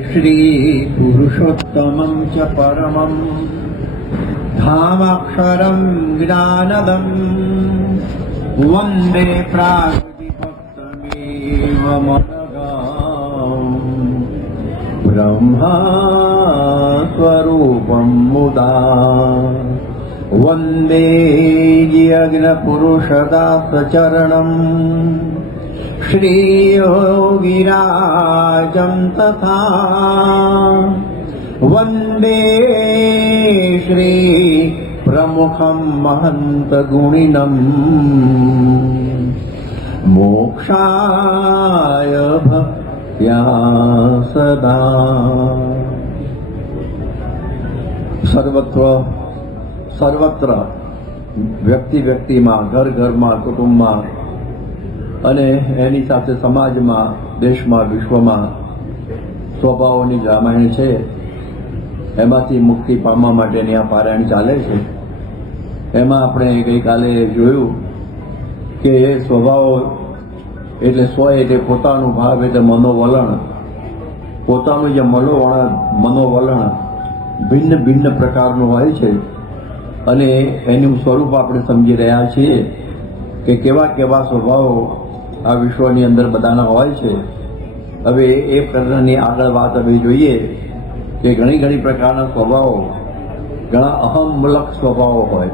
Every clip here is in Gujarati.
श्री पुरुषोत्तमं च परमं धामाक्षरं ज्ञानदं वन्दे प्राकृतिभक्तमेव मनगाम् ब्रह्मस्वरूपं मुदा वन्दे यज्ञपुरुषदासचरणम् श्रीयोगिराजं तथा वन्दे श्री प्रमुखं महन्तगुणिनं मोक्षाय भक्त्या सदा। સર્વત્ર વ્યક્તિ વ્યક્તિમાં, ઘર ઘરમાં, કુટુંબમાં અને એની સાથે સમાજમાં, દેશમાં, વિશ્વમાં સ્વભાવોની રામાયણ છે. એમાંથી મુક્તિ પામવા માટેની આ પારાયણ ચાલે છે. એમાં આપણે ગઈકાલે જોયું કે સ્વભાવો એટલે સ્વ એટલે પોતાનું ભાવ એટલે મનોવલણ, પોતાનું જે મનોવલણ ભિન્ન ભિન્ન પ્રકારનું હોય છે અને એનું સ્વરૂપ આપણે સમજી રહ્યા છીએ કે કેવા કેવા સ્વભાવો આ વિશ્વની અંદર બધાના હોય છે. હવે એ પ્રકારની આગળ વાત હવે જોઈએ કે ઘણી ઘણી પ્રકારના સ્વભાવો, ઘણા અહમમૂલક સ્વભાવો હોય,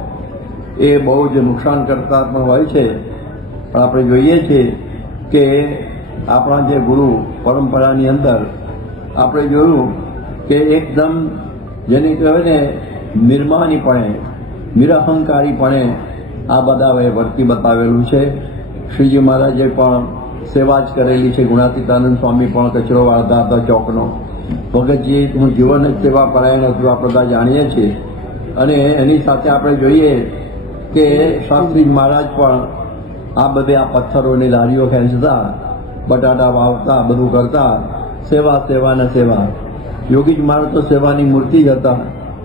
એ બહુ જ નુકસાન કરતા પણ હોય છે. પણ આપણે જોઈએ છીએ કે આપણા જે ગુરુ પરંપરાની અંદર આપણે જોયું કે એકદમ જેને કહેવાય ને નિર્માનીપણે, નિરહંકારીપણે આ બધા વર્તી બતાવેલું છે. શ્રીજી મહારાજે પણ સેવા જ કરેલી છે. ગુણાતીતાનંદ સ્વામી પણ કચરો વાળતા હતા ચોકનો. ભગતજી હું જીવન જ સેવા પરાયણ હતું, આપણે બધા જાણીએ છીએ. અને એની સાથે આપણે જોઈએ કે શાસ્ત્રી મહારાજ પણ આ બધે આ પથ્થરોની લારીઓ ખેંચતા, બટાટા વાવતા, બધું કરતા, સેવા સેવા ને સેવા. યોગીજી મહારાજ તો સેવાની મૂર્તિ જ હતા.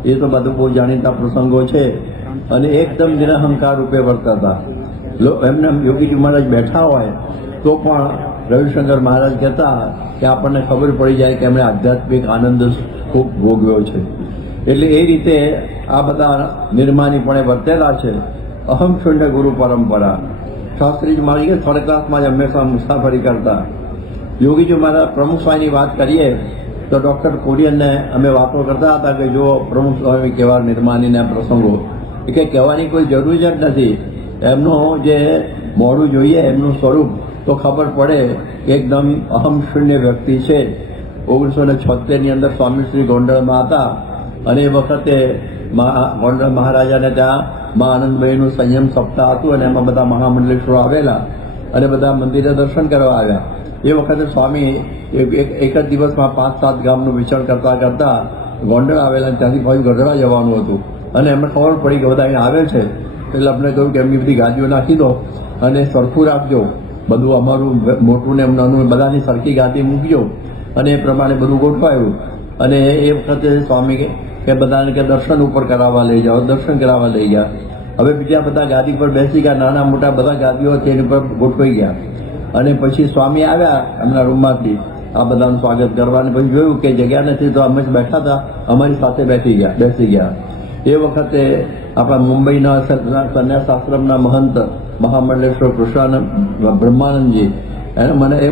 એ તો બધું બહુ જાણીતા પ્રસંગો છે. અને એકદમ નિરહંકાર રૂપે વર્તાતા. એમને યોગીજી મહારાજ બેઠા હોય તો પણ રવિશંકર મહારાજ કહેતા કે આપણને ખબર પડી જાય કે એમણે આધ્યાત્મિક આનંદ ખૂબ ભોગવ્યો છે. એટલે એ રીતે આ બધા નિર્માનીપણે વર્તેલા છે. અહમ શૂન્ય ગુરુ પરંપરા. શાસ્ત્રીજી મહારાજ થર્ડ ક્લાસમાં જ હંમેશા મુસાફરી કરતા. યોગીજી મહારાજ પ્રમુખ સ્વામીની વાત કરીએ તો ડૉક્ટર કોરિયનને અમે વાતો કરતા હતા કે જો પ્રમુખ સ્વામી કેવા નિર્માનીના પ્રસંગો, એ કે કહેવાની કોઈ જરૂર જ નથી. એમનું જે મોઢું જોઈએ, એમનું સ્વરૂપ તો ખબર પડે કે એકદમ અહમ શૂન્ય વ્યક્તિ છે. 1976ની અંદર સ્વામીશ્રી ગોંડલમાં હતા અને એ વખતે ગોંડલ મહારાજાને ત્યાં મા આનંદભાઈનું સંયમ સપ્તાહ હતું અને એમાં બધા મહામંડલેશ્વરો આવેલા અને બધા મંદિરે દર્શન કરવા આવ્યા. એ વખતે સ્વામી એક જ દિવસમાં 5-7 ગામનું વિચરણ કરતા કરતા ગોંડલ આવેલા, ત્યાંથી પછી ગઢડા જવાનું હતું. અને એમને ખબર પડી કે બધા અહીંયા આવે છે એટલે આપણે કહ્યું કે એમની બધી ગાદીઓ નાખી દો અને સરખું રાખજો, બધું અમારું મોટું ને નાનું બધાની સરખી ગાદી મૂકજો. અને એ પ્રમાણે બધું ગોઠવાયું. અને એ વખતે સ્વામી કે બધાને કે દર્શન ઉપર કરાવવા લઈ જાઓ, દર્શન કરાવવા લઈ ગયા. હવે બીજા બધા ગાદી પર બેસી ગયા, નાના મોટા બધા ગાદીઓ તેની પર ગોઠવાઈ ગયા. અને પછી સ્વામી આવ્યા એમના રૂમમાંથી આ બધાનું સ્વાગત કરવાનું. પછી જોયું કે જગ્યા નથી તો અમે જ બેઠા હતા, અમારી સાથે બેસી ગયા. એ વખતે આપણા મુંબઈના સંન્યાસ આશ્રમના મહંત મહામંડલેશ્વર કૃષ્ણાનંદ બ્રહ્માનંદજી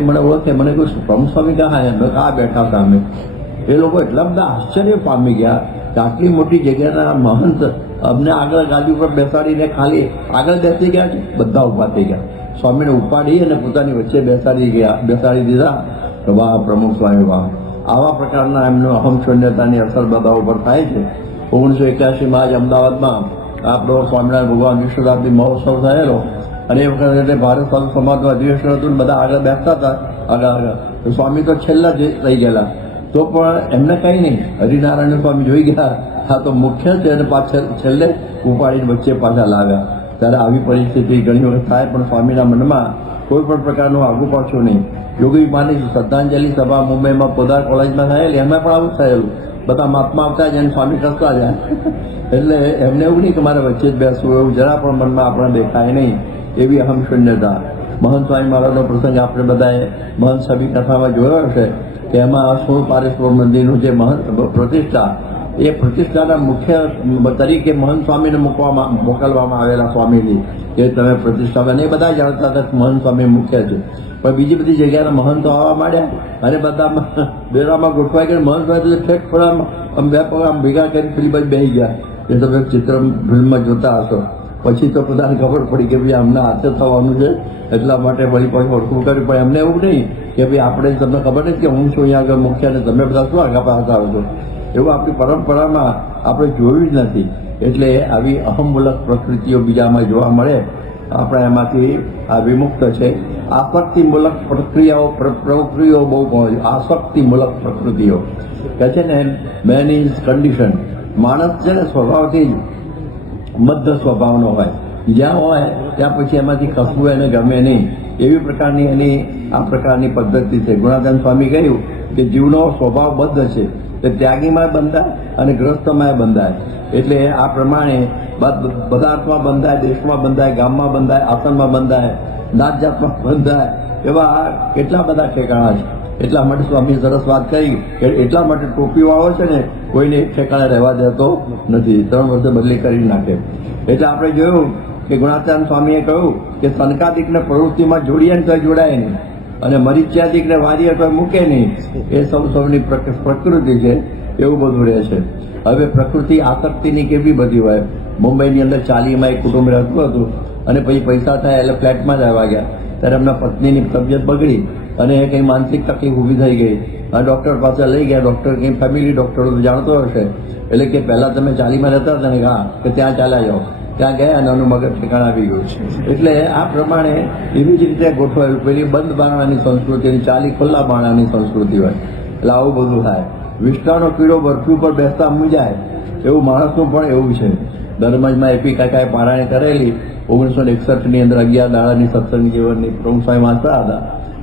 મને ઓળખે. મને કહ્યું પ્રમુખ સ્વામી કહા આ બેઠા હતા અમે. એ લોકો એટલા બધા આશ્ચર્ય પામી ગયા કે આટલી મોટી જગ્યાના મહંત અમને આગળ ગાદી ઉપર બેસાડીને ખાલી આગળ બેસી ગયા છે. બધા ઊભા થઈ ગયા. સ્વામીને ઉપાડી અને પોતાની વચ્ચે બેસાડી દીધા. વાહ પ્રમુખ સ્વામી વાહ. આવા પ્રકારના એમનો અહમ શૂન્યતાની અસર બધા ઉપર થાય છે. 1981માં જ અમદાવાદમાં આપણો સ્વામિનારાયણ ભગવાન વિશ્વદાબ્દી મહોત્સવ થયેલો અને એ વખતે ભારત સાધુ સમાજનું અધિવેશન હતું. બધા આગળ બેસતા હતા આગળ. તો સ્વામી તો છેલ્લા જ થઈ ગયેલા. તો પણ એમને કંઈ નહીં, હરિનારાયણ સ્વામી જોઈ ગયા હા તો મુખ્ય છે અને પાછળ છેલ્લે ઉપાડીને વચ્ચે પાછા લાવ્યા. ત્યારે આવી પરિસ્થિતિ ઘણી વખત થાય પણ સ્વામીના મનમાં કોઈ પણ પ્રકારનું આગું પાછું નહીં. યોગી માની શ્રદ્ધાંજલિ સભા મુંબઈમાં પોદાર કોલેજમાં થયેલી, એમાં પણ આવું થયેલું. બધા મહાત્મા આવતા જાય અને સ્વામી ખસતા જાય. એટલે એમને એવું નહીં કે મારે વચ્ચે જ બેસવું, એવું જરા પણ મનમાં આપણે દેખાય નહીં. એવી અહમ શૂન્યતા. મહંત સ્વામી મહારાજનો પ્રસંગ આપણે બધાએ મહંત સભી કથામાં જોયો હશે. કે એમાં સોમપારેશ્વર મંદિરનું જે મહંત પ્રતિષ્ઠા, એ પ્રતિષ્ઠાના મુખ્ય તરીકે મહંત સ્વામીને મોકલવામાં આવેલા સ્વામીજી, કે તમે પ્રતિષ્ઠા, અને એ બધા જાણતા હતા મહંત સ્વામી મુખ્ય છે. પણ બીજી બધી જગ્યાના મહંતો આવવા માંડ્યા અને બધા બેરામાં ગોઠવાઈ ગયા. મહંત સ્વામી ઠેક થોડા બે પગ ભેગા કરી પેલી બાજુ બેસી ગયા. એ તમે ચિત્ર ફિલ્મમાં જોતા હશો. પછી તો બધાને ખબર પડી કે ભાઈ અમને હાથે થવાનું છે, એટલા માટે વળી પાછું ઓળખું કર્યું. પણ એમને એવું નહીં કે ભાઈ આપણે તમને ખબર નથી કે હું છું અહીંયા આગળ મુખ્ય અને તમે બધા શું આગળ પાછા આવો છો. એવું આપણી પરંપરામાં આપણે જોયું જ નથી. એટલે આવી અહમમૂલક પ્રકૃતિઓ બીજામાં જોવા મળે. આપણે એમાંથી આ વિમુક્ત છે. આસક્તિમૂલક પ્રક્રિયાઓ બહુ કહે. આસક્તિમૂલક પ્રકૃતિઓ કહે છે ને, મેન ઇઝ કન્ડિશન. માણસ છે ને સ્વભાવથી જ મધ્ય સ્વભાવનો હોય. જ્યાં હોય ત્યાં પછી એમાંથી ખસવું એને ગમે નહીં. એવી પ્રકારની એની આ પ્રકારની પદ્ધતિ છે. ગુણાધન સ્વામી કહ્યું કે જીવનો સ્વભાવ બદ્ધ છે, તે ત્યાગીમાં બંધાય અને ગ્રસ્તમાં બંધાય. એટલે આ પ્રમાણે પદાર્થમાં બંધાય, દેશમાં બંધાય, ગામમાં બંધાય, આસનમાં બંધાય, નાત જાતમાં બંધાય. એવા કેટલા બધા ઠેકાણા છે. એટલા માટે સ્વામી સરસ વાત કરી કે એટલા માટે ટોપીવાળો છે ને કોઈને એક ઠેકાણે રહેવા દેતો નથી, 3 વર્ષે બદલી કરી નાખે. એટલે આપણે જોયું કે ગુણાચાર્ય સ્વામીએ કહ્યું કે સંકાદિકને પ્રવૃત્તિમાં જોડીએ ને તો જોડાય નહીં, અને મરીચ્યાદિકને વારીએ તો મૂકે નહીં. એ સૌની પ્રકૃતિ છે, એવું બધું રહે છે. હવે પ્રકૃતિ આસક્તિની કેવી બધી હોય. મુંબઈની અંદર ચાલીમાં એક કુટુંબ રહેતું હતું અને પછી પૈસા થાય એટલે ફ્લેટમાં જ આવવા ગયા. ત્યારે એમના પત્નીની તબિયત બગડી અને કંઈ માનસિક તકલીફ ઊભી થઈ ગઈ. આ ડૉક્ટર પાસે લઈ ગયા. ડૉક્ટર કંઈ ફેમિલી ડૉક્ટર તો જાણતો હશે, એટલે કે પહેલાં તમે ચાલીમાં રહેતા હતા ને, હા, કે ત્યાં ચાલ્યા જાઓ. ત્યાં ગયા અને એનું મગજ ઠેકાણ આવી ગયું. એટલે આ પ્રમાણે એવી જ રીતે ગોઠવાયું. પેલી બંધ બારણાની સંસ્કૃતિ, ચાલી ખુલ્લા બારણાની સંસ્કૃતિ હોય. એટલે આવું બધું થાય. વિષ્ટાનો કીડો બરફી ઉપર બેસતા મૂંઝાય, એવું માણસનું પણ એવું છે. ધર્મજમાં એપી કાકાએ પારાયણ કરેલી 1961ની અંદર 11 દાડાની સત્સંગ જીવનની પ્રમુખ સ્વામી વાંચતા હતા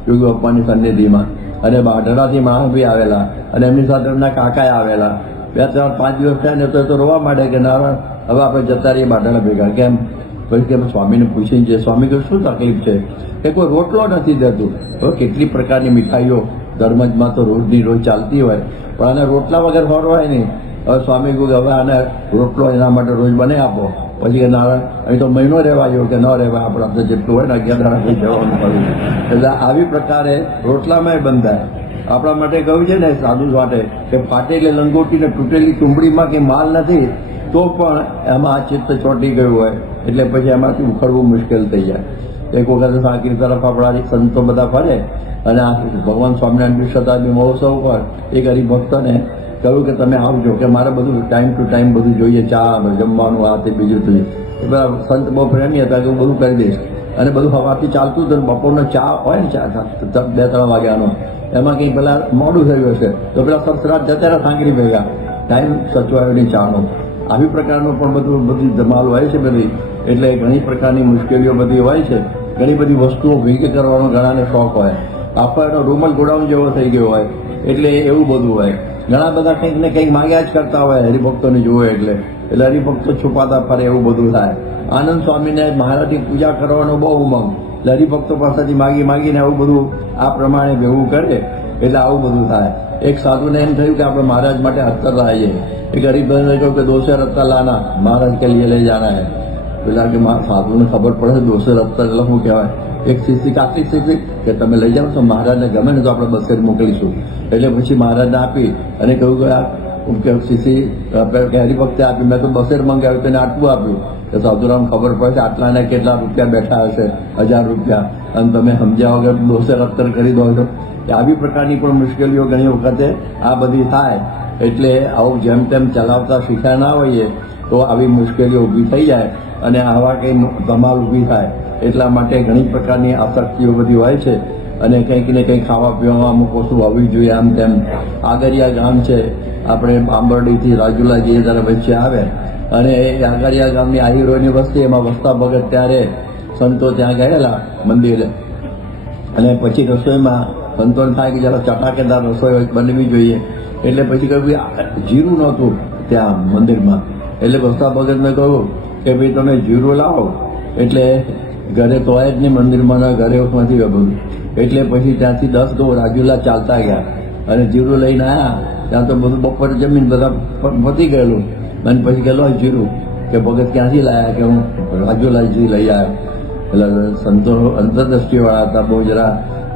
યોગી બાપાની સન્નિધિમાં. અને બાઢડાથી માણસ બી આવેલા અને એમની સાથે એમના કાકાએ આવેલા. 2, 4, 5 દિવસ થયા ને તો રોવા માંડે કે નારાયણ હવે આપણે જતા રહીએ બાઢડા ભેગા. કેમ? પછી કે સ્વામીને પૂછીને છે. સ્વામી કહ્યું શું તકલીફ છે? કે કોઈ રોટલો નથી દેતું. હવે કેટલી પ્રકારની મીઠાઈઓ ધર્મજમાં તો રોજની રોજ ચાલતી હોય, પણ આને રોટલા વગર હોય નહીં. હવે સ્વામી કહ્યું કે હવે આને રોટલો એના માટે રોજ બને આપો. પછી કે નારાયણ અહીં તો મહિનો રહેવા જેવું કે ન રહેવા, આપણે જેટલું હોય ને 11 દાડા થઈ જવાનું પડ્યું. એટલે આવી પ્રકારે રોટલામાં બંધાય. આપણા માટે કહ્યું છે ને સાધુ માટે કે ફાટેલી લંગોટી ને તૂટેલી ચૂંબડીમાં કે માલ નથી, તો પણ એમાં આ ચિત્ત ચોંટી ગયું હોય એટલે પછી એમાંથી ઉખડવું મુશ્કેલ થઈ જાય. એક વખત સાંકરી તરફ આપણા સંતો બધા ફરે અને આ ભગવાન સ્વામિનારાયણ શતાબ્દી મહોત્સવ પર એક હરિભક્તને કહ્યું કે તમે આવજો, કે મારે બધું ટાઈમ ટુ ટાઈમ બધું જોઈએ, ચા જમવાનું આ તે બીજું થયું. એ બધા સંત બહુ પ્રેમી હતા કે હું બધું કરી દઈશ. અને બધું સવારથી ચાલતું હતું. બપોરનો ચા હોય ને, ચા 2-3 વાગ્યાનો, એમાં કંઈ પેલા મોડું થયું હશે તો પેલા સસરાત જતા રહ્યા સાંકરી ભેગા, ટાઈમ સચવાયો નહીં ચાનો. આવી પ્રકારનું પણ બધી ધમાલ હોય છે બધી. એટલે ઘણી પ્રકારની મુશ્કેલીઓ બધી હોય છે. ઘણી બધી વસ્તુઓ ભેગી કરવાનો ઘણાને શોખ હોય. આખો એનો રૂમલ ગોડાઉન જેવો થઈ ગયો હોય. એટલે એવું બધું હોય. ઘણા બધા કંઈક ને કંઈક માગ્યા જ કરતા હોય હરિભક્તોને જુએ એટલે હરિભક્તો છુપાતા ફરે, એવું બધું થાય. આનંદ સ્વામીને મહારાજની પૂજા કરવાનો બહુ ઉમંગ. હરિભક્તો પાસેથી માગીને આવું બધું આ પ્રમાણે ભેગું કરે એટલે આવું બધું થાય. એક સાધુને એમ થયું કે આપણે મહારાજ માટે અત્તર લાવીએ. એક હરિભક્તને કહ્યું કે 200 અત્તર લાના, મહારાજ કે લીએ લઈ જાના હે. પેલા કે સાધુને ખબર પડે 200 અત્તર એટલે શું કહેવાય? એક શીશી કાટલી શીશી કે તમે લઈ જાઓ છો, મહારાજને ગમે ને તો આપણે 200 મોકલીશું. એટલે પછી મહારાજને આપી અને કહ્યું કે શીશી હરિભક્તે આપી. મેં તો 200 મંગાવ્યું, તેને આટલું આપ્યું. કે સાધુરામ ખબર પડે આટલાને કેટલા રૂપિયા બેઠા હશે, 1000 રૂપિયા, અને તમે સમજ્યા વગર 200 અત્તર કરી દો છો. આવી પ્રકારની પણ મુશ્કેલીઓ ઘણી વખતે આ બધી થાય. એટલે આવું જેમ તેમ ચલાવતા શીખ્યા ના હોઈએ તો આવી મુશ્કેલીઓ ઊભી થઈ જાય અને આવા કંઈ ધમાલ ઊભી થાય. એટલા માટે ઘણી પ્રકારની આસક્તિઓ બધી હોય છે. અને કંઈક ને કંઈક ખાવા પીવામાં અમુક વસ્તુ હોવી જોઈએ. આમ તેમ આગરિયા ગામ છે, આપણે આંબરડીથી રાજુલા જઈએ ત્યારે વચ્ચે આવે અને એ આગરિયા ગામની આહિરોની વસ્તી, એમાં વસતા ભગત ત્યારે સંતો ત્યાં ગયેલા મંદિરે. અને પછી રસોઈમાં સંતોને થાય કે જરા ચટાકેદાર રસોઈ બનવી જોઈએ. એટલે પછી કહ્યું જીરું નહોતું ત્યાં મંદિરમાં. એટલે વસતા ભગતને કહ્યું કે ભાઈ તમે જીરું લાવો. એટલે ઘરે તો હોય જ નહીં મંદિરમાં, ઘરે નથી બધું. એટલે પછી ત્યાંથી 10 ગૌ રાજુલા ચાલતા ગયા અને જીરું લઈને આવ્યા ત્યાં તો બધું બપોરે જમીન બધા પતી ગયેલું. અને પછી કે લો જીરું, કે ભગત ક્યાંથી લાયા, કે હું રાજુલાજી લઈ આવ્યો. એટલે સંતો અંતરદ્રષ્ટિવાળા હતા, બહુ જરા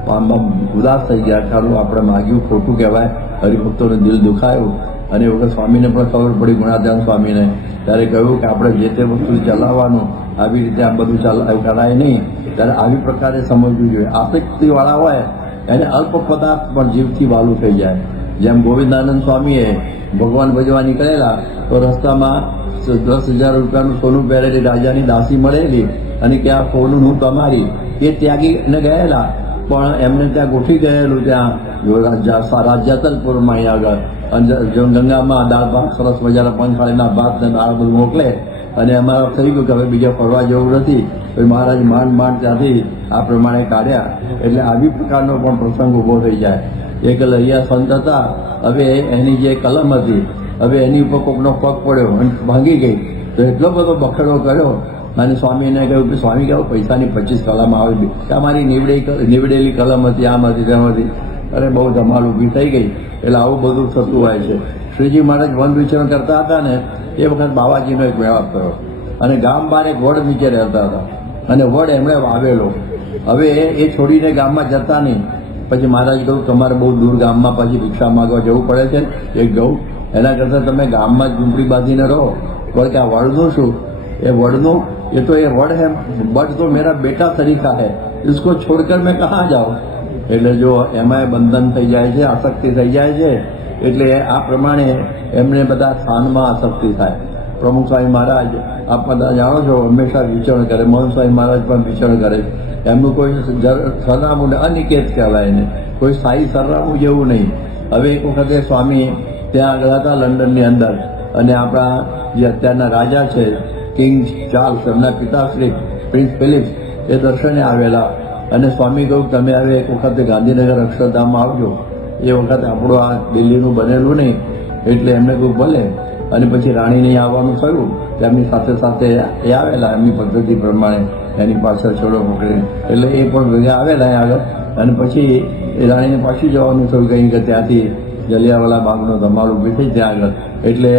આમાં ઉદાસ થઈ ગયા. ખારું આપણે માગ્યું ખોટું કહેવાય, હરિભક્તોનું દિલ દુખાયું. અને એ વખત સ્વામીને પણ ખબર પડી, ગુણાધ્યાન સ્વામીને, ત્યારે કહ્યું કે આપણે જે તે વસ્તુ ચલાવવાનું, આવી રીતે આ બધું કરાય નહીં. ત્યારે આવી પ્રકારે સમજવું જોઈએ. આસક્તિવાળા હોય એને અલ્પ પદાર્થ પણ જીવથી વાલું થઈ જાય. જેમ ગોવિંદાનંદ સ્વામીએ ભગવાન ભજવા નીકળેલા તો રસ્તામાં 10,000 રૂપિયાનું સોનું પહેરેલી રાજાની દાસી મળેલી અને કે આ સોનું હું તમારી, એ ત્યાગીને ગયેલા. પણ એમને ત્યાં ગોઠવી ગયેલું, ત્યાં રાજ્યાતલપુરમાં અહીંયા આગળ, અને ગંગામાં દાળ ભાત સરસ મજાના પંખાળીના ભાત ને દાળ બધું મોકલે. અને અમારા થઈ ગયું કે હવે બીજા ફરવા જવું નથી. તો મહારાજ માંડ ત્યાંથી આ પ્રમાણે કાઢ્યા. એટલે આવી પ્રકારનો પણ પ્રસંગ ઊભો થઈ જાય. એક લૈયા સંત હતા, હવે એની જે કલમ હતી, હવે એની ઉપર કોકનો પગ પડ્યો અને ભાંગી ગઈ. તો એટલો બધો બખડો કર્યો અને સ્વામીને કહ્યું કે સ્વામી કહ્યું પૈસાની 25 કલમ આવે, અમારી નીવડેલી કલમ હતી, આમ હતી તેમ હતી. અરે બહુ ધમાલ ઊભી થઈ ગઈ. એટલે આવું બધું થતું હોય છે. શ્રીજી મહારાજ વન વિચરણ કરતા હતા ને એ વખત બાવાજીનો એક મેળાપ થયો અને ગામ બહાર એક વડ નીચે રહેતા હતા અને વડ એમણે વાવેલો. હવે એ છોડીને ગામમાં જતા નહીં. પછી મહારાજ કહ્યું તમારે બહુ દૂર ગામમાં પછી ભિક્ષા માગવા જવું પડે છે, એક ગૌ, એના કરતાં તમે ગામમાં જ ઝૂંપડી બાંધીને રહો. બોલે કે આ વડનું શું? એ વડનું, એ તો એ વડ હે, વડ તો મેરા બેટા તરીકા હૈ, इसको छोड़कर मैं कहाँ जाऊँ. એટલે જો એમાંય બંધન થઈ જાય છે, આસક્તિ થઈ જાય છે. એટલે આ પ્રમાણે એમને બધા સ્થાનમાં આસક્તિ થાય. પ્રમુખ સ્વામી મહારાજ આપ બધા જાણો છો હંમેશા વિચરણ કરે, મૌન સ્વામી મહારાજ પણ વિચરણ કરે. એમનું કોઈ સરનામું અનિકેત કહેવાય એને, કોઈ સ્થાયી સરનામું જેવું નહીં. હવે એક વખતે સ્વામી ત્યાં આગળ હતા લંડનની અંદર, અને આપણા જે અત્યારના રાજા છે કિંગ ચાર્લ્સ, એમના પિતાશ્રી પ્રિન્સ ફિલિપ, એ દર્શને આવેલા. અને સ્વામી કહ્યું તમે હવે એક વખતે ગાંધીનગર અક્ષરધામમાં આવજો. એ વખતે આપણું આ દિલ્હીનું બનેલું નહીં, એટલે એમને કહ્યું ભલે. અને પછી રાણીને આવવાનું થયું, તેમની સાથે સાથે એ આવેલા એમની પદ્ધતિ પ્રમાણે, એની પાછળ છોડો પકડી. એટલે એ પણ ભેગા આવેલા આગળ. અને પછી એ રાણીને પાછી જવાનું થયું, કંઈ કે ત્યાંથી જલિયાવાલા બાગનો ધમાલ ઊભી થઈ ત્યાં આગળ. એટલે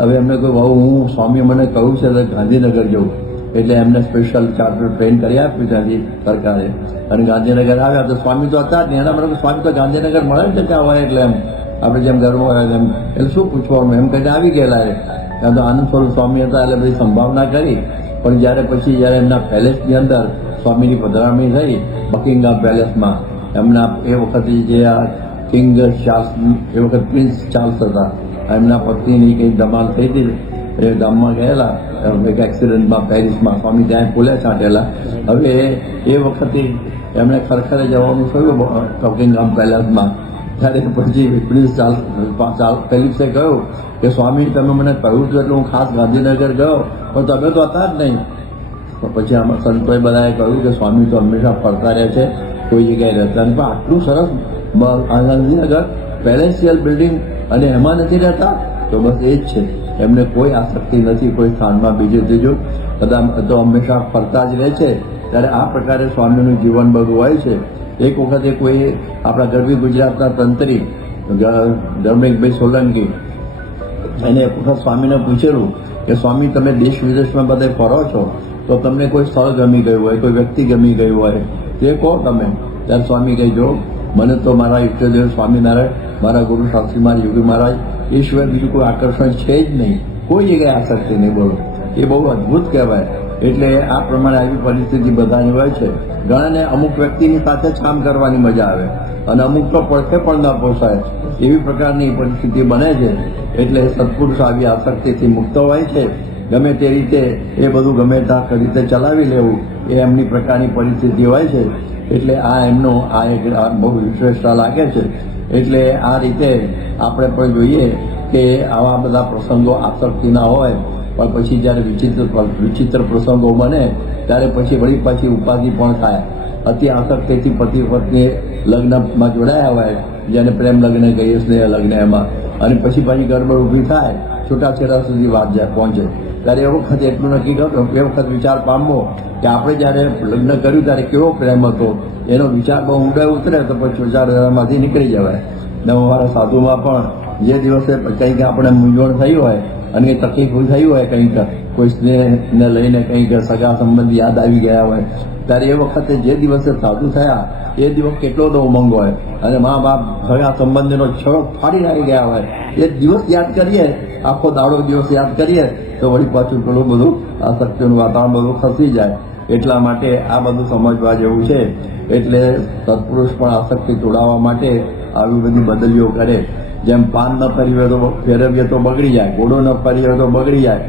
હવે એમને કહ્યું ભાऊ હું સ્વામી મને કહ્યું છે તો ગાંધીનગર જવું. એટલે એમને સ્પેશિયલ ચાર્ટર ટ્રેન કરી આપ્યું ત્યાંથી સરકારે. અને ગાંધીનગર આવ્યા તો સ્વામી તો હતા જ નહીં. એના મને સ્વામી તો ગાંધીનગર મળે જ ત્યાં હોય, એટલે એમ આપણે જેમ ઘરમાં હોય એમ, એટલે શું પૂછવાનું એમ કહીને આવી ગયેલા. ત્યાં તો આનંદ સ્વરૂપ સ્વામી હતા, એટલે બધી સંભાવના કરી. પણ જ્યારે એમના પેલેસની અંદર સ્વામીની પધરામણી થઈ બકિંગહામ પેલેસમાં, એમના એ વખતે જે આ કિંગ ચાર્લ્સ, એ વખત પ્રિન્સ ચાર્લ્સ હતા, એમના પત્નીની કંઈ ધમાલ થઈ હતી. એ ગામમાં ગયેલા એક એક્સિડન્ટમાં પેરિસમાં, સ્વામી ત્યાં ફૂલ્યા છાંટેલા. હવે એ વખતે એમણે ખરખરે જવાનું થયું બકિંગહામ પેલેસમાં. ત્યારે પછી પ્રિન્સ ચાર્લ્સ ફિલિપ્સે કહ્યું કે સ્વામી તમે મને કહ્યું હતું એટલે હું ખાસ ગાંધીનગર ગયો, પણ તમે તો હતા જ નહીં. પછી આમાં સંતોએ બધાએ કહ્યું કે સ્વામી તો હંમેશા ફરતા રહે છે, કોઈ જગ્યાએ રહેતા નહીં. પણ આટલું સરસ ગાંધીનગર પેલેસિયલ બિલ્ડિંગ અને એમાં નથી રહેતા. તો બસ એ જ છે, એમને કોઈ આસક્તિ નથી કોઈ સ્થાનમાં બીજું ત્રીજું, બધા તો હંમેશા ફરતા જ રહે છે. ત્યારે આ પ્રકારે સ્વામીનું જીવન બધું હોય છે. એક વખતે કોઈ આપણા ગરબી ગુજરાતના તંત્રી ધર્મેકભાઈ સોલંકી, એને એક વખત સ્વામીને પૂછેલું કે સ્વામી તમે દેશ વિદેશમાં બધે ફરો છો, તો તમને કોઈ સ્થળ ગમી ગયું હોય, કોઈ વ્યક્તિ ગમી ગયું હોય, તે કહો તમે. ત્યારે સ્વામી કહી જો મને તો મારા ઈષ્ટદેવ સ્વામિનારાયણ, મારા ગુરુ શાસ્ત્રી મહારાજ, યોગી મહારાજ, એ સિવાય બીજું કોઈ આકર્ષણ છે જ નહીં, કોઈ જગ્યાએ આસક્તિ નહીં. બોલો, એ બહુ અદ્ભુત કહેવાય. એટલે આ પ્રમાણે આવી પરિસ્થિતિ બધાની હોય છે. ઘણાને અમુક વ્યક્તિની સાથે જ કામ કરવાની મજા આવે અને અમુક તો પડખે પણ ન પોસાય, એવી પ્રકારની પરિસ્થિતિ બને છે. એટલે સત્પુરુષ આવી આસક્તિથી મુક્ત હોય છે. ગમે તે રીતે એ બધું ગમે ત્યાં રીતે ચલાવી લેવું, એ એમની પ્રકારની પરિસ્થિતિ હોય છે. એટલે આ એમનો આ એક બહુ વિશેષતા લાગે છે. એટલે આ રીતે આપણે પણ જોઈએ કે આવા બધા પ્રસંગો આસક્તિના હોય, પણ પછી જ્યારે વિચિત્ર પ્રસંગો બને ત્યારે પછી વળી પાછી ઉપાધિ પણ થાય. અતિ આસક્તિથી પતિ પત્ની લગ્નમાં જોડાયા હોય, જેને પ્રેમ લગ્ન કહીએ, સ્નેહ લગ્ન, એમાં, અને પછી પાછી ગડબડ ઊભી થાય, છૂટાછેડા સુધી વાત પહોંચે. ત્યારે એ વખત એટલું નક્કી કરો, એ વખત વિચાર પામવો કે આપણે જ્યારે લગ્ન કર્યું ત્યારે કેવો પ્રેમ હતો, એનો વિચાર બહુ ઊંડા ઉતરે તો પછી વિચારધારામાંથી નીકળી જવાય. ને અમારા સાધુમાં પણ જે દિવસે કંઈક આપણે મૂંઝવણ થઈ હોય અને કંઈ તકલીફ થઈ હોય, કંઈક કોઈ સ્નેહને લઈને કંઈક સગા સંબંધી યાદ આવી ગયા હોય, ત્યારે એ વખતે જે દિવસે સાધુ થયા એ દિવસ કેટલો તો ઉમંગ હોય, અને મા બાપ સગા સંબંધીનો છેડો ફાડી નાખી ગયા હોય, એ દિવસ યાદ કરીએ, આખો દાડો દિવસ યાદ કરીએ તો વળી પાછું પેલું બધું આસક્તિનું વાતાવરણ બધું ખસી જાય. એટલા માટે આ બધું સમજવા જેવું છે. એટલે સત્પુરુષ પણ આસક્તિ તોડાવવા માટે આવી બધી બદલીઓ કરે. જેમ પાન ન ફેરવીએ તો બગડી જાય, ઘોડો ન ફેરવીએ તો બગડી જાય,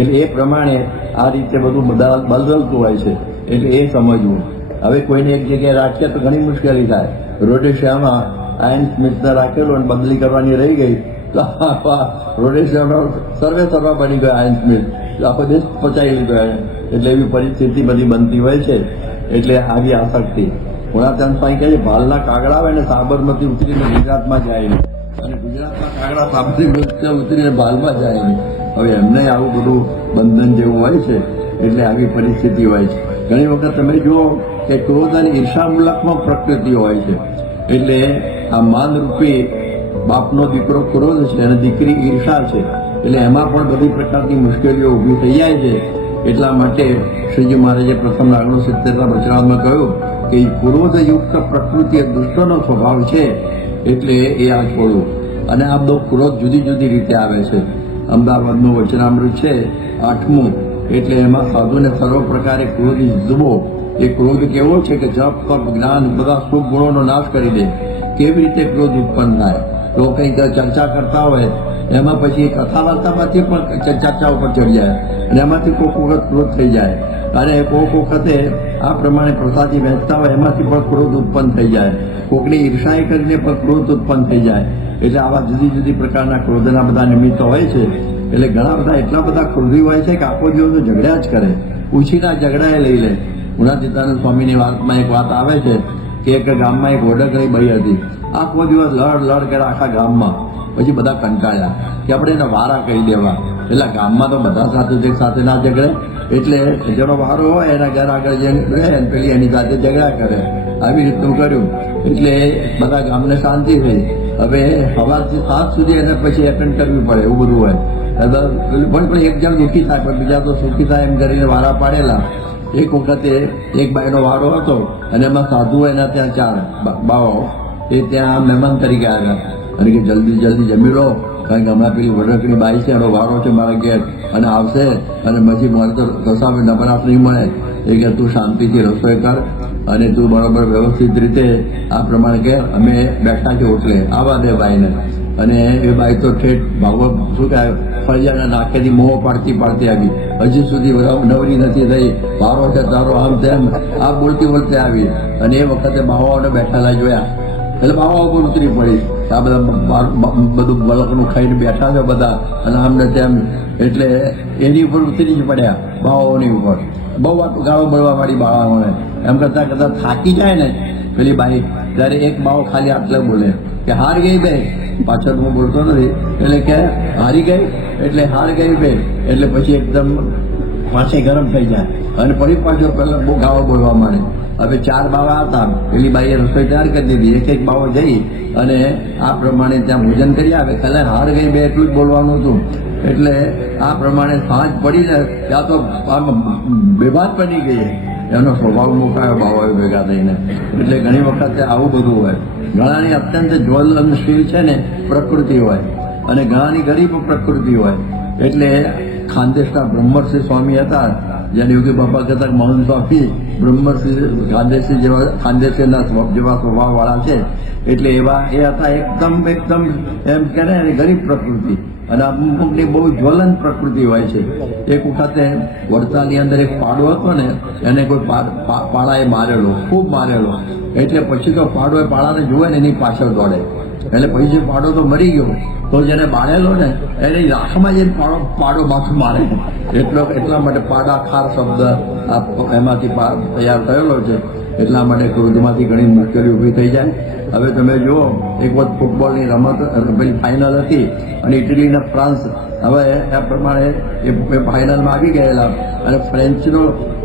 એટલે એ પ્રમાણે આ રીતે બધું બદલતું હોય છે. એટલે એ સમજવું. હવે કોઈને એક જગ્યાએ રાખીએ તો ઘણી મુશ્કેલી થાય. રોટેશિયામાં આયન સ્મિથને રાખેલું અને બદલી કરવાની રહી ગઈ તો રોટેશિયામાં સર્વ બની ગયો આયન સ્મિથ, આખો દેશ પચાવી લીધો. એટલે એવી પરિસ્થિતિ બધી બનતી હોય છે. એટલે આવી આસક્તિ. ગુણાત્યાન સ્વામી કહે છે, ભાલના કાગડા હોય ને સાબરમતી ઉતરીને ગુજરાતમાં જાય નહીં, અને ગુજરાતના કાગડા સાબરમતી ઉતરીને ભાલમાં જાય નહીં. હવે એમને આવું બધું બંધન જેવું હોય છે. એટલે આવી પરિસ્થિતિ હોય છે. ઘણી વખત તમે જુઓ કે ક્રોધ અને ઈર્ષા મુલકમાં પ્રકૃતિ હોય છે. એટલે આ માનરૂપી બાપનો દીકરો ક્રોધ છે અને દીકરી ઈર્ષા છે. એટલે એમાં પણ બધી પ્રકારની મુશ્કેલીઓ ઊભી થઈ જાય છે. એટલા માટે શ્રીજી મહારાજે પ્રથમ 69 વચનામાં કહ્યું કે ક્રોધયુક્ત પ્રકૃતિ એ દુષ્ટનો સ્વભાવ છે, એટલે એ આ છોડવું. અને આ બધો ક્રોધ જુદી જુદી રીતે આવે છે. અમદાવાદનું વચનામૃત છે 8મું, એટલે એમાં સાધુને સર્વ પ્રકારે ક્રોધ જુદવો. એ ક્રોધ કેવો છે કે જપ તપ જ્ઞાન બધા શુભ ગુણોનો નાશ કરી દે. કેવી રીતે ક્રોધ ઉત્પન્ન થાય? લોકો કંઈક ચર્ચા કરતા હોય, એમાં પછી કથા વાર્તામાંથી પણ ચર્ચા ઉપર ચડી જાય, અને એમાંથી કોઈક વખત ક્રોધ થઈ જાય. અને કોઈક વખતે આ પ્રમાણે પ્રસાદી વહેંચતા હોય એમાંથી પણ ક્રોધ ઉત્પન્ન થઈ જાય. કોઈકની ઈર્ષાએ કરીને પણ ક્રોધ ઉત્પન્ન થઈ જાય. એટલે આવા જુદી જુદી પ્રકારના ક્રોધના બધા નિમિત્તો હોય છે. એટલે ઘણા બધા એટલા બધા ક્રોધી હોય છે કે આખો દિવસ ઝઘડ્યા જ કરે, પૂછીના ઝઘડાએ લઈ લે. ગુણાતીતાનંદ સ્વામીની વાતમાં એક વાત આવે છે કે એક ગામમાં એક વડકરી બાઈ હતી. આખો દિવસ લડ કરે આખા ગામમાં. પછી બધા કંટાળ્યા કે આપણે એને વારા કહી દેવા. એટલે ગામમાં તો બધા સાથે ના ઝઘડે, એટલે જેનો વારો હોય એના ઘર આગળ જઈને રહે, પેલી એની સાથે ઝઘડા કરે. આવી રીતનું કર્યું. એટલે બધા ગામને શાંતિ થઈ. હવે સવારથી 7 સુધી એને પછી એટેન્ડ કરવી પડે, એવું બધું હોય. પણ એક જણ દુઃખી થાય, પણ બીજા તો સુખી થાય એમ કરીને વારા પાડેલા. એક વખતે એક બાઈનો વારો હતો, અને એમાં સાધુ એના ત્યાં 4 બાવાઓ એ ત્યાં મહેમાન તરીકે આવ્યા, અને કે જલ્દી જમી લો, કારણ કે હમણાં પેલી વડકડી બાઈ છે, એનો વારો છે મારા ઘેર, અને આવશે, અને પછી મારે તો રસા નબરાશ નહીં મળે. એ કે તું શાંતિથી રસોઈ કર, અને તું બરાબર વ્યવસ્થિત રીતે આ પ્રમાણે કે અમે બેઠા છે ઓટલે આવવા દે બાઈને. અને એ બાઈ તો ઠેઠ ભાગવત શું કહે ફળિયાના નાકેથી મોં પાડતી આવી, હજી સુધી નવરી નથી થઈ. વારો છે તારો, આમ તેમ આ બોલતી આવી. અને એ વખતે બાવાઓને બેઠેલા જોયા, એટલે બાવાઓ પર ઉતરી પડી. આ બધા બધું બળકનું ખાઈને બેઠા છે બધા, અને આમને તેમ. એટલે એની ઉપર ઉતરી જ પડ્યા, બાવાઓની ઉપર. બહુ ગાળો બળવા વાળી બાવાઓને. એમ કરતા થાકી જાય ને પેલી બાઈ, ત્યારે એક બાવો ખાલી આટલે બોલે કે હાર ગઈ બે. પાછળ હું બોલતો નથી, એટલે કે હારી ગઈ, એટલે હાર ગઈ બે. એટલે પછી એકદમ પાછી ગરમ થઈ જાય, અને ફરી પાછો પેલા બહુ ગાળો બોલવા માંડે. હવે 4 બાવા હતા, પેલી બાઈએ રસોઈ તૈયાર કરી દીધી. એક બાવો જઈ અને આ પ્રમાણે ત્યાં ભોજન કરી આવે. ખાલી હાર ગઈ બે એટલું જ બોલવાનું હતું. એટલે આ પ્રમાણે સાંજ પડીને ત્યાં તો બેભાન બની ગઈ. એનો સ્વભાવ મુકાયો બાવાઓ ભેગા થઈને. એટલે ઘણી વખતે આવું બધું હોય. ઘણાની અત્યંત જ્વલનશીલ છે ને પ્રકૃતિ હોય, અને ઘણાની ગરીબ પ્રકૃતિ હોય. એટલે ખાનદેશના બ્રહ્મર્ષિ સ્વામી હતા, જેને યોગી બાપા કહેતા મહંત સ્વામી બ્રહ્મર્ષિ ખાનદેશીના જેવા સ્વભાવવાળા છે. એટલે એવા એ હતા એકદમ એમ કે ને ગરીબ પ્રકૃતિ, અને અમુકની બહુ જ્વલંત પ્રકૃતિ હોય છે. એક વખતે વડતાલની અંદર એક પાડો હતો ને, એને કોઈ પાડાએ મારેલો, ખૂબ મારેલો. એટલે પછી તો પાડો પાડાને જુએ ને એની પાછળ દોડે. એટલે પછી પાડો તો મરી ગયો, તો જેને બાળેલો ને એની રાખમાં જઈને પાડો માથું મારે. એટલા માટે પાડા ખાર શબ્દ એમાંથી તૈયાર થયેલો છે. એટલા માટે ક્રોધમાંથી ઘણી મુશ્કેલી ઊભી થઈ જાય. હવે તમે જુઓ, એક વખત ફૂટબોલની રમત પેલી ફાઇનલ હતી, અને ઇટલીના ફ્રાન્સ. હવે આ પ્રમાણે એ ફાઇનલમાં આવી ગયેલા, અને ફ્રેન્ચનો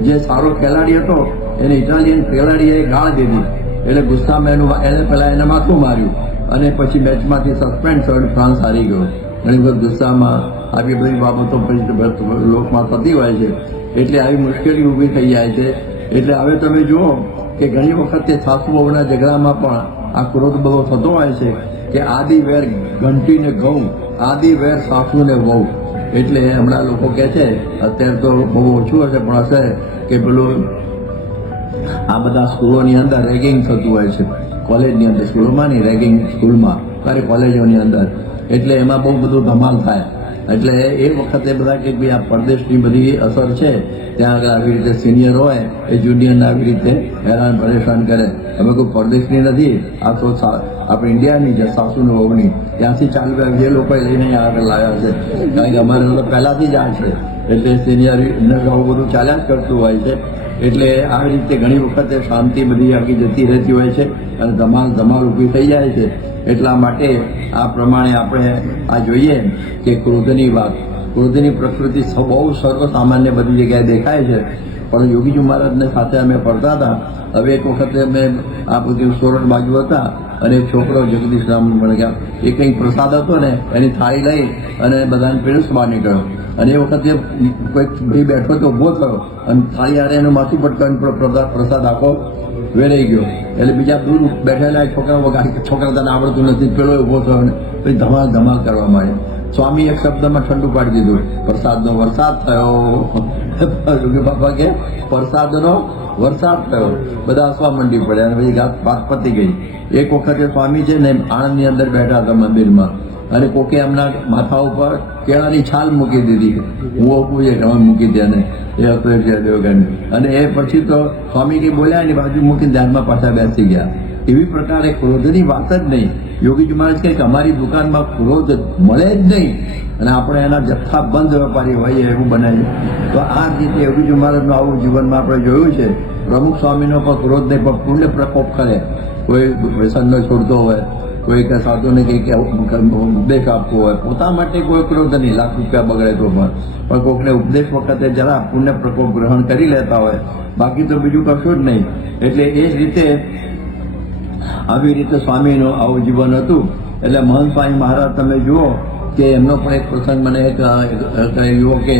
જે સારો ખેલાડી હતો એને ઇટાલિયન ખેલાડીએ ગાળ દીધી. એટલે ગુસ્સામાં એને પેલા એને માથું માર્યું, અને પછી મેચમાંથી સસ્પેન્ડ થયો અને ફ્રાન્સ હારી ગયો. ઘણી વખત ગુસ્સામાં આવી બધી બાબતો પછી લોકમાં થતી હોય છે, એટલે આવી મુશ્કેલી ઊભી થઈ જાય છે. એટલે હવે તમે જુઓ કે ઘણી વખતે સાસુ વહુના ઝઘડામાં પણ આ ક્રોધ બહુ થતો હોય છે કે આદિ વેર ઘંટીને ઘઉં, આદિ વેર સાસુને વહુ. એટલે હમણાં લોકો કહે છે, અત્યારે તો બહુ ઓછું હશે પણ હશે કે પેલું આ બધા સ્કૂલોની અંદર રેગિંગ થતું હોય છે, કોલેજની અંદર, સ્કૂલોમાં નહીં, રેગિંગ સ્કૂલમાં, ત્યારે કોલેજોની અંદર. એટલે એમાં બહુ બધું ધમાલ થાય. એટલે એ વખતે બધા કે ભાઈ આ પરદેશની બધી અસર છે, ત્યાં આગળ આવી રીતે સિનિયર હોય એ જુનિયરને આવી રીતે હેરાન પરેશાન કરે. અમે કોઈ પરદેશની નથી, આ તો આપણે ઇન્ડિયાની છે, સાસુને વહુની, ત્યાંથી ચાલુ જે લોકોએ લઈને આગળ લાવ્યા છે. કારણ કે અમારે તો પહેલાંથી જ આ છે, એટલે સિનિયર આવું બધું ચાલ્યા જ કરતું હોય છે. એટલે આવી રીતે ઘણી વખતે શાંતિ બધી આગી જતી રહેતી હોય છે અને ધમાલ ઊભી થઈ જાય છે. એટલા માટે આ પ્રમાણે આપણે આ જોઈએ કે ક્રોધની વાત, ક્રોધની પ્રકૃતિ બહુ સર્વસામાન્ય બધી જગ્યાએ દેખાય છે. પણ યોગીજી મહારાજને સાથે અમે ફરતા હતા. હવે એક વખતે અમે આ બધી સોરઠ બાજુ હતા અને એક છોકરો જગદીશ રામ મને ગયા, એ કંઈક પ્રસાદ હતો ને એની થાળી લઈ અને બધાને પીરસવા નીકળ્યો. અને એ વખતે કોઈક ભાઈ બેઠો તો ઊભો થયો અને થાળી આરે એનું માથું પટકાવીને પ્રસાદ આખો વેરાઈ ગયો. એટલે બીજા દૂર બેઠેલા છોકરા તને આવડતું નથી, પેલો ઊભો થયો ને પછી ધમાલ કરવા માંડ્યો. સ્વામી એક શબ્દમાં ઠંડુ પાડી દીધું, પ્રસાદનો વરસાદ થયો. બાપા કે પ્રસાદનો વરસાદ થયો. બધા હસવા મંડી પડ્યા અને પછી વાત પતી ગઈ. એક વખતે સ્વામી છે ને આણંદની અંદર બેઠા હતા મંદિરમાં અને કોકે એમના માથા ઉપર કેળાની છાલ મૂકી દીધી. હું આપું છે તમે મૂકી દે ને એ હતો દેવગણ. અને એ પછી તો સ્વામી કંઈ બોલ્યા એની બાજુ મૂકીને ધ્યાનમાં પાછા બેસી ગયા. એવી પ્રકારે ક્રોધની વાત જ નહીં. યોગીજી મહારાજ કહે કે અમારી દુકાનમાં ક્રોધ મળે જ નહીં અને આપણે એના જથ્થાબંધ વેપારી હોઈએ એવું બનાવીએ. તો આ રીતે યોગીજી મહારાજનું આવું જીવનમાં આપણે જોયું છે. પ્રમુખ સ્વામીનો પણ ક્રોધ નહીં પણ પુણ્ય પ્રકોપ કરે. કોઈ વ્યસનનો છોડતો હોય, કોઈ કે સાધુને કંઈક ઉપદેશ આપવો હોય, પોતા માટે કોઈ ક્રોધ નહીં, લાખ રૂપિયા બગડે તો પણ કોઈકને ઉપદેશ વખતે જરા પુણ્ય પ્રકોપ ગ્રહણ કરી લેતા હોય, બાકી તો બીજું કશું જ નહીં. એટલે એ જ રીતે આવી રીતે સ્વામીનું આવું જીવન હતું. એટલે મહંત સ્વામી મહારાજ તમે જુઓ કે એમનો પણ એક પ્રસંગ મને એક યુવકે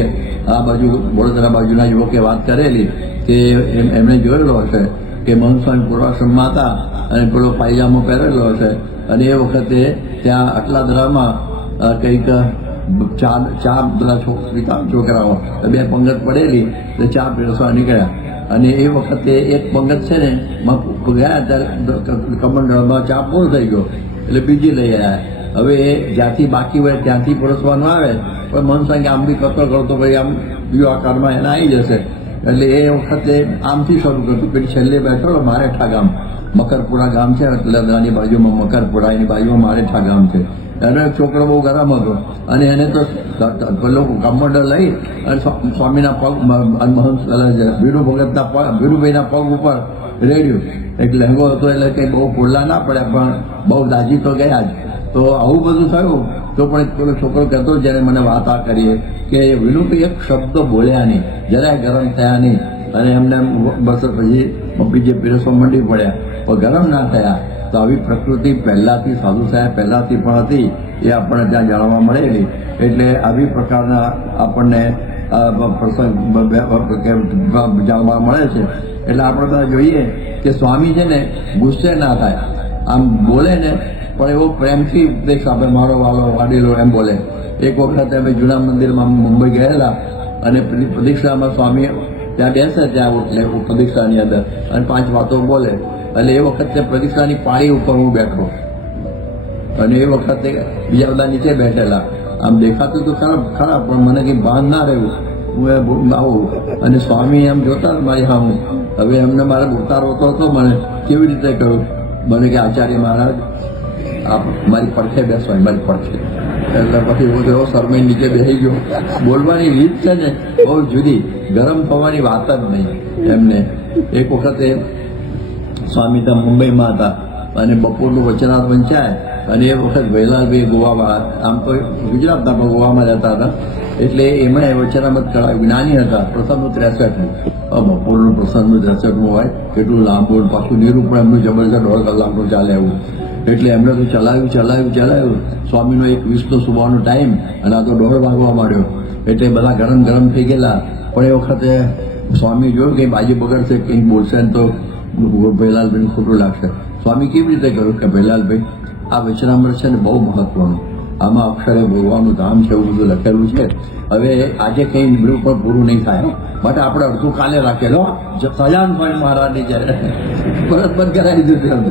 આ બાજુ વડોદરા બાજુના યુવકે વાત કરેલી કે એમણે જોયેલો હશે કે મહંત સ્વામી પૂર્વાશ્રમમાં હતા અને પેલો પાયજામો પહેરેલો હશે અને એ વખતે ત્યાં આટલા ધરામાં કંઈક ચા બધા છોકરાઓ બે પંગત પડેલી તો ચા પીરસવા નીકળ્યા. અને એ વખતે એક પંગત છે ને ગયા ત્યારે કમંડળમાં ચા પૂરો થઈ ગયો એટલે બીજી લઈ આવ્યા. હવે એ જ્યાંથી બાકી હોય ત્યાંથી પરોસવાનું આવે પણ મન સાંગે આમ બી કરતો ભાઈ આમ બીજો આકારમાં એને આવી જશે. એટલે એ વખતે આમથી શરૂ કરતું. પેલી છેલ્લે બેઠો મારેઠા ગામ, મકરપુરા ગામ છે લદરાની બાજુમાં, મકરપુરા એની બાજુમાં મારેઠા ગામ છે. એનો એક છોકરો બહુ ગરમ હતો અને એને તો પેલો કમંડળ લઈ અને સ્વામીના પગ મહંત વીરુભાઈના પગ ઉપર રેડ્યું. એક લહેંગો હતો એટલે કંઈ બહુ પોલા ના પડ્યા પણ બહુ દાજી તો ગયા જ. તો આવું બધું થયું તો પણ પેલો છોકરો કહેતો જ્યારે મને વાત આ કરીએ કે વિનુભાઈ એક શબ્દ બોલ્યા નહીં, જરાય ગરમ થયા નહીં અને એમને બસ પછી બીજે પીરસવા મંડી પડ્યા પણ ગરમ ના થયા. તો આવી પ્રકૃતિ પહેલાંથી સાધુ સાહેબ પહેલાંથી પણ હતી એ આપણને ત્યાં જાણવા મળેલી. એટલે આવી પ્રકારના આપણને પ્રસંગ જાણવા મળે છે. એટલે આપણે બધા જોઈએ કે સ્વામી છે ને ગુસ્સે ના થાય, આમ બોલે ને પણ એવો પ્રેમથી ઉપદેશ આપે, મારો વાલો વાડીલો એમ બોલે. એક વખત અમે જૂના મંદિરમાં મુંબઈ ગયેલા અને પ્રદીક્ષામાં સ્વામી ત્યાં બેસે ત્યાં પ્રદીક્ષાની અંદર અને 5 વાતો બોલે. એટલે એ વખતે પ્રદીક્ષાની પાળી ઉપર હું બેઠો અને એ વખતે બીજા બધા નીચે બેઠેલા. આમ દેખાતું તો ખરા પણ મને કંઈ ભાન ના રહ્યું. હું આવું અને સ્વામી એમ જોતા મારી હું હવે એમને મારે ઉતારો હતો મને કેવી રીતે કહ્યું મને કે આચાર્ય મહારાજ આપ મારી પડખે બેસવાય, મારી પડખે. એટલે પછી હું એવો શરમાઈ નીચે બેસી ગયો. બોલવાની રીત છે ને બહુ જુદી, ગરમ થવાની વાત જ નહીં એમને. એક વખતે સ્વામી ત્યાં મુંબઈમાં હતા અને બપોરનું વચનાથ વંચાય અને એ વખત વૈલાલભાઈ ગોવામાં, આમ તો ગુજરાતના પણ ગોવામાં રહેતા હતા એટલે એમાં વચનામત કરાવ્યું. જ્ઞાની હતા, પ્રસંગનું 63. બપોરનું પ્રસંગનું 63 હોય કેટલું લાંબુ, પાછું નિરૂપણ એમનું જબરજસ્ત 1.5 કલાકનું ચાલે એવું. એટલે એમણે તો ચલાવ્યું. સ્વામીનો 1:20 સુબહનો ટાઈમ અને આ તો 1:30 વાગવા માંડ્યો, એટલે બધા ગરમ થઈ ગયેલા. પણ એ વખતે સ્વામી જોયું કે બાજી બગડશે, કંઈક બોલશે ને તો ભૈલાલભાઈને ખોટું લાગશે. સ્વામી કેવી રીતે કહ્યું કે ભૈલાલભાઈ, આ વચનામૃત છે ને બહુ મહત્વનું, આમાં અક્ષરે ભગવાનનું ધામ છે એવું બધું લખેલું છે. હવે આજે કંઈ નિમણૂક પણ પૂરું નહીં થાય, બટ આપણે અડધું કાલે રાખેલો સજાન સ્વામી મહારાજની જ્યારે પરત બંધ કરાવી દીધું.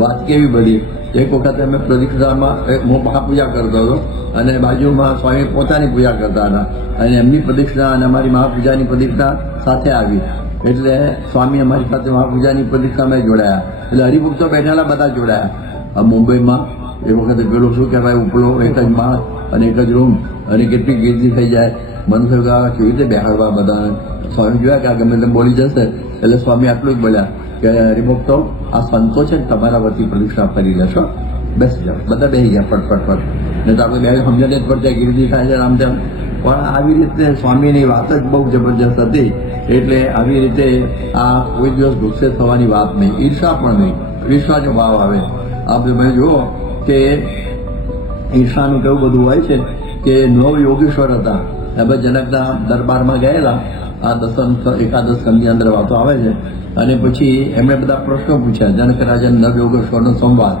વાત કેવી બધી. એક વખત અમે પ્રદક્ષિણામાં હું મહાપૂજા કરતો હતો અને બાજુમાં સ્વામી પોતાની પૂજા કરતા હતા અને એમની પ્રદક્ષિણા અને અમારી મહાપૂજાની પ્રદક્ષિણા સાથે આવી. એટલે સ્વામી અમારી સાથે મહાપૂજાની પ્રદક્ષિણામાં જોડાયા. એટલે હરિભક્તો બેઠેલા બધા જોડાયા. મુંબઈમાં એ વખતે પેલો શું કહેવાય, ઉપલો એક જ માળ અને એક જ રૂમ અને કેટલી ગીર્દી થઈ જાય. મને થયું કે આ કેવી રીતે બેહાડવા બધાને. સ્વામી જોયા કે આ ગમે તેમ બોલી જશે, એટલે સ્વામી આટલું જ બોલ્યા કે હરિભક્તો, આ સંતો છે ને તમારા વતી પ્રદક્ષિણા કરી લેશો, બેસી જાઓ. બધા બેસી ગયા ફટ. ને તો આપણે બે સમજણ જ પડશે, ગીર્દી થાય છે આમ તેમ. પણ આવી રીતે સ્વામીની વાત જ બહુ જબરજસ્ત હતી. એટલે આવી રીતે આ કોઈ દિવસ ગુસ્સે થવાની વાત નહીં, ઈર્ષા પણ નહીં, ઈર્ષાનો ભાવ આવે. આપણે તમે જુઓ કે ઈર્ષાનું કેવું બધું હોય છે કે 9 યોગેશ્વર હતા, હવે જનકના દરબારમાં ગયેલા. આ એકાદશ સ્કંદની અંદર વાતો આવે છે. અને પછી એમણે બધા પ્રશ્નો પૂછ્યા, જનક રાજા 9 યોગેશ્વરનો સંવાદ.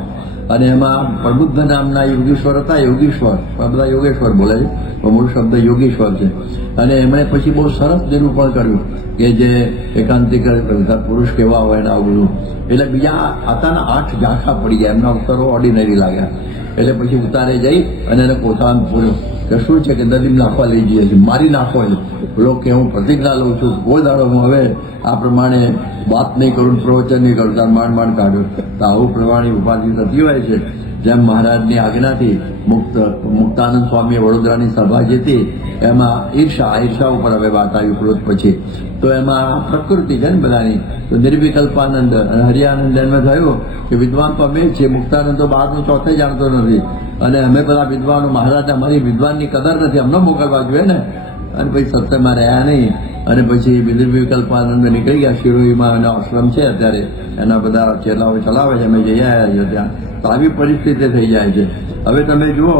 અને એમાં પ્રબુદ્ધ નામના યોગેશ્વર હતા. યોગેશ્વર બધા યોગેશ્વર બોલે છે, મૂળ શબ્દ યોગેશ્વર છે. અને એમણે પછી બહુ સરસ નિરૂપણ કર્યું કે જે એકાંતિક પુરુષ કેવા હોય ને આવું બધું. એટલે બીજા આતાના 8 ઝાંખા પડી ગયા, એમના ઉત્તરો ઓર્ડિનરી લાગ્યા. એટલે પછી ઉતારે જઈ અને એને કોથળામાં પૂર્યું કે શું છે કે નદીમાં નાખવા લઈ જઈએ છીએ, મારી નાખો છે. પેલો કે હું પ્રતિજ્ઞા લઉં છું, કોઈ દાડો હું હવે આ પ્રમાણે વાત નહીં કરું, પ્રવચન નહીં કરું. તાર માંડ કાઢ્યું. તો આવું પ્રમાણે ઉપાધિ થતી હોય છે. જેમ મહારાજની આજ્ઞાથી મુક્તાનંદ સ્વામી વડોદરાની સભા જે હતી એમાં ઈર્ષા ઉપર હવે વાત આવી ક્રોધ પછી. તો એમાં પ્રકૃતિ છે ને બધાની. તો નિર્વિકલ્પાનંદ અને હરિયાનંદ એમને થયું કે વિદ્વાન તો અમે છે, મુક્તાનંદ તો બહારનું ચોથે જાણતો નથી અને અમે બધા વિદ્વાનો, મહારાજ અમારી વિદ્વાનની કદર નથી, અમને મોકલવા જોઈએ ને. અને પછી સત્યમાં રહ્યા નહીં અને પછી નિર્વિકલ્પાનંદ નીકળી ગયા શિરોઈમાં, એનો આશ્રમ છે અત્યારે, એના બધા ચેલાઓ ચલાવે છે, અમે જઈ આવ્યા છીએ ત્યાં. તો આવી પરિસ્થિતિ થઈ જાય છે. હવે તમે જુઓ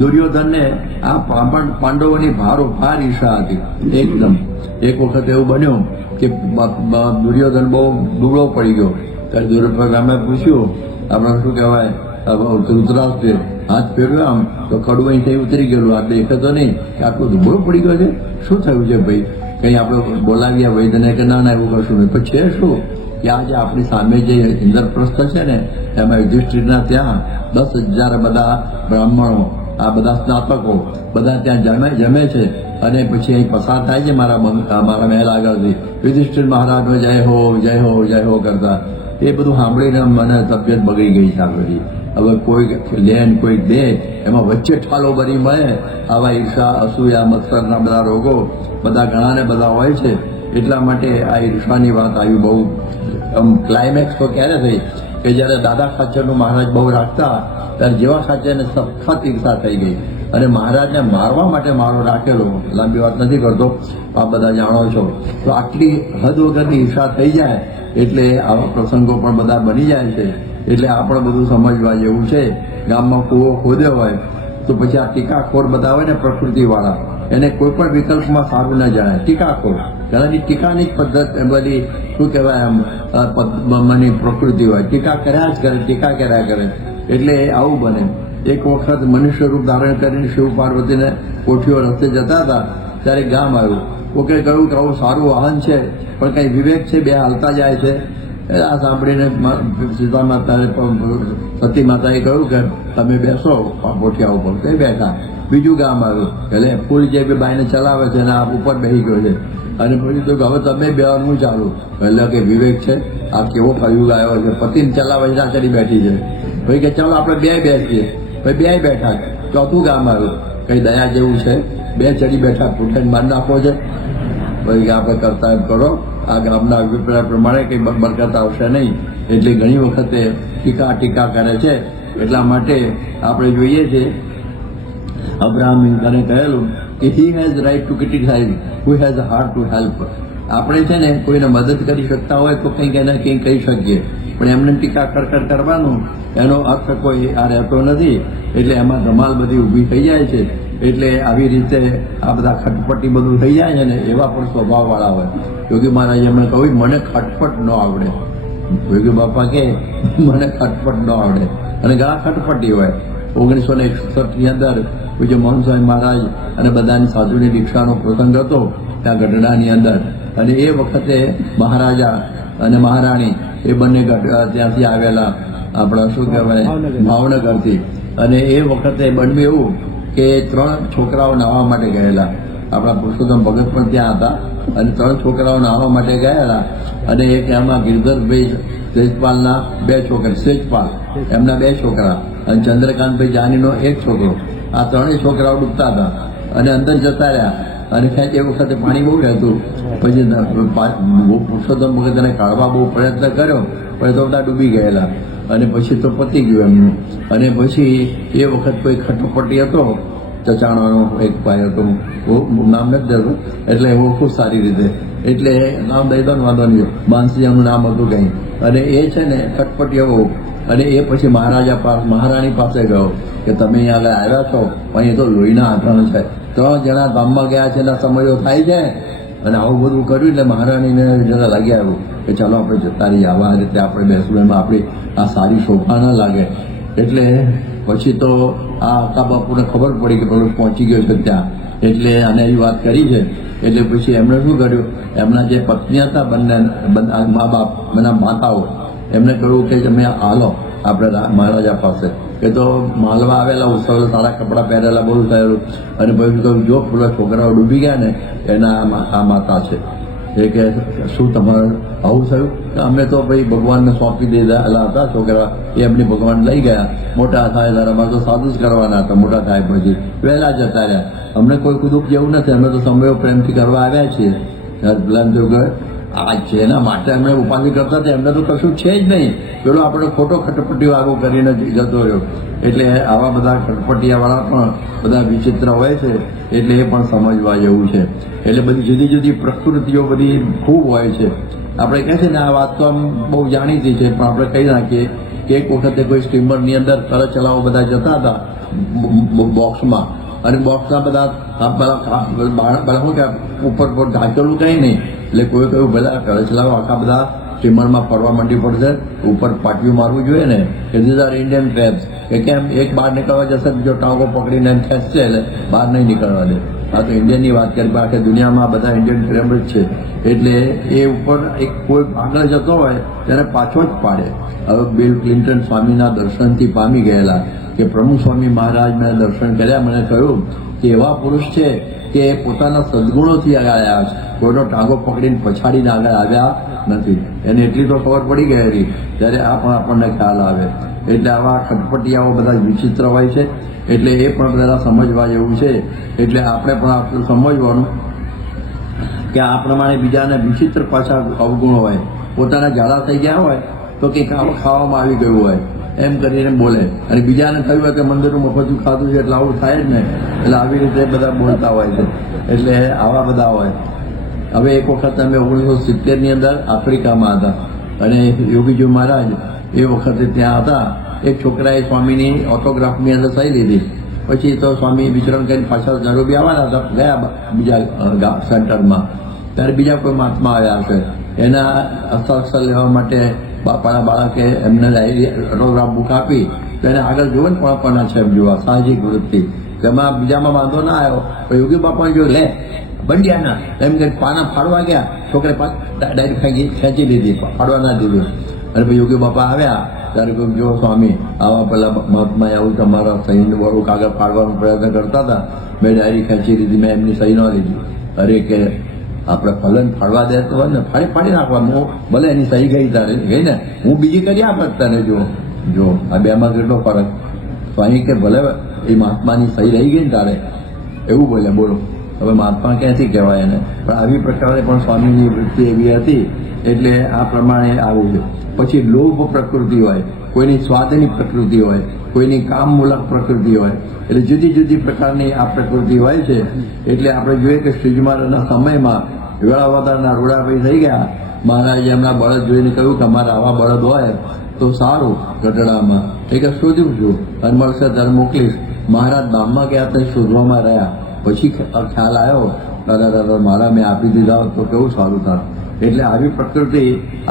દુર્યોધનને આ પાંડવોની ભારોભાર ઈર્ષા હતી એકદમ. એક વખત એવું બન્યું કે દુર્યોધન બહુ દુબળો પડી ગયો. ત્યારે દુર્યોધને પૂછ્યું, આપણે શું કહેવાય, ધૃતરાષ્ટ્રે હાથ ફેરવ્યો આમ તો કડવું અહીંથી ઉતરી ગયેલું. આ દેખાતો નહીં કે આટલો દુબળો પડી ગયો છે, શું થયું છે ભાઈ? કંઈ આપણે બોલાવ્યા વૈદ્યને કે ના એવું કરશું નહીં. પણ છે શું કે આજે આપણી સામે જે ઇન્દ્રપ્રસ્થ છે ને એમાં યુધિષ્ઠિરના ત્યાં 10,000 બધા બ્રાહ્મણો, આ બધા સ્નાતકો બધા ત્યાં જમે છે. અને પછી અહીં પસાર થાય છે મારા મહેલ આગળથી. યુધિષ્ઠિર મહારાજનો જય હો જય હો જય હો કરતા. એ બધું સાંભળીને મને તબિયત બગડી ગઈ છે બધી. હવે કોઈ લે ને કોઈ દે, એમાં વચ્ચે ઠાલો ભરી મળે. આવા ઈર્ષા, અસૂયા, મત્સરના બધા રોગો બધા ઘણાને બધા હોય છે. એટલા માટે આ ઈર્ષાની વાત આવી બહુ. ક્લાઇમેક્સ તો ક્યારે થઈ કે જ્યારે દાદા ખાચરનું મહારાજ બહુ રાખતા, ત્યારે જેવા ખાચરને સખત ઈર્ષા થઈ ગઈ અને મહારાજને મારવા માટે મારો રાખેલો. લાંબી વાત નથી કરતો, આ બધા જાણો છો. તો આટલી હદ વગરની ઈર્ષા થઈ જાય એટલે આવા પ્રસંગો પણ બધા બની જાય છે. એટલે આપણે બધું સમજવા જેવું છે. ગામમાં કૂવો ખોદ્યો હોય તો પછી આ ટીકાખોર બધા હોય ને પ્રકૃતિવાળા, એને કોઈ પણ વિકલ્પમાં સારું ન જણાય. ટીકાખોર ઘણાની ટીકાની જ પદ્ધત બધી શું કહેવાય મનની પ્રકૃતિ હોય, ટીકા કર્યા જ કરે, ટીકા કર્યા કરે. એટલે આવું બને. એક વખત મનુષ્ય રૂપ ધારણ કરીને શિવ પાર્વતીને કોઠીઓ રસ્તે જતા હતા ત્યારે ગામ આવ્યું. કોકે કહ્યું કે આવું સારું વાહન છે પણ કંઈ વિવેક છે, બે હાલતા જાય છે. આ સાંભળીને સીતા માતાએ સતી માતાએ કહ્યું કે તમે બેસો કોઠિયા ઉપર. તે બેઠા. બીજું ગામ આવ્યું એટલે ફૂલ જે બે બાઈને ચલાવે છે અને આ ઉપર બેસી ગયો છે. અને પછી તો હવે તમે બે હું ચાલુ. એટલે કે વિવેક છે, આ કેવો કયુગ આવ્યો છે, પતિને ચલાવે છે, ચડી બેઠી છે. ભાઈ કે ચાલો આપણે બે બેસીએ. ભાઈ બે બેઠા. ચોથું ગામ આવ્યું, કઈ દયા જેવું છે, બે ચડી બેઠા, ફૂટને માર નાખો છે. ભાઈ આપણે કરતા એમ કરો, આ ગામના અભિપ્રાય પ્રમાણે કંઈ બરકત આવશે નહીં. એટલે ઘણી વખતે ટીકા કરે છે. એટલા માટે આપણે જોઈએ છે અબ્રાહમ લિંકને કહેલું કે he has right to criticize who has a heart to help. આપણે છે ને કોઈને મદદ કરી શકતા હોય તો કંઈક એને કંઈક કહી શકીએ. પણ એમને ટીકા કરવાનું એનો અર્થ કોઈ આ રહેતો નથી. એટલે એમાં ધમાલ બધી ઊભી થઈ જાય છે. એટલે આવી રીતે આ બધા ખટપટી બધું થઈ જાય છે ને, એવા પણ સ્વભાવવાળા હોય. યોગી મહારાજ એમણે કહ્યું મને ખટપટ ન આવડે. યોગી બાપા કે મને ખટપટ ન આવડે, અને ઘણા ખટપટી હોય. 1961ની અંદર પૂજ્ય મોહન સ્વામી મહારાજ અને બધાની સાધુની દીક્ષાનો પ્રસંગ હતો ત્યાં ગઢડાની અંદર, અને એ વખતે મહારાજા અને મહારાણી એ બંને ત્યાંથી આવેલા આપણા શું કહેવાય ભાવનગરથી, અને એ વખતે બન્યું એવું કે 3 છોકરાઓ નાહવા માટે ગયેલા. આપણા પુરુષોત્તમ ભગત પણ ત્યાં હતા, અને 3 છોકરાઓ નાહવા માટે ગયેલા, અને એક એમાં ગિરધરભાઈ સેજપાલના 2 છોકરા, સેજપાલ એમના 2 છોકરા, અને ચંદ્રકાંતભાઈ જાનીનો 1 છોકરો. આ 3 છોકરાઓ ડૂબતા હતા અને અંદર જતા રહ્યા. અને એ વખતે પાણી બહુ રહેતું. પછી પુરુષોત્તમ ભગત એને કાઢવા બહુ પ્રયત્ન કર્યો, પણ તો બધા ડૂબી ગયેલા. અને પછી તો પતી ગયું એમનું. અને પછી એ વખત કોઈ ખટપટી હતો, ચચાણાનો એક ભાઈ હતો, નામ નથી દેતું, એટલે એવો ખૂબ સારી રીતે, એટલે નામ દઈ દો ને વાંધો નહીં, માનસીયાનું નામ હતું કંઈ. અને એ છે ને ખટપટી એવો, અને એ પછી મહારાણી પાસે ગયો કે તમે અહીંયા આવ્યા છો, અહીં તો લોહીના આંકણ છે. 3 જણા ગામમાં ગયા છે, એના સમયો થાય છે, અને આવું બધું કર્યું. એટલે મહારાણીને જરા લાગી આવ્યું કે ચાલો આપણે જતા રહીએ, આવા રીતે આપણે બેસવું, એમાં આપણી આ સારી શોભા ના લાગે. એટલે પછી તો આ અક્કા બાપુને ખબર પડી કે પેલું પહોંચી ગયો છે ત્યાં, એટલે આને એવી વાત કરી છે. એટલે પછી એમણે શું કર્યું, એમના જે પત્ની હતા બંને મા બાપ, એના માતાઓ, એમને કહ્યું કે તમે હાલો આપણે મહારાજા પાસે. એ તો માલવા આવેલા, ઉત્સવ સારા કપડાં પહેરેલા, બધું થયેલું. અને પછી કહ્યું જો પેલા છોકરાઓ ડૂબી ગયા ને એના આ માતા છે. એ કે શું તમારે આવું થયું? અમે તો ભાઈ ભગવાનને સોંપી દીધેલા હતા છોકરા, એ એમની ભગવાન લઈ ગયા. મોટા થાય ત્યારે અમારે તો સાદું જ કરવાના હતા. મોટા થાય પછી વહેલા જતા રહ્યા. અમને કોઈ દુઃખ જેવું નથી, અમે તો સમયો પ્રેમથી કરવા આવ્યા છીએ. આ જેના માટે અમે ઉપાધિ કરતા હતા એમને તો કશું છે જ નહીં. પેલો આપણે ખોટો ખટપટીઓ આગળ કરીને જતો રહ્યો. એટલે આવા બધા ખટપટિયાવાળા પણ બધા વિચિત્ર હોય છે. એટલે એ પણ સમજવા જેવું છે. એટલે બધી જુદી જુદી પ્રકૃતિઓ બધી ખૂબ હોય છે. આપણે કહે છે ને આ વાત તો આમ બહુ જાણીતી છે, પણ આપણે કહી નાખીએ કે એક વખતે કોઈ સ્ટીમરની અંદર તર ચલાવો બધા જતા હતા બોક્સમાં, અને બોક્સના બધા શું કે ઉપર ઢાંકેલું કંઈ નહીં. એટલે કોઈ કહ્યું બધા તર ચલાવો આખા બધા સ્ટીમરમાં ફરવા માંડી પડશે, ઉપર પાટિયું મારવું જોઈએ ને, કે ધીઝ આર ઇન્ડિયન ટ્રેબ્સ, કે કેમ એક બહાર નીકળવા જશે બીજો ટાંગો પકડીને એમ ખેંચશે એટલે બહાર નહીં નીકળવા દે. આ તો ઇન્ડિયનની વાત કરી, આખી દુનિયામાં બધા ઇન્ડિયન ટ્રેબ જ છે. એટલે એ ઉપર એક કોઈ આગળ જતો હોય ત્યારે પાછો જ પાડે. હવે બિલ ક્લિન્ટન સ્વામીના દર્શનથી પામી ગયેલા, કે પ્રમુખ સ્વામી મહારાજ મેં દર્શન કર્યા, મને કહ્યું કે એવા પુરુષ છે કે પોતાના સદગુણોથી આગળ આવ્યા છે, કોઈનો ટાંગો પકડીને પછાડીને આગળ આવ્યા નથી. એને એટલી તો ખબર પડી ગયેલી, ત્યારે આ પણ આપણને ખ્યાલ આવે. એટલે આવા ખટપટિયાઓ બધા વિચિત્ર હોય છે. એટલે એ પણ બધા સમજવા જેવું છે. એટલે આપણે પણ આટલું સમજવાનું કે આ પ્રમાણે બીજાને વિચિત્ર પાછા અવગુણ હોય. પોતાના ઝાડા થઈ ગયા હોય તો કંઈક ખાવામાં આવી ગયું હોય એમ કરીને બોલે, અને બીજાને થયું હોય કે મંદિરનું મફતું ખાધું છે એટલે આવું થાય જ ને. એટલે આવી રીતે બધા બોલતા હોય છે. એટલે આવા બધા હોય. હવે એક વખત અમે 1970ની અંદર આફ્રિકામાં હતા, અને યોગીજી મહારાજ એ વખતે ત્યાં હતા. એક છોકરાએ સ્વામીની ઓટોગ્રાફની અંદર સહી લીધી. પછી તો સ્વામી વિચરણ કરીને પાછા નરોબી આવવાના હતા, ગયા બીજા સેન્ટરમાં. ત્યારે બીજા કોઈ મહાત્મા આવ્યા હશે, એના હસ્તાક્ષર લેવા માટે બાપાના બાળકે એમને ઓટોગ્રાફ બુક આપી. તો એને આગળ જુઓ ને પણ છે એમ જોવા, સાહજિક વૃત્તિ. તેમાં બીજામાં વાંધો ના આવ્યો. પણ યોગી બાપાને જો લે બંડિયાના એમ કે પાના ફાડવા ગયા, છોકરે ડાયરેક્ટ ખેંચી લીધી, ફાડવા ના દીધું. અને પછી યોગી બાપા આવ્યા ત્યારે કોઈ જો સ્વામી આવા પેલા મહાત્માએ આવું તમારા સહી વાળું કાગળ ફાડવાનો પ્રયત્ન કરતા હતા, મેં ડાયરી ખેંચી લીધી, મેં એમની સહી ન લીધી. અરે કે આપણે ફલન ફાડવા દે તો ને ફાડી નાખવાનું, ભલે એની સહી ગઈ તારે ગઈ ને, હું બીજી કરી આપત તને. જો આ બેમાં કેટલો ફરક. તો અહીં કે ભલે એ મહાત્માની સહી રહી ગઈ ને તારે, એવું બોલે. બોલો હવે મહાત્મા ક્યાંથી કહેવાય એને? પણ આવી પ્રકારે પણ સ્વામીની વૃત્તિ એવી હતી. એટલે આ પ્રમાણે આવું છે. પછી લોભ પ્રકૃતિ હોય, કોઈની સ્વાદની પ્રકૃતિ હોય, કોઈની કામમૂલક પ્રકૃતિ હોય. એટલે જુદી જુદી પ્રકારની આ પ્રકૃતિ હોય છે. એટલે આપણે જોઈએ કે શ્રીજી મહારાજના સમયમાં વેળાવદરના રૂડાભાઈ થઈ ગયા મહારાજે એમના બળદ જોઈને કહ્યું કે અમારા આવા બળદ હોય તો સારું ગઢડામાં. એ કે શોધ્યું છું અને મળશે ત્યારે મોકલીશ. મહારાજ ગામમાં ગયા ત્યાં શોધવામાં રહ્યા. પછી ખ્યાલ આવ્યો, દાદા મારા મેં આપી દીધા હોત તો કેવું સારું થાય. એટલે આવી પ્રકૃતિ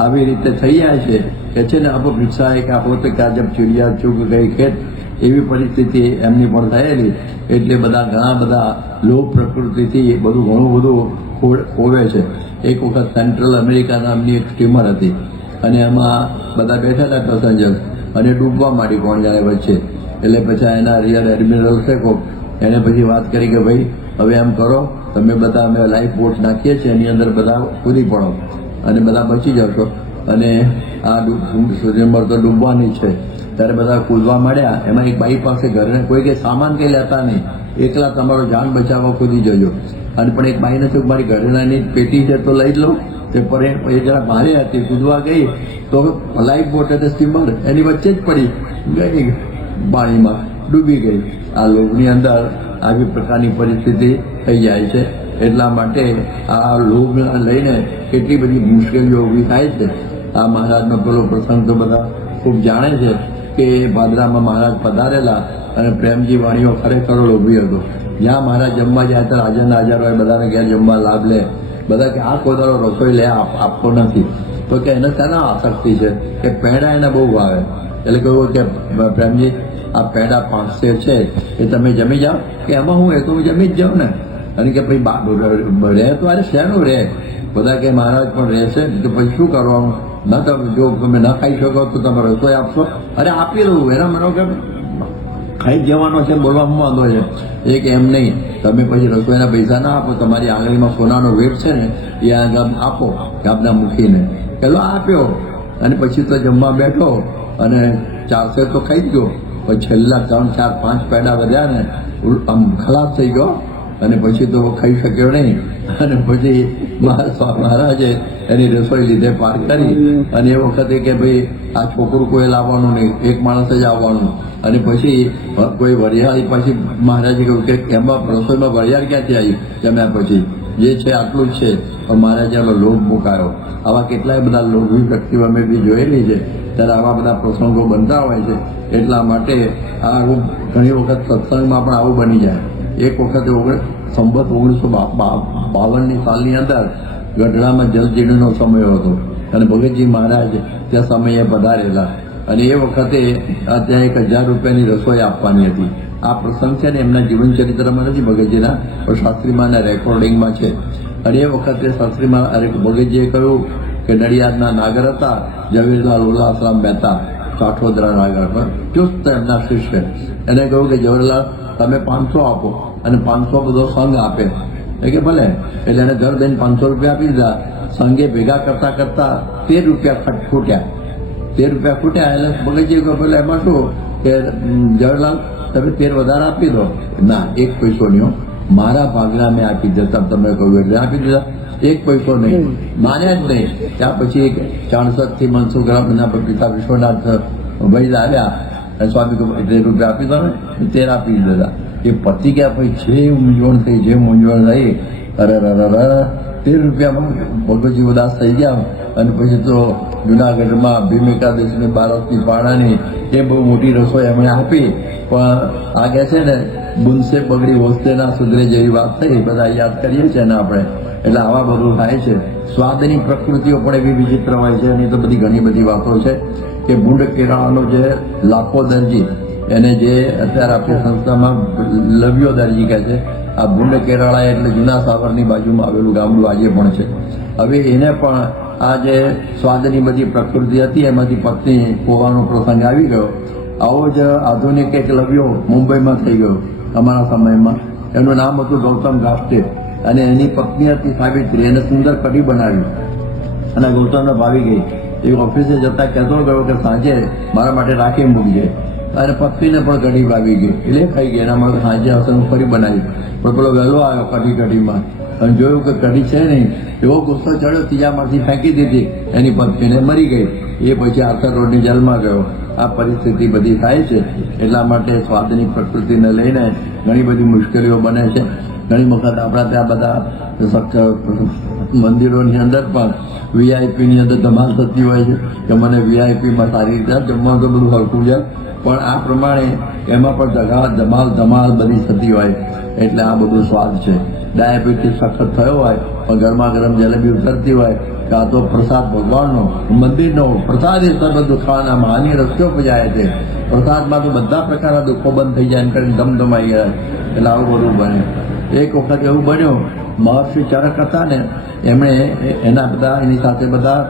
આવી રીતે થઈ જાય છે કે છે ને અબ भिक्षा का होत क्या जब चिड़िया चुग गई खेत, એવી પરિસ્થિતિ એમની પણ થયેલી. એટલે બધા ઘણા બધા લોક પ્રકૃતિથી બધું ઘણું બધું ખોવે છે. એક વખત સેન્ટ્રલ અમેરિકા નામની એક સ્ટીમર હતી અને એમાં બધા બેઠેલા પેસેન્જર અને ડૂબવા માંડી કોણ જાણે વચ્ચે. એટલે પછી એના રિયર એડમિરલ છે કોક, એને પછી વાત કરી કે ભાઈ હવે એમ કરો, તમે બધા અમે લાઈફ બોટ નાખીએ છીએ એની અંદર બધા કૂદી પડો અને બધા બચી જશો. અને આ સ્ટીમર તો ડૂબવાની છે. ત્યારે બધા કૂદવા માંડ્યા. એમાં એક બાઈ પાસે ઘરે કોઈ કે સામાન કંઈ લેતા નહીં, એકલા તમારો જાન બચાવવા કૂદી જજો. અને પણ એક બાઈને શું મારી ઘરેણાની પેટી છે તો લઈ જ લો. તે પર એ જરા ભારે હતી, કૂદવા ગઈ તો લાઈફ બોટ એટલે સ્ટીમર એની વચ્ચે જ પડી ગઈ, પાણીમાં ડૂબી ગઈ. આ લોભની અંદર આવી પ્રકારની પરિસ્થિતિ થઈ જાય છે. એટલા માટે આ લોભ લઈને કેટલી બધી મુશ્કેલીઓ ઊભી થાય છે. આ મહારાજનો પેલો પ્રસંગ તો બધા ખૂબ જાણે છે કે ભાદરામાં મહારાજ પધારેલા અને પ્રેમજી વાણીઓ ખરેખર લોભી હતો. જ્યાં મહારાજ જમવા જાય તો રાજાના હાજર હોય, બધાને ઘેર જમવા લાભ લે. બધા કે આ કોદાળો રસોઈ લે આપતો નથી. તો કે એને શાના આસક્તિ છે કે પેંડા એને બહુ ભાવે. એટલે કહ્યું કે પ્રેમજી આ પેંડા 500 છે એ તમે જમી જાઓ. કે એમાં હું એ તો હું જમી જ જાઉં ને. અને કે ભાઈ રહે તો અરે શેનું રહે. બધા કે મહારાજ પણ રહેશે તો પછી શું કરવાનું, ન તમે જો તમે ન ખાઈ શકો તો તમે રસોઈ આપશો. અરે આપી દઉં, એના મને કે ખાઈ જવાનો છે બોલવામાં વાંધો છે. એક એમ નહીં, તમે પછી રસોઈના પૈસા ના આપો, તમારી આંગળીમાં સોનાનો વેટ છે ને એ આગળ આપો ગામના મૂકીને. પેલો આપ્યો અને પછી તો જમવા બેઠો અને 400 તો ખાઈ જ ગયો. પછી છેલ્લા 3, 4, 5 પેડા વધ્યા ને આમ ખલાસ થઈ ગયો અને પછી તો ખાઈ શક્યો નહીં. અને પછી મહારાજે એની રસોઈ લીધે પાર કરી. અને એ વખતે કે ભાઈ આ છોકરું કોઈ લાવવાનું નહીં, એક માણસ જ આવવાનું. અને પછી કોઈ વરિયાળી, પછી મહારાજે કહ્યું કે એમાં રસોઈમાં વરિયાળ ક્યાંથી આવી જમ્યા પછી, જે છે આટલું જ છે. પણ મહારાજે એનો લોભ મુકાયો. આવા કેટલાય બધા લોભી વ્યક્તિઓ અમે બી જોયેલી છે. ત્યારે આવા બધા પ્રસંગો બનતા હોય છે. એટલા માટે આવું ઘણી વખત સત્સંગમાં પણ આવું બની જાય. એક વખતે સંવત 1952ની સાલની અંદર ગઢડામાં જલજીર્ણનો સમય હતો અને ભગતજી મહારાજ ત્યાં સમયે પધારેલા. અને એ વખતે ત્યાં 1000 રૂપિયાની રસોઈ આપવાની હતી. આ પ્રસંગ છે ને એમના જીવન ચરિત્રમાં નથી ભગતજીના, પણ શાસ્ત્રીમાના રેકોર્ડિંગમાં છે. અને એ વખતે શાસ્ત્રીમાં ભગતજીએ કહ્યું કે નડિયાદના નાગર હતા ઝવેરલાલ ઉલ્લાસરામ મહેતા, કાઠોદરા નાગર પર ચુસ્ત એમના શિષ્ય. એને કહ્યું કે ઝવેરલાલ તમે 500 આપો અને 500 બધો સંઘ આપે. એ કે ભલે. એટલે એને ઘર દઈને 500 રૂપિયા આપી દીધા. સંઘે ભેગા કરતા કરતા 13 રૂપિયા ખૂટ્યા. 13 રૂપિયા ખૂટ્યા. એટલે ભગતજી કહ્યું ભલે એમાં શું કે ઝવેરલાલ તમે 13 વધારે આપી દો. ના, 1 પૈસો નહીં, મારા ભાગના મેં આપી દેતા, તમે કહ્યું એટલે આપી દીધા. 1 પૈસો નહીં, માન્યા જ નહીં. ત્યાં પછી 64 થી મનસુખરામના પિતા વિશ્વનાથ ભાઈ આવ્યા અને સ્વામી 13 રૂપિયા આપી દો ને, 13 આપી દીધા. એ પતિ ગયા પછી જે મૂંઝવણ થઈ, જે મૂંઝવણ થઈ, અરે 13 રૂપિયામાં ભગવતજી ઉદાસ થઈ ગયા. અને પછી તો જુનાગઢમાં ભીમ એકાદશીની 12 પાણાની એ બહુ મોટી રસોઈ એમણે આપી. પણ આગળ છે ને બુનસે બગડી વસ્તે ના સુધરે જેવી વાત થઈ, બધા યાદ કરીએ છીએ ને આપણે. એટલે આવા બધું થાય છે. સ્વાદની પ્રકૃતિઓ પણ એવી વિચિત્ર હોય છે. એની તો બધી ઘણી બધી વાતો છે કે ભૂંડ કેળાનો જે લાખો દરજી, એને જે અત્યારે આપણી સંસ્થામાં લવ્યો દરજી કહે છે. આ ભૂંડ કેરાળા એટલે જૂના સાવરની બાજુમાં આવેલું ગામડું આજે પણ છે. હવે એને પણ આ જે સ્વાદની બધી પ્રકૃતિ હતી એમાંથી પત્ની ખોવાનો પ્રસંગ આવી ગયો. આવો જ આધુનિક એક લવ્યો મુંબઈમાં થઈ ગયો અમારા સમયમાં. એનું નામ હતું ગૌતમ ગાસ્ટે અને એની પત્ની હતી સાવિત્રી. એને સુંદર કઢી બનાવી અને ગૌતમને ભાવી ગઈ. એ ઓફિસે જતા કહેતો ગયો કે સાંજે મારા માટે રાખી મૂકજે. અને પત્નીને પણ કઢી ભાવી ગઈ એટલે ખાઈ ગઈ. એના માટે સાંજે હસન ફરી બનાવી. પણ પેલો વહેલો આવ્યો કઢીમાં અને જોયું કે કઢી છે નહીં. એવો ગુસ્સો ચડ્યો, ત્રીજામાંથી ફેંકી દીધી. એની પત્નીને મરી ગઈ. એ પછી આર્થર રોડની જેલમાં ગયો. આ પરિસ્થિતિ બધી થાય છે. એટલા માટે સ્વાદની પ્રકૃતિને લઈને ઘણી બધી મુશ્કેલીઓ બને છે. ઘણી વખત આપણા ત્યાં બધા મંદિરોની અંદર પણ વીઆઈપીની અંદર ધમાલ થતી હોય છે કે મને વીઆઈપીમાં સારી રીતે જમવાનું તો બધું હલકું છે, પણ આ પ્રમાણે એમાં પણ ધમાલ બધી થતી હોય. એટલે આ બધું સ્વાદ છે. ડાયાબિટીસ સખત થયો હોય પણ ગરમા ગરમ જલેબી ઉતરતી હોય, કાં તો પ્રસાદ ભગવાનનો મંદિરનો પ્રસાદ એ સર્વ દુખાના મહાની રસ્તો પજાય છે. પ્રસાદમાં તો બધા પ્રકારના દુઃખો બંધ થઈ જાય એમ કરીને ધમધમાઈ ગયા. એટલે આવું બધું બને. એક વખત એવું બન્યું, મહર્ષિ ચરક હતા ને, એમણે એની સાથે બધા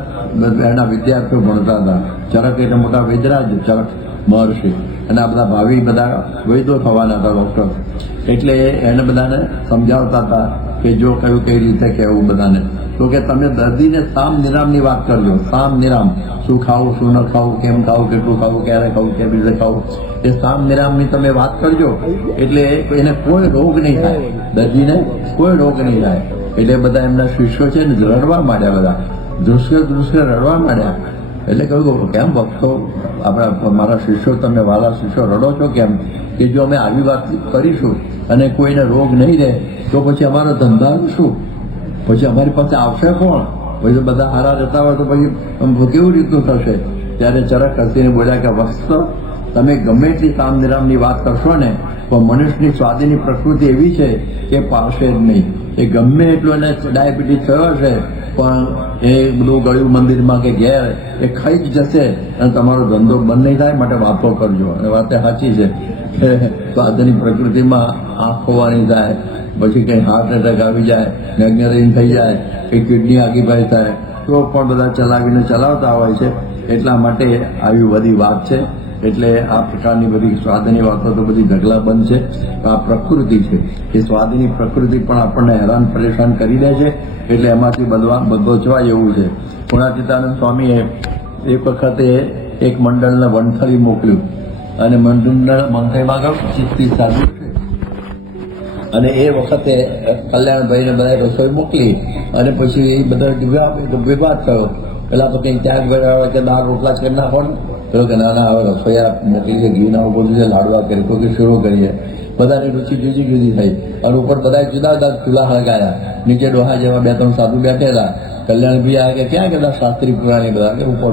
એના વિદ્યાર્થીઓ ભણતા હતા. ચરક એટલે મોટા વૈદરાજ ચરક મહર્ષિ, અને આ બધા ભાવિ બધા વૈદો થવાના હતા, ડોક્ટર. એટલે એને બધાને સમજાવતા હતા કે જો કયું કઈ રીતે કહેવું બધાને. તો કે તમે દર્દીને સામ નિરામની વાત કરજો. સામ નિરામ, શું ખાવું શું ન ખાવું, કેમ ખાવું, કેટલું ખાવું, ક્યારે ખાવું, કેવી રીતે ખાવું, એ સામ નિરામની તમે વાત કરજો. એટલે એને કોઈ રોગ નહીં થાય, દર્દીને કોઈ રોગ નહીં થાય. એટલે બધા એમના શિષ્યો છે ને રડવા માંડ્યા, બધા ધ્રુસકે રડવા માંડ્યા. એટલે કહ્યું કેમ ભક્તો, આપણા મારા શિષ્યો, તમે વાલા શિષ્યો રડો છો કેમ? કે જો અમે આવી વાત કરીશું અને કોઈને રોગ નહીં રહે તો પછી અમારો ધંધાનું શું? પછી અમારી પાસે આવશે કોણ? પછી તો બધા હારા રહેતા હોય તો પછી કેવું રીતનું થશે? ત્યારે ચરક હસીને બોલ્યા કે વસ્ત, તમે ગમે એટલી કામ નિરામની વાત કરશો ને, પણ મનુષ્યની સ્વાદીની પ્રકૃતિ એવી છે કે પાશે જ નહીં. એ ગમે એટલું એને ડાયાબિટીસ થયો હશે પણ એ બધું ગળ્યું મંદિરમાં કે ઘેર એ ખાઈ જ જશે અને તમારો ધંધો બંધ નહીં થાય. માટે વાતો કરજો. અને વાત સાચી છે કે સ્વાદની પ્રકૃતિમાં આંખ ખોવાની થાય, પછી કંઈ હાર્ટ એટેક આવી જાય, મેગ્નેરિન થઈ જાય, કંઈ કિડની આગીભાઈ થાય, તો પણ બધા ચલાવતા હોય છે. એટલા માટે આવી બધી વાત છે. એટલે આ પ્રકારની બધી સ્વાદની વાતો તો બધી ઢગલા બંધ છે. આ પ્રકૃતિ છે, એ સ્વાદની પ્રકૃતિ પણ આપણને હેરાન પરેશાન કરી દે છે. એટલે એમાંથી બધો જવાય એવું છે. ગુણાતીતાનંદ સ્વામીએ એક વખતે એક મંડળને વનથલી મોકલ્યું, અને મંથલીમાં કહ્યું ચિત્તી સાધુ છે, અને એ વખતે કલ્યાણભાઈને બધા રસોઈ મોકલી, અને પછી એ બધા વિવાદ થયો. પેલા તો કંઈક ત્યાગ ભર્યા કે દાળ રોટલા જ કરી નાખો ને, પેલો કે ના હવે રસોઈયા મોકલી છે, ઘી ના બધું છે, લાડવા કરીએ, કોઈ શીરો કરીએ. બધાની રુચિ જુદી જુદી થઈ, અને ઉપર બધા જુદા જુદા ચૂલા હળગાયા. નીચે ડોહા જેવા 2-3 સાધુ બેઠેલા. કલ્યાણભાઈ આ કે ક્યાં ગયા શાસ્ત્રી પુરાણી બધા કે ઉપર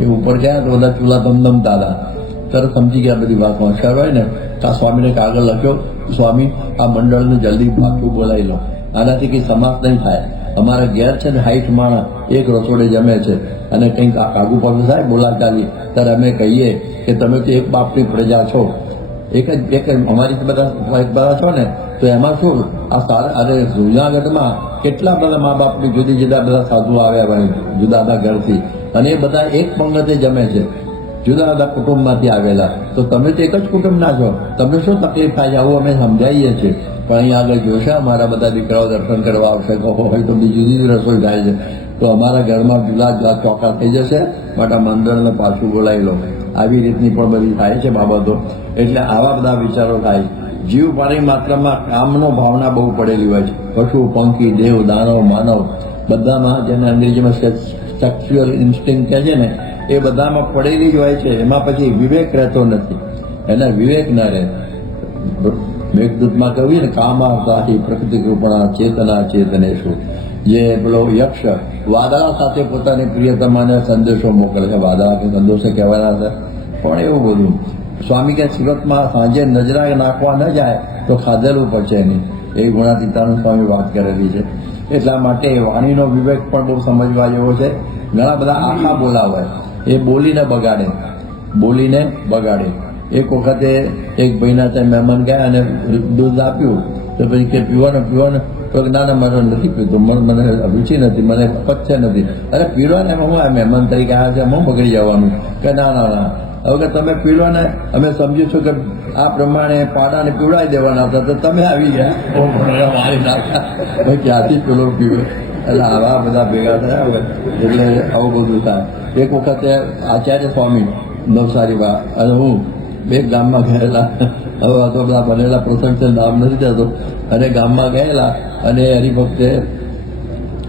એ ઉપર ગયા તો બધા ચૂલા ધમધમતા હતા. તરત સમજી ગયા બધી વાત. હોશિયાર હોય ને તો આ સ્વામીને કાગળ લખ્યો, સ્વામી આ મંડળને જલ્દી પાછું બોલાવી લો, આનાથી કંઈ સમાસ નહીં થાય. અમારા ઘેર છે ને 60 માણસ એક રસોડે જમે છે, અને કંઈક આગુ પાછું થાય બોલાચાલી, ત્યારે અમે કહીએ કે તમે તો એક બાપની પ્રજા છો, એક જ અમારી બધા છો ને, તો એમાં શું અરે જૂનાગઢમાં કેટલા બધા મા બાપની જુદી જુદા બધા સાધુ આવ્યા હોય જુદા જુદા ઘરથી, અને એ બધા એક પંગતે જમે છે, જુદા જુદા કુટુંબમાંથી આવેલા. તો તમે તો એક જ કુટુંબના છો, તમને શું તકલીફ થાય છે આવું અમે સમજાવીએ છીએ. પણ અહીંયા આગળ જોશે અમારા બધા દીકરાઓ દર્શન કરવા આવશે તો હોય તો બીજી જુદી રસોઈ થાય છે, તો અમારા ઘરમાં જુદા જુદા ચોખા થઈ જશે, માટે મંદિરને પાછું બોલાવી લો. આવી રીતની પણ બધી થાય છે બાબતો. એટલે આવા બધા વિચારો થાય. જીવ પાણી માત્રમાં કામનો ભાવના બહુ પડેલી હોય છે. પશુ પંખી દેવ દાનવ માનવ બધામાં, જેને અંગ્રેજીમાં સેક્સ્યુઅલ ઇન્સ્ટિંક્ટ કહે છે ને, એ બધામાં પડેલી જ હોય છે. એમાં પછી વિવેક રહેતો નથી, એને વિવેક ન રહે. મેઘદૂતમાં કહ્યું ને કામાર્થાથી પ્રકૃતિ કૃપણા ચેતના ચેતનેશું. જે પેલો યક્ષ વાદળા સાથે પોતાની પ્રિયતમાને સંદેશો મોકલે છે, વાદળા કે સંદેશો કહેવાના છે, પણ એવું બધું. સ્વામી કે સુરતમાં સાંજે નજરા નાખવા ન જાય તો ખાધેલું પડશે નહીં, એ ગુણાતીતાનંદ સ્વામી વાત કરેલી છે. એટલા માટે વાણીનો વિવેક પણ બહુ સમજવા જેવો છે. ઘણા બધા આખા બોલાવે, એ બોલીને બગાડે. એક વખતે એક ભાઈના ત્યાં મહેમાન ગયા અને દૂધ આપ્યું, તો પછી કે પીવાનું તો ના મારે નથી પીતું, મને રુચિ નથી, મને પચે નથી. અરે પીવાનું એમાં હું મહેમાન તરીકે આવ્યા છે, એમાં બગડી જવાનું. કે ના હવે કે તમે પીલો ને, અમે સમજ્યું છું કે આ પ્રમાણે પાડાને પીવડાવી દેવાના હતા, તો તમે આવી ગયા મારી નાખ્યા, ક્યાંથી પેલો પીવે. એટલે આવા બધા ભેગા થયા હોય એટલે આવું બધું થાય. એક વખતે આચાર્ય સ્વામી નવસારીમાં અને હું બે ગામમાં ગયેલા, હવે આ તો બધા બનેલા પ્રસંગ છે, નામ નથી જતો, અને ગામમાં ગયેલા, અને હરિભક્તે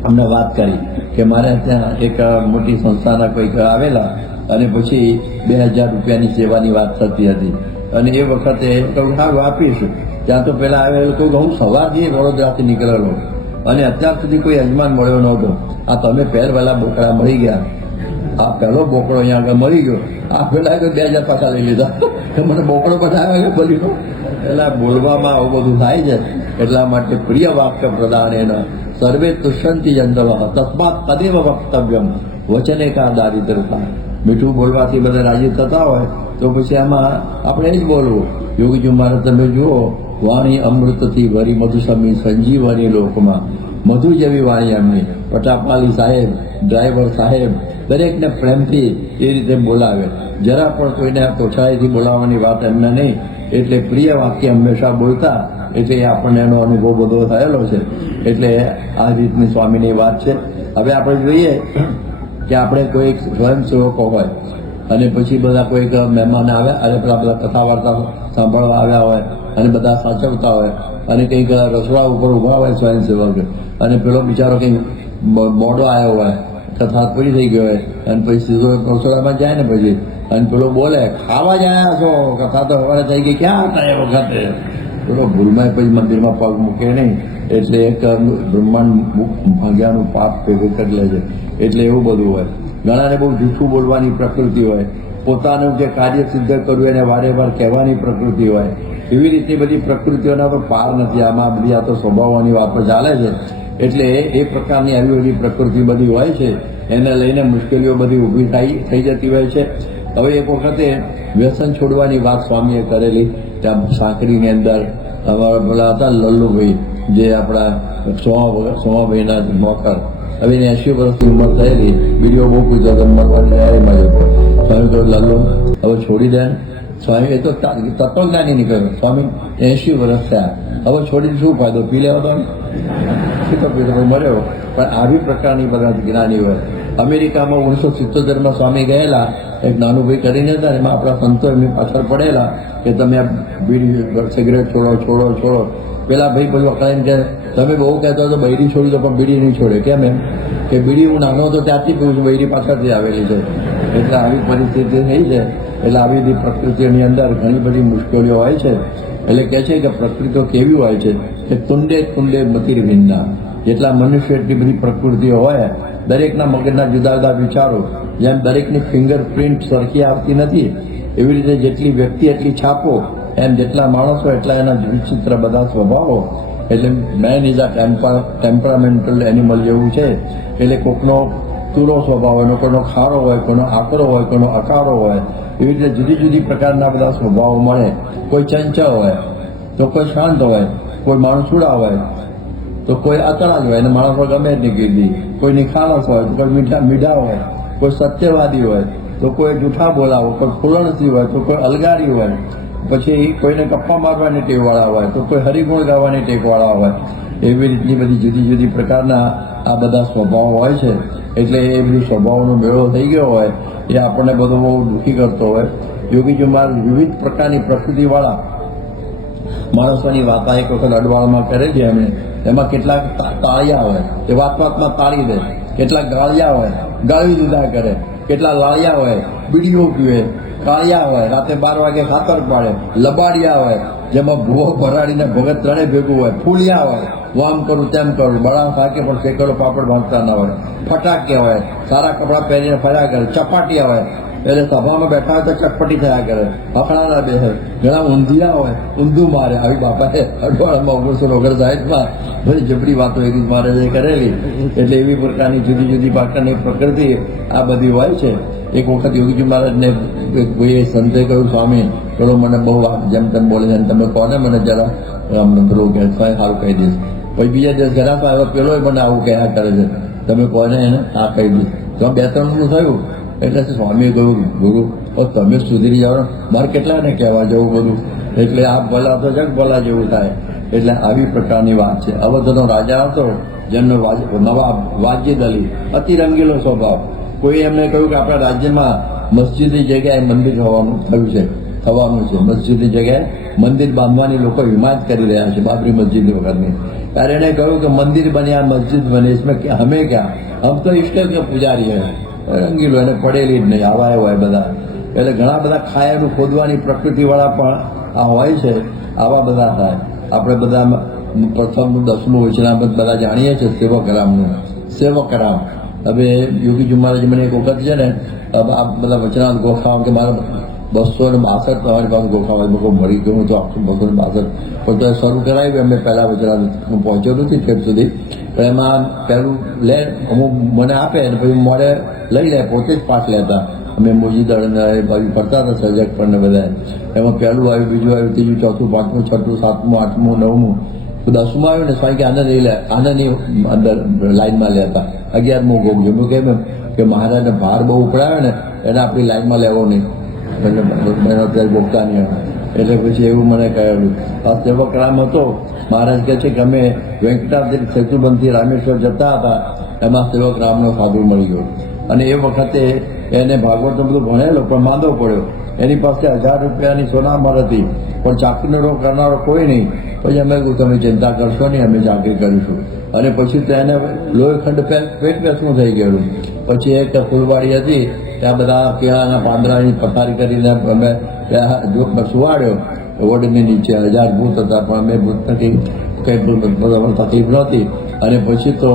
અમને વાત કરી કે મારે ત્યાં એક મોટી સંસ્થાના કોઈક આવેલા, અને પછી 2000 રૂપિયાની સેવાની વાત થતી હતી. અને એ વખતે કહું હા આપીશું. ત્યાં તો પેલા આવેલું કહું હું સવારથી વડોદરાથી નીકળેલો, અને અત્યાર સુધી કોઈ યજમાન મળ્યો નહોતો. આ તમે પહેરવાલા બોકડા મળી ગયા, આ પહેલો બોકડો અહીંયા આગળ મળી ગયો, આ પેલા 2000 પાછા લઈ લીધા, મને બોકડો બનાવ્યો બોલી લો. એટલે બોલવામાં આવું બધું થાય છે. એટલા માટે પ્રિય વાક્ય પ્રદાનેન સર્વે તુષ્યંતિ જંતવ તસ્માત તદેવ વક્તવ્યમ વચને કા દારિદ્રતા. મીઠું બોલવાથી બધા રાજી થતા હોય તો પછી આમાં આપણે એ જ બોલવું. યોગીજી મહારાજ તમે જુઓ, વાણી અમૃતથી ભરી મધુસમી સંજીવની લોકમાં, મધુ જેવી વાણી એમની. પટાપાલી સાહેબ, ડ્રાઈવર સાહેબ, દરેકને પ્રેમથી એ રીતે બોલાવે. જરા પણ કોઈને તોછાઈથી બોલાવવાની વાત એમને નહીં. એટલે પ્રિય વાક્ય હંમેશા બોલતા, એટલે આપણને એનો અનુભવ બધો થયેલો છે. એટલે આ રીતની સ્વામીની વાત છે. હવે આપણે જોઈએ કે આપણે કોઈ સ્વયંસેવકો હોય અને પછી બધા કોઈક મહેમાન આવ્યા અને પેલા બધા કથા વાર્તા સાંભળવા આવ્યા હોય અને બધા સાચવતા હોય અને કંઈક રસોડા ઉપર ઊભા હોય સ્વયંસેવક, અને પેલો બિચારો કંઈક મોડો આવ્યો હોય, કથા પૂરી થઈ ગયો હોય અને પછી સીધો રસોડામાં જાય ને પછી અને પેલો બોલે ખાવા જ આવ્યા છો, કથા તો સવારે થઈ ગઈ, ક્યાં હતા એ વખતે. પેલો ભૂલમાં પછી મંદિરમાં પગ મૂકે નહીં, એટલે એક બ્રહ્માંડ ભાગ્યાનું પાપ ભેગું કરી લે છે. એટલે એવું બધું હોય. ઘણાને બહુ જૂઠું બોલવાની પ્રકૃતિ હોય, પોતાનું જે કાર્ય સિદ્ધ કરવું એને વારે વાર કહેવાની પ્રકૃતિ હોય. એવી રીતે બધી પ્રકૃતિઓના પર પાર નથી. આમાં બધી આ તો સ્વભાવવાની વાતો ચાલે છે. એટલે એ પ્રકારની આવી બધી પ્રકૃતિ બધી હોય છે, એને લઈને મુશ્કેલીઓ બધી ઊભી થઈ જતી હોય છે. હવે એક વખતે વ્યસન છોડવાની વાત સ્વામીએ કરેલી. ત્યાં સાંકરીની અંદર અમારા પેલા હતા લલ્લુભાઈ, જે આપણા સોમાભાઈના નોકર. હવે એને 80 વર્ષની ઉંમર થયેલી, વિડીયો બહુ પૂછતો હતો, મળવાની તૈયારીમાં જતો. સ્વામી કહ્યું લલ્લુ હવે છોડી દે. સ્વામી એ તો તત્વજ્ઞાની નીકળ્યો. સ્વામી 80 વર્ષ થયા, હવે છોડીને શું ફાયદો, પી લેવો તો પીતો મર્યો. પણ આવી પ્રકારની બધા જ્ઞાની હોય. અમેરિકામાં 1977માં સ્વામી ગયેલા, એક નાનું ભાઈ કરીને હતા, એમાં આપણા સંતો એમની પાછળ પડેલા કે તમે આ બીડી સિગરેટ છોડો. પેલા ભાઈ બધું અકળાઈને કે તમે બહુ કહેતો હતો બૈરી છોડી દો, પણ બીડી નહીં છોડે. કેમ? એમ કે બીડી હું નાનો હતો ત્યાંથી પીવું છું, બૈરી પાછળથી આવેલી છે. એટલે આવી પરિસ્થિતિ થઈ છે. એટલે આવી બધી પ્રકૃતિની અંદર ઘણી બધી મુશ્કેલીઓ હોય છે. એટલે કહે છે કે પ્રકૃતિઓ કેવી હોય છે કે તુંડે મતિર ભિન્ના. જેટલા મનુષ્ય એટલી બધી પ્રકૃતિઓ હોય, દરેકના મગજના જુદા જુદા વિચારો. જેમ દરેકની ફિંગરપ્રિન્ટ સરખી આવતી નથી, એવી રીતે જેટલી વ્યક્તિ એટલી છાપો, એમ જેટલા માણસો એટલા એના વિચિત્ર બધા સ્વભાવો. એટલે મેન ઇઝ અ ટેમ્પરામેન્ટલ એનિમલ જેવું છે. એટલે કોકનો તુરો સ્વભાવ હોય, કોઈનો ખારો હોય, કોઈનો આકરો હોય, કોઈનો અકારો હોય. એવી રીતે જુદી જુદી પ્રકારના બધા સ્વભાવો મળે. કોઈ ચંચળ હોય તો કોઈ શાંત હોય, કોઈ માણસુડા હોય તો કોઈ અતળા જ હોય અને માણસો ગમે જ નહીં કીધી. કોઈ નિખાલસ હોય તો કોઈ મીઠા હોય, કોઈ સત્યવાદી હોય તો કોઈ જૂઠા બોલાવો, કોઈ ફૂલણસી હોય તો કોઈ અલગારી હોય. પછી કોઈને ગપ્પા મારવાની ટેવવાળા હોય તો કોઈ હરિગુણ ગાવાની ટેવવાળા હોય. એવી રીતની બધી જુદી જુદી પ્રકારના આ બધા સ્વભાવો હોય છે. એટલે એ બધી સ્વભાવનો મેળો થઈ ગયો હોય એ આપણને બધો બહુ દુઃખી કરતો હોય. યોગીજી મહારાજ વિવિધ પ્રકારની પ્રકૃતિવાળા માણસોની વાતા એક વખત અડવાળમાં કરેલી એમણે. એમાં કેટલાક તાળિયા હોય એ વાતમાં તાળી દે, કેટલાક ગાળિયા હોય ગાળી જુદા કરે, કેટલા લાળિયા હોય બીડીઓ પીવે, કાળિયા હોય રાતે 12 વાગે ખાતર પાડે, લબાડિયા હોય જેમાં ભૂવો ભરાડીને ભગત ત્રણે ભેગું હોય, ફૂલિયા હોય હું આમ કરું તેમ કરું, બળા થાકે પણ શેકડો પાપડ ભાંગતા ના હોય, ફટાકિયા હોય સારા કપડાં પહેરીને ફર્યા કરે, ચપાટિયા હોય એટલે સભામાં બેઠા હોય તો ચટપટી થયા કરે, હકડા ના બેસે, ઘણા ઊંધિયા હોય ઊંધું મારે. આવી બાપાએ અઠવાડિયામાં 1959માં બધી જબરી વાતો એવી મારે કરેલી. એટલે એવી પ્રકારની જુદી જુદી પ્રકારની પ્રકૃતિ આ બધી હોય છે. એક વખત યોગીજી મહારાજને કોઈએ સંતે કહ્યું સ્વામી પેલો મને બહુ જેમ તેમ બોલે છે, તમે કહો ને મને જરા પેલું કે સારું કહી દઈશ. પછી બીજા દિવસ ઘણા આવ્યો પેલો મને આવું કહ્યા કરે છે, તમે કહો ને એને આ કહી દઈશ. તો 2-3 થયું એટલે સ્વામીએ કહ્યું ગુરુ તમે સુધરી જાઓ, મારે કેટલાને કહેવા જવું બધું. એટલે આ ભલા તો જગ ભલા જેવું થાય. એટલે આવી પ્રકારની વાત છે. અવધનો રાજા હતો જેમનો નવાબ વાજિદ અલી, અતિ રંગીલો સ્વભાવ. કોઈ એમને કહ્યું કે આપણા રાજ્યમાં મસ્જિદની જગ્યાએ મંદિર થવાનું છે. મસ્જિદની જગ્યાએ મંદિર બાંધવાની લોકો હિમાયત કરી રહ્યા છે, બાબરી મસ્જિદ વગરની. ત્યારે એને કહ્યું કે મંદિર બન્યા મસ્જિદ બને इसमें હમે ક્યાં, હમ તો ઈશ્વર કે પુજારી હૈ. રંગીલો એને પડેલી જ નહીં, આવા હોય બધા. એટલે ઘણા બધા ખાયનું ખોદવાની પ્રકૃતિવાળા પણ આ હોય છે. આવા બધા થાય. આપણે બધા પ્રથમ 10મું વચનામૃત બધા જાણીએ છીએ સેવકરામનું. સેવકરામ હવે યોગીજી મહારાજ મને એક વખત છે ને આ બધા વચનામૃત ગોખાવા કે મારા 262 તમારી પાસે ગોખાવા મળી ગયું તો આખું 262 પણ તો શરૂ કરાવ્યું એમને પહેલા વચનામૃત હું પહોંચ્યો નથી ઠેર સુધી પણ એમાં પહેલું લે અમુક મને આપે અને પછી મોડે લઈ લે પોતે જ પાઠ લેતા અમે મોજી દળ બાજુ ફરતા હતા સર્જક પણ બધા એમાં પહેલું આવ્યું બીજું આવ્યું ત્રીજું ચોથું પાંચમું છઠ્ઠું સાતમું આઠમું નવમું તો 10મું આવ્યું ને સ્વામી કે આનંદ નહીં લે આનંદની અંદર લાઈનમાં લેતા 11મું ગોગજો મેં કેમ કે મહારાજને ભાર બહુ ઉપડાવે ને એને આપણી લાઈનમાં લેવો નહીં એટલે અત્યારે ગોગતા નહીં એટલે પછી એવું મને કહેલું આ સેવકરામ હતો. મહારાજ કહે છે કે અમે વેંકટાદ્રી સેતુબંધથી રામેશ્વર જતા હતા એમાં સેવકરામનો સાધુ મળી ગયો અને એ વખતે એને ભાગવતનું બધું ભણેલો પણ માંદો પડ્યો. એની પાસે 1000 રૂપિયાની સોનામર હતી પણ ચાકરીનો કરનારો કોઈ નહીં. પછી અમે કહ્યું તમે ચિંતા કરશો નહીં અમે ચાકરી કરીશું અને પછી તો એને લોહીખંડ પેટ પેસનું થઈ ગયેલું. પછી એક ફૂલવાડી હતી ત્યાં બધા કેળાના પાંદડાની પથારી કરીને અમે સુવાડ્યો વડની નીચે 1000 ભૂત હતા પણ અમે ભૂત નથી કંઈ તકલીફ નહોતી અને પછી તો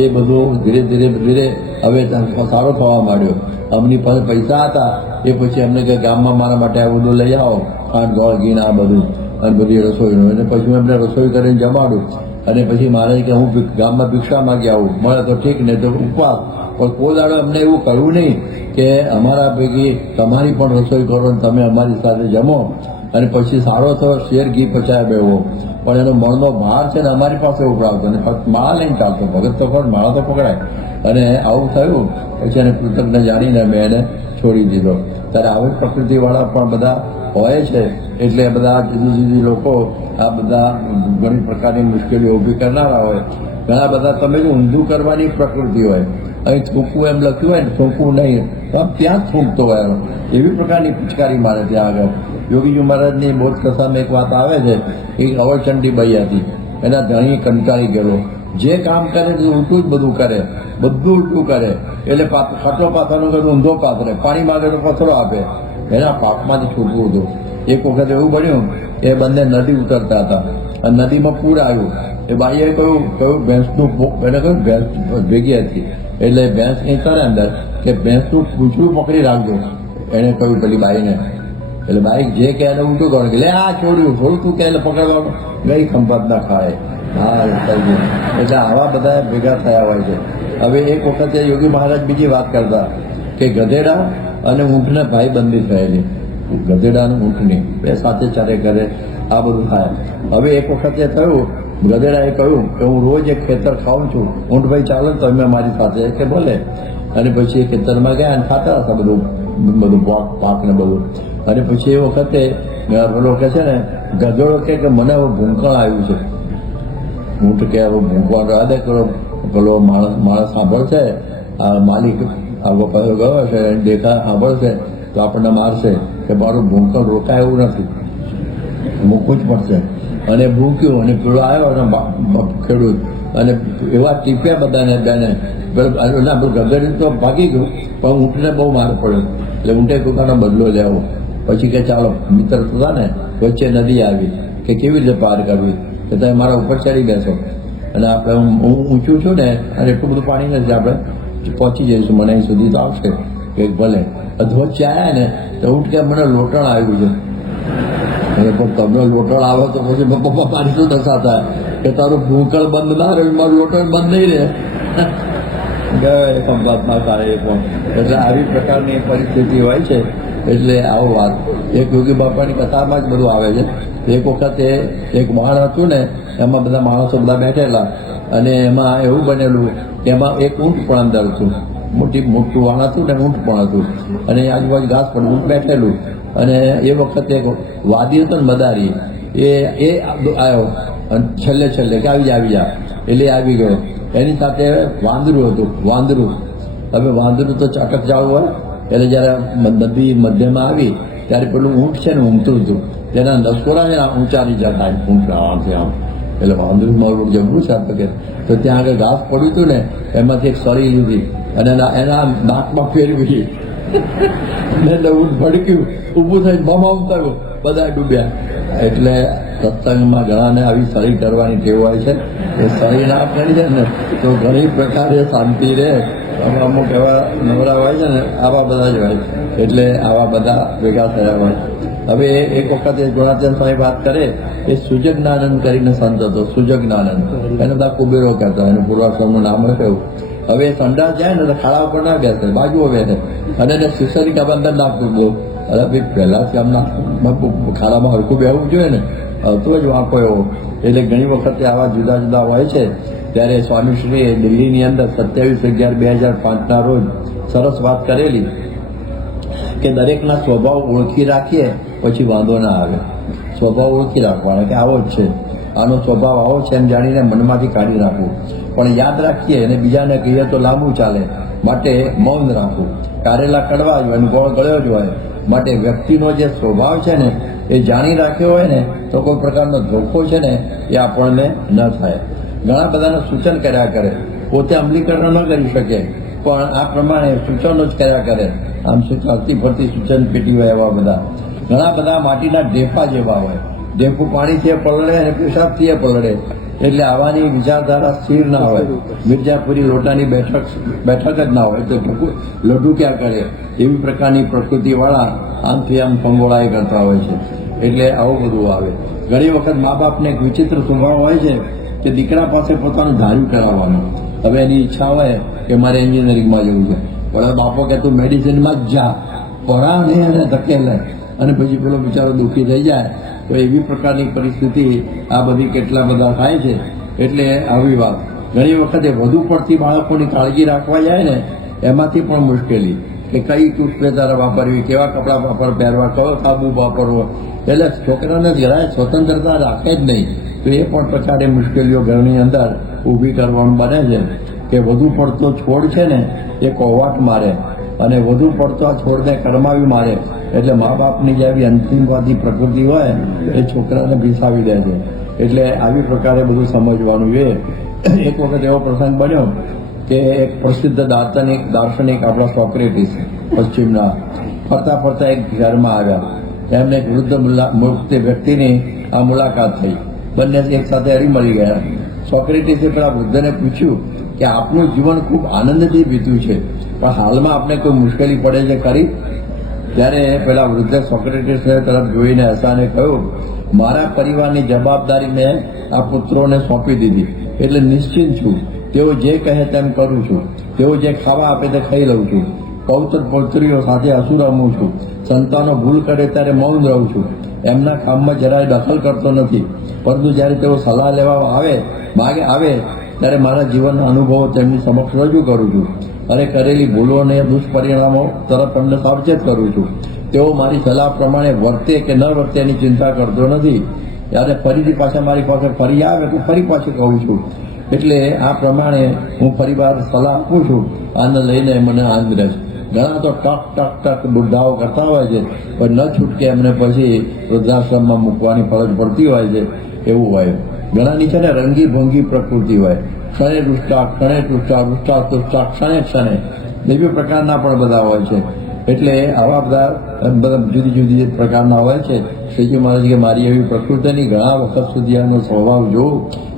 એ બધું ધીરે ધીરે હવે સારો થવા માંડ્યો. અમની પાસે પૈસા હતા એ પછી અમને કે ગામમાં મારા માટે આ બધું લઈ આવો ખાંડ ગોળ ઘી આ બધું અને બધી રસોઈનું અને પછી એમને રસોઈ કરીને જમાડું અને પછી મારે કે હું ગામમાં ભિક્ષા માગી આવું મળે તો ઠીક ને તો ઉપવાસ પણ કોઈ દાડો અમને એવું કહ્યું નહીં કે અમારા ભેગી તમારી પણ રસોઈ કરો ને તમે અમારી સાથે જમો અને પછી સારો થયો શેર ઘી પચાય બેવો પણ એનો મણનો ભાર છે ને અમારી પાસે ઉપડાવતો ને ફક્ત માળા લઈને ચાલતો ભગત તો પણ માળા તો પકડાય અને આવું થયું પછી એને કૃતજ્ઞ જાણીને મેં એને છોડી દીધો. ત્યારે આવી પ્રકૃતિવાળા પણ બધા હોય છે એટલે બધા જુદી જુદી લોકો આ બધા ઘણી પ્રકારની મુશ્કેલીઓ ઊભી કરનારા હોય. ઘણા બધા તમે જો ઊંધું કરવાની પ્રકૃતિ હોય અહીં થૂંકવું એમ લખ્યું હોય ને થૂંકવું નહીં તો ત્યાં જ થૂંકતો હોય એવી પ્રકારની પિચકારી મારે ત્યાં આગળ. યોગીજી મહારાજની બોધ કથામાં એક વાત આવે છે એક અવળચંડી બાઈ હતી એના ધણી કંટાળી ગયેલો જે કામ કરે તે ઉલટું જ બધું કરે બધું ઉલટું કરે એટલે ખાટલો પાથરનો કરે ઊંધો પાથરે પાણી માગે તો પથરો આપે એના પાપમાંથી છૂટવું હતું. એક વખત એવું બન્યું એ બંને નદી ઉતરતા હતા અને નદીમાં પૂર આવ્યું. એ બાઈએ કહ્યું ભેંસનું એને કહ્યું ભેંસ ભેગી હતી એટલે ભેંસ નહીં કરે અંદર કે ભેંસનું પૂંછડું પકડી રાખજો એને કહ્યું પેલી બાઈને. એટલે બાઈ જે કે એને ઊંધું કરો કે લે આ છોડ્યું થોડું તું કે એને પકડવાનું ગઈ ખંભાત ના ખાય હા થઈ ગયું. એટલે આવા બધા ભેગા થયા હોય છે. હવે એક વખતે યોગી મહારાજ બીજી વાત કરતા કે ગધેડા અને ઊંટને ભાઈબંધી થયેલી ગધેડા અને ઊંટની બે સાથે ચારે કરે આ બધું થાય. હવે એક વખતે થયું ગધેડાએ કહ્યું કે હું રોજ એક ખેતર ખાઉં છું ઊંટભાઈ ચાલો તો તમે મારી સાથે કે બોલે અને પછી એ ખેતરમાં ગયા અને ખાતા હતા બધું પાક ને બધું અને પછી એ વખતે પેલો કે છે ને ગધેડો કે મને હવે ભૂંકણ આવ્યું છે. ઊંટ કે હવે ભૂંકવાનો આદે કરો પેલો માણસ સાંભળશે આ માલિક આગો પાછો ગયો છે દેખા સાંભળશે તો આપણને મારશે કે મારું ભૂંકણ રોકાય એવું નથી મૂકવું જ પડશે. અને ભૂક્યું અને પેલો આવ્યો અને ખેડૂત અને એવા ટીપ્યા બધાને બેને ગધેડી તો ભાગી ગયું પણ ઊંટને બહુ માર પડ્યો એટલે ઊંટે પોતાનો બદલો લેવો. પછી કે ચાલો મિત્ર હતા ને વચ્ચે નદી આવી કે કેવી રીતે પાર કરવી કે તમે મારા ઉપર ચડી બેસો અને આપણે હું ઊંચું છું ને અને એટલું બધું પાણી નથી આપણે પહોંચી જઈશું મને અહીં સુધી તો આવશે કે ભલે વચ્ચે આવ્યા ને તો ઊંટ કે મને લોટણ આવ્યું છે પણ તમને લોટણ આવે તો પછી પપ્પા પાણી શું દશા થાય કે તારું ભૂકળ બંધ ના રહે મારું લોટણ બંધ નહીં રહે ગયો ખંભાતમાં થાય એ પણ. એટલે આવી પ્રકારની પરિસ્થિતિ હોય છે. એટલે આવો વાત એક યોગી બાપાની કથામાં જ બધું આવે છે. એક વખતે એક માણ હતું ને એમાં બધા માણસો બધા બેઠેલા અને એમાં એવું બનેલું કે એમાં એક ઊંટ પણ અંદર હતું મોટું વાણ હતું ને ઊંટ પણ હતું અને આજુબાજુ ઘાસ પર ઊંટ બેઠેલું અને એ વખતે એક વાદી હતો ને મદારી એ આવ્યો અને છેલ્લે કે આવી જા એટલે આવી ગયો. એની સાથે વાંદરું હતું વાંદરું. હવે વાંદરું તો ચાટક જાવું હોય એટલે જ્યારે નદી મધ્યમાં આવી ત્યારે પેલું ઊંટ છે ને ઊંઘતું હતું તેના નસકોરા છે ઊંચા નીચા થાય ઊંટ આમથી આમ એટલે વાંદરું મારું જબરું છે કે તો ત્યાં આગળ ઘાસ પડ્યું હતું ને એમાંથી એક સળી લીધી અને એના નાકમાં ફેરવી એટલે ઊંટ ભડક્યું ઊભું થઈને બમાવતા બધા ડૂબ્યા એટલે સત્સંગમાં ઘણાને આવી સળી કરવાની ટેવ હોય છે. એ સળી ના કરી છે ને તો ઘણી પ્રકારે શાંતિ રહે. અમુક એવા નવરા હોય છે ને, આવા બધા જ હોય, એટલે આવા બધા ભેગા થયા હોય. હવે એક વખતે જોનાથન સ્વામી વાત કરે, એ સુજજ્ઞાનંદ કરીને સંત હતો, સુજજ્ઞાનંદ. એને બધા કુબેરો કહેતા, એનું પૂર્વાશ્રમનું નામ હતું. હવે સંડાસ જાય ને તો ખાડા ઉપર ના બેસે, બાજુઓ બેસે, અને એને શિષ્યની અંદર નાખતું બહુ. અરે ભાઈ પહેલાથી આમના ખાડામાં હરખું બેહવું જોઈએ ને, તો જ વાંકો એવો. એટલે ઘણી વખતે આવા જુદા જુદા હોય છે. ત્યારે સ્વામીશ્રીએ દિલ્હીની અંદર 27/11/2005 રોજ સરસ વાત કરેલી કે દરેકના સ્વભાવ ઓળખી રાખીએ પછી વાંધો ના આવે. સ્વભાવ ઓળખી રાખવાનો કે આવો જ છે, આનો સ્વભાવ આવો છે એમ જાણીને મનમાંથી કાઢી રાખવું. પણ યાદ રાખીએ અને બીજાને કહીએ તો લાંબુ ચાલે, માટે મૌન રાખવું. કારેલા કડવા જ હોય અને ગોળ ગળ્યો જ હોય. માટે વ્યક્તિનો જે સ્વભાવ છે ને એ જાણી રાખ્યો હોય ને તો કોઈ પ્રકારનો ધોખો છે ને એ આપણને ન થાય. ઘણા બધાને સૂચન કર્યા કરે, પોતે અમલીકરણ ન કરી શકે, પણ આ પ્રમાણે સૂચનો જ કર્યા કરે. આમ શું હરતી ફરતી સૂચન પેટી હોય એવા બધા. ઘણા બધા માટીના ઢેફા જેવા હોય, ઢેફું પાણીથી પલળે અને પેશાબથી પલળે. એટલે આવાની વિચારધારા સ્થિર ના હોય. મિર્જાપુરી લોટાની બેઠક જ ના હોય તો લડુ ક્યાં કરે, એવી પ્રકારની પ્રકૃતિવાળા આમથી આમ પંગોળાએ કરતા હોય છે. એટલે આવું બધું આવે. ઘણી વખત મા બાપને એક વિચિત્ર સ્વભાવ હોય છે કે દીકરા પાસે પોતાનું ધાર્યું કરાવવાનું. હવે એની ઈચ્છા હોય કે મારે એન્જિનિયરિંગમાં જવું છે, પણ બાપો કે તું મેડિસિનમાં જ જા, પરાણે અને ધકેલે, અને પછી પેલો બિચારો દુઃખી થઈ જાય. તો એવી પ્રકારની પરિસ્થિતિ આ બધી કેટલા બધા થાય છે. એટલે આવી વાત ઘણી વખતે વધુ પડતી બાળકોની કાળજી રાખવા જાય ને એમાંથી પણ મુશ્કેલી કે કઈ ટૂથપેસ્ટ વાપરવી, કેવા કપડાં પહેરવા, કયો સાબુ વાપરવો. એટલે છોકરાને જરાય સ્વતંત્રતા રાખે જ નહીં. તો એ પણ પ્રકારે મુશ્કેલીઓ ઘરની અંદર ઊભી કરવાનું બને છે કે વધુ પડતો છોડ છે ને એ કોવાટ મારે, અને વધુ પડતો આ છોડને કરમાવી મારે. એટલે મા બાપની જે આવી અંતિમવાદી પ્રકૃતિ હોય એ છોકરાને ભીસાવી દે છે. એટલે આવી પ્રકારે બધું સમજવાનું છે. એક વખત એવો પ્રસંગ બન્યો કે એક પ્રસિદ્ધ દાર્શનિક આપણા સોક્રેટિસ પશ્ચિમના ફરતા ફરતા એક ઘરમાં આવ્યા. એમને એક વૃદ્ધ વ્યક્તિની આ મુલાકાત થઈ. બંને એક સાથે હળીમળી ગયા. સોક્રેટિસે પેલા વૃદ્ધને પૂછ્યું કે આપનું જીવન ખૂબ આનંદથી વીત્યું છે, પણ હાલમાં આપને કોઈ મુશ્કેલી પડે છે ખરી? ત્યારે પેલા વૃદ્ધે સોક્રેટિસને તરફ જોઈને હસાને કહ્યું, મારા પરિવારની જવાબદારી મેં આ પુત્રોને સોંપી દીધી, એટલે નિશ્ચિંત છું. તેઓ જે કહે તેમ કરું છું. તેઓ જે ખાવા આપે તે ખાઈ લઉં છું. પૌત્ર પૌત્રીઓ સાથે હસુ રમું છું. સંતાનો ભૂલ કરે ત્યારે મૌન રહું છું. એમના કામમાં જરાય દખલ કરતો નથી. પરંતુ જ્યારે તેઓ સલાહ લેવા આવે ત્યારે મારા જીવનના અનુભવો તેમની સમક્ષ રજૂ કરું છું, અને કરેલી ભૂલો અને દુષ્પરિણામો તરફ એમને સાવચેત કરું છું. તેઓ મારી સલાહ પ્રમાણે વર્તે કે ન વર્તે એની ચિંતા કરતો નથી. ત્યારે ફરીથી પાછા મારી પાસે ફરી આવે તો ફરી પાછું કહું છું. એટલે આ પ્રમાણે હું ફરીવાર સલાહ આપું છું. આને લઈને મને આનંદ રહે છે. ઘણા તો ટક બુઢાઓ કરતા હોય છે, પણ ન છૂટકે એમને પછી વૃદ્ધાશ્રમમાં મૂકવાની ફરજ પડતી હોય છે. એવું હોય. ઘણાની છે ને રંગી ભંગી પ્રકૃતિ હોય, ક્ષણે રૂષ્ટા ક્ષણે એવી પ્રકારના પણ બધા હોય છે. એટલે આવા બધા જુદી જુદી પ્રકારના હોય છે. શ્રીજી મહારાજ કે મારી એવી પ્રકૃતિની ઘણા વખત સુધી આનો સ્વભાવ જોઉં,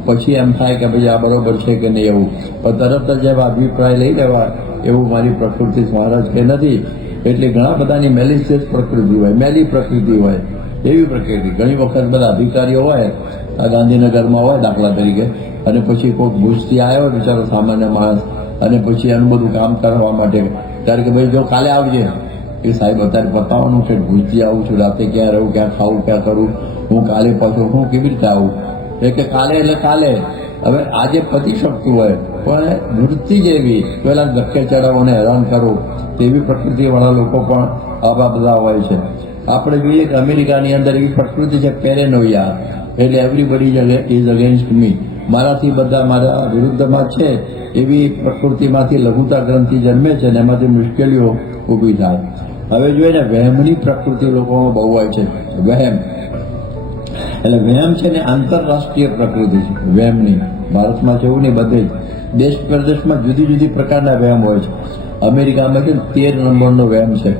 પછી એમ થાય કે ભાઈ આ બરોબર છે કે નહીં એવું, પણ તરત જ એવા અભિપ્રાય લઈ લેવા એવું મારી પ્રકૃતિ મહારાજ કે નથી. એટલે ઘણા બધાની મેલિશિયસ પ્રકૃતિ હોય, મેલી પ્રકૃતિ હોય, એવી પ્રકૃતિ. ઘણી વખત બધા અધિકારીઓ હોય, આ ગાંધીનગરમાં હોય દાખલા તરીકે, અને પછી કોઈક ભૂજથી આવ્યો બિચારો સામાન્ય માણસ, અને પછી એનું બધું કામ કરવા માટે ત્યારે કે ભાઈ જો કાલે આવજે. એ સાહેબ અત્યારે બતાવવાનું છે, ભૂજથી આવું છું, રાતે ક્યાં રહું, ક્યાં ખાવું, ક્યાં કરું, હું કાલે પાછું હું કેવી રીતે આવું? એ કે કાલે એટલે કાલે. હવે આજે પતી શકતું હોય, પણ વૃત્તિ જેવી પેલા ધક્કે ચડાવોને હેરાન કરો તેવી પ્રકૃતિવાળા લોકો પણ આવા બધા હોય છે. આપણે જોઈએ કે અમેરિકાની અંદર એવી પ્રકૃતિ છે પેરેનોઇયા, એટલે એવરીબડી ઇઝ અગેન્સ્ટ મી, મારાથી બધા મારા વિરુદ્ધમાં છે એવી પ્રકૃતિમાંથી લઘુતા ગ્રંથિ જન્મે છે, અને એમાંથી મુશ્કેલીઓ ઊભી થાય. હવે જોઈએ ને વહેમની પ્રકૃતિ લોકોમાં બહુ હોય છે. વહેમ એટલે વહેમ છે ને આંતરરાષ્ટ્રીય પ્રકૃતિ છે વહેમની. ભારતમાં છે એવું નહીં, બધે જ દેશ પ્રદેશમાં જુદી જુદી પ્રકારના વહેમ હોય છે. અમેરિકામાં છે 13 નંબરનો વહેમ છે,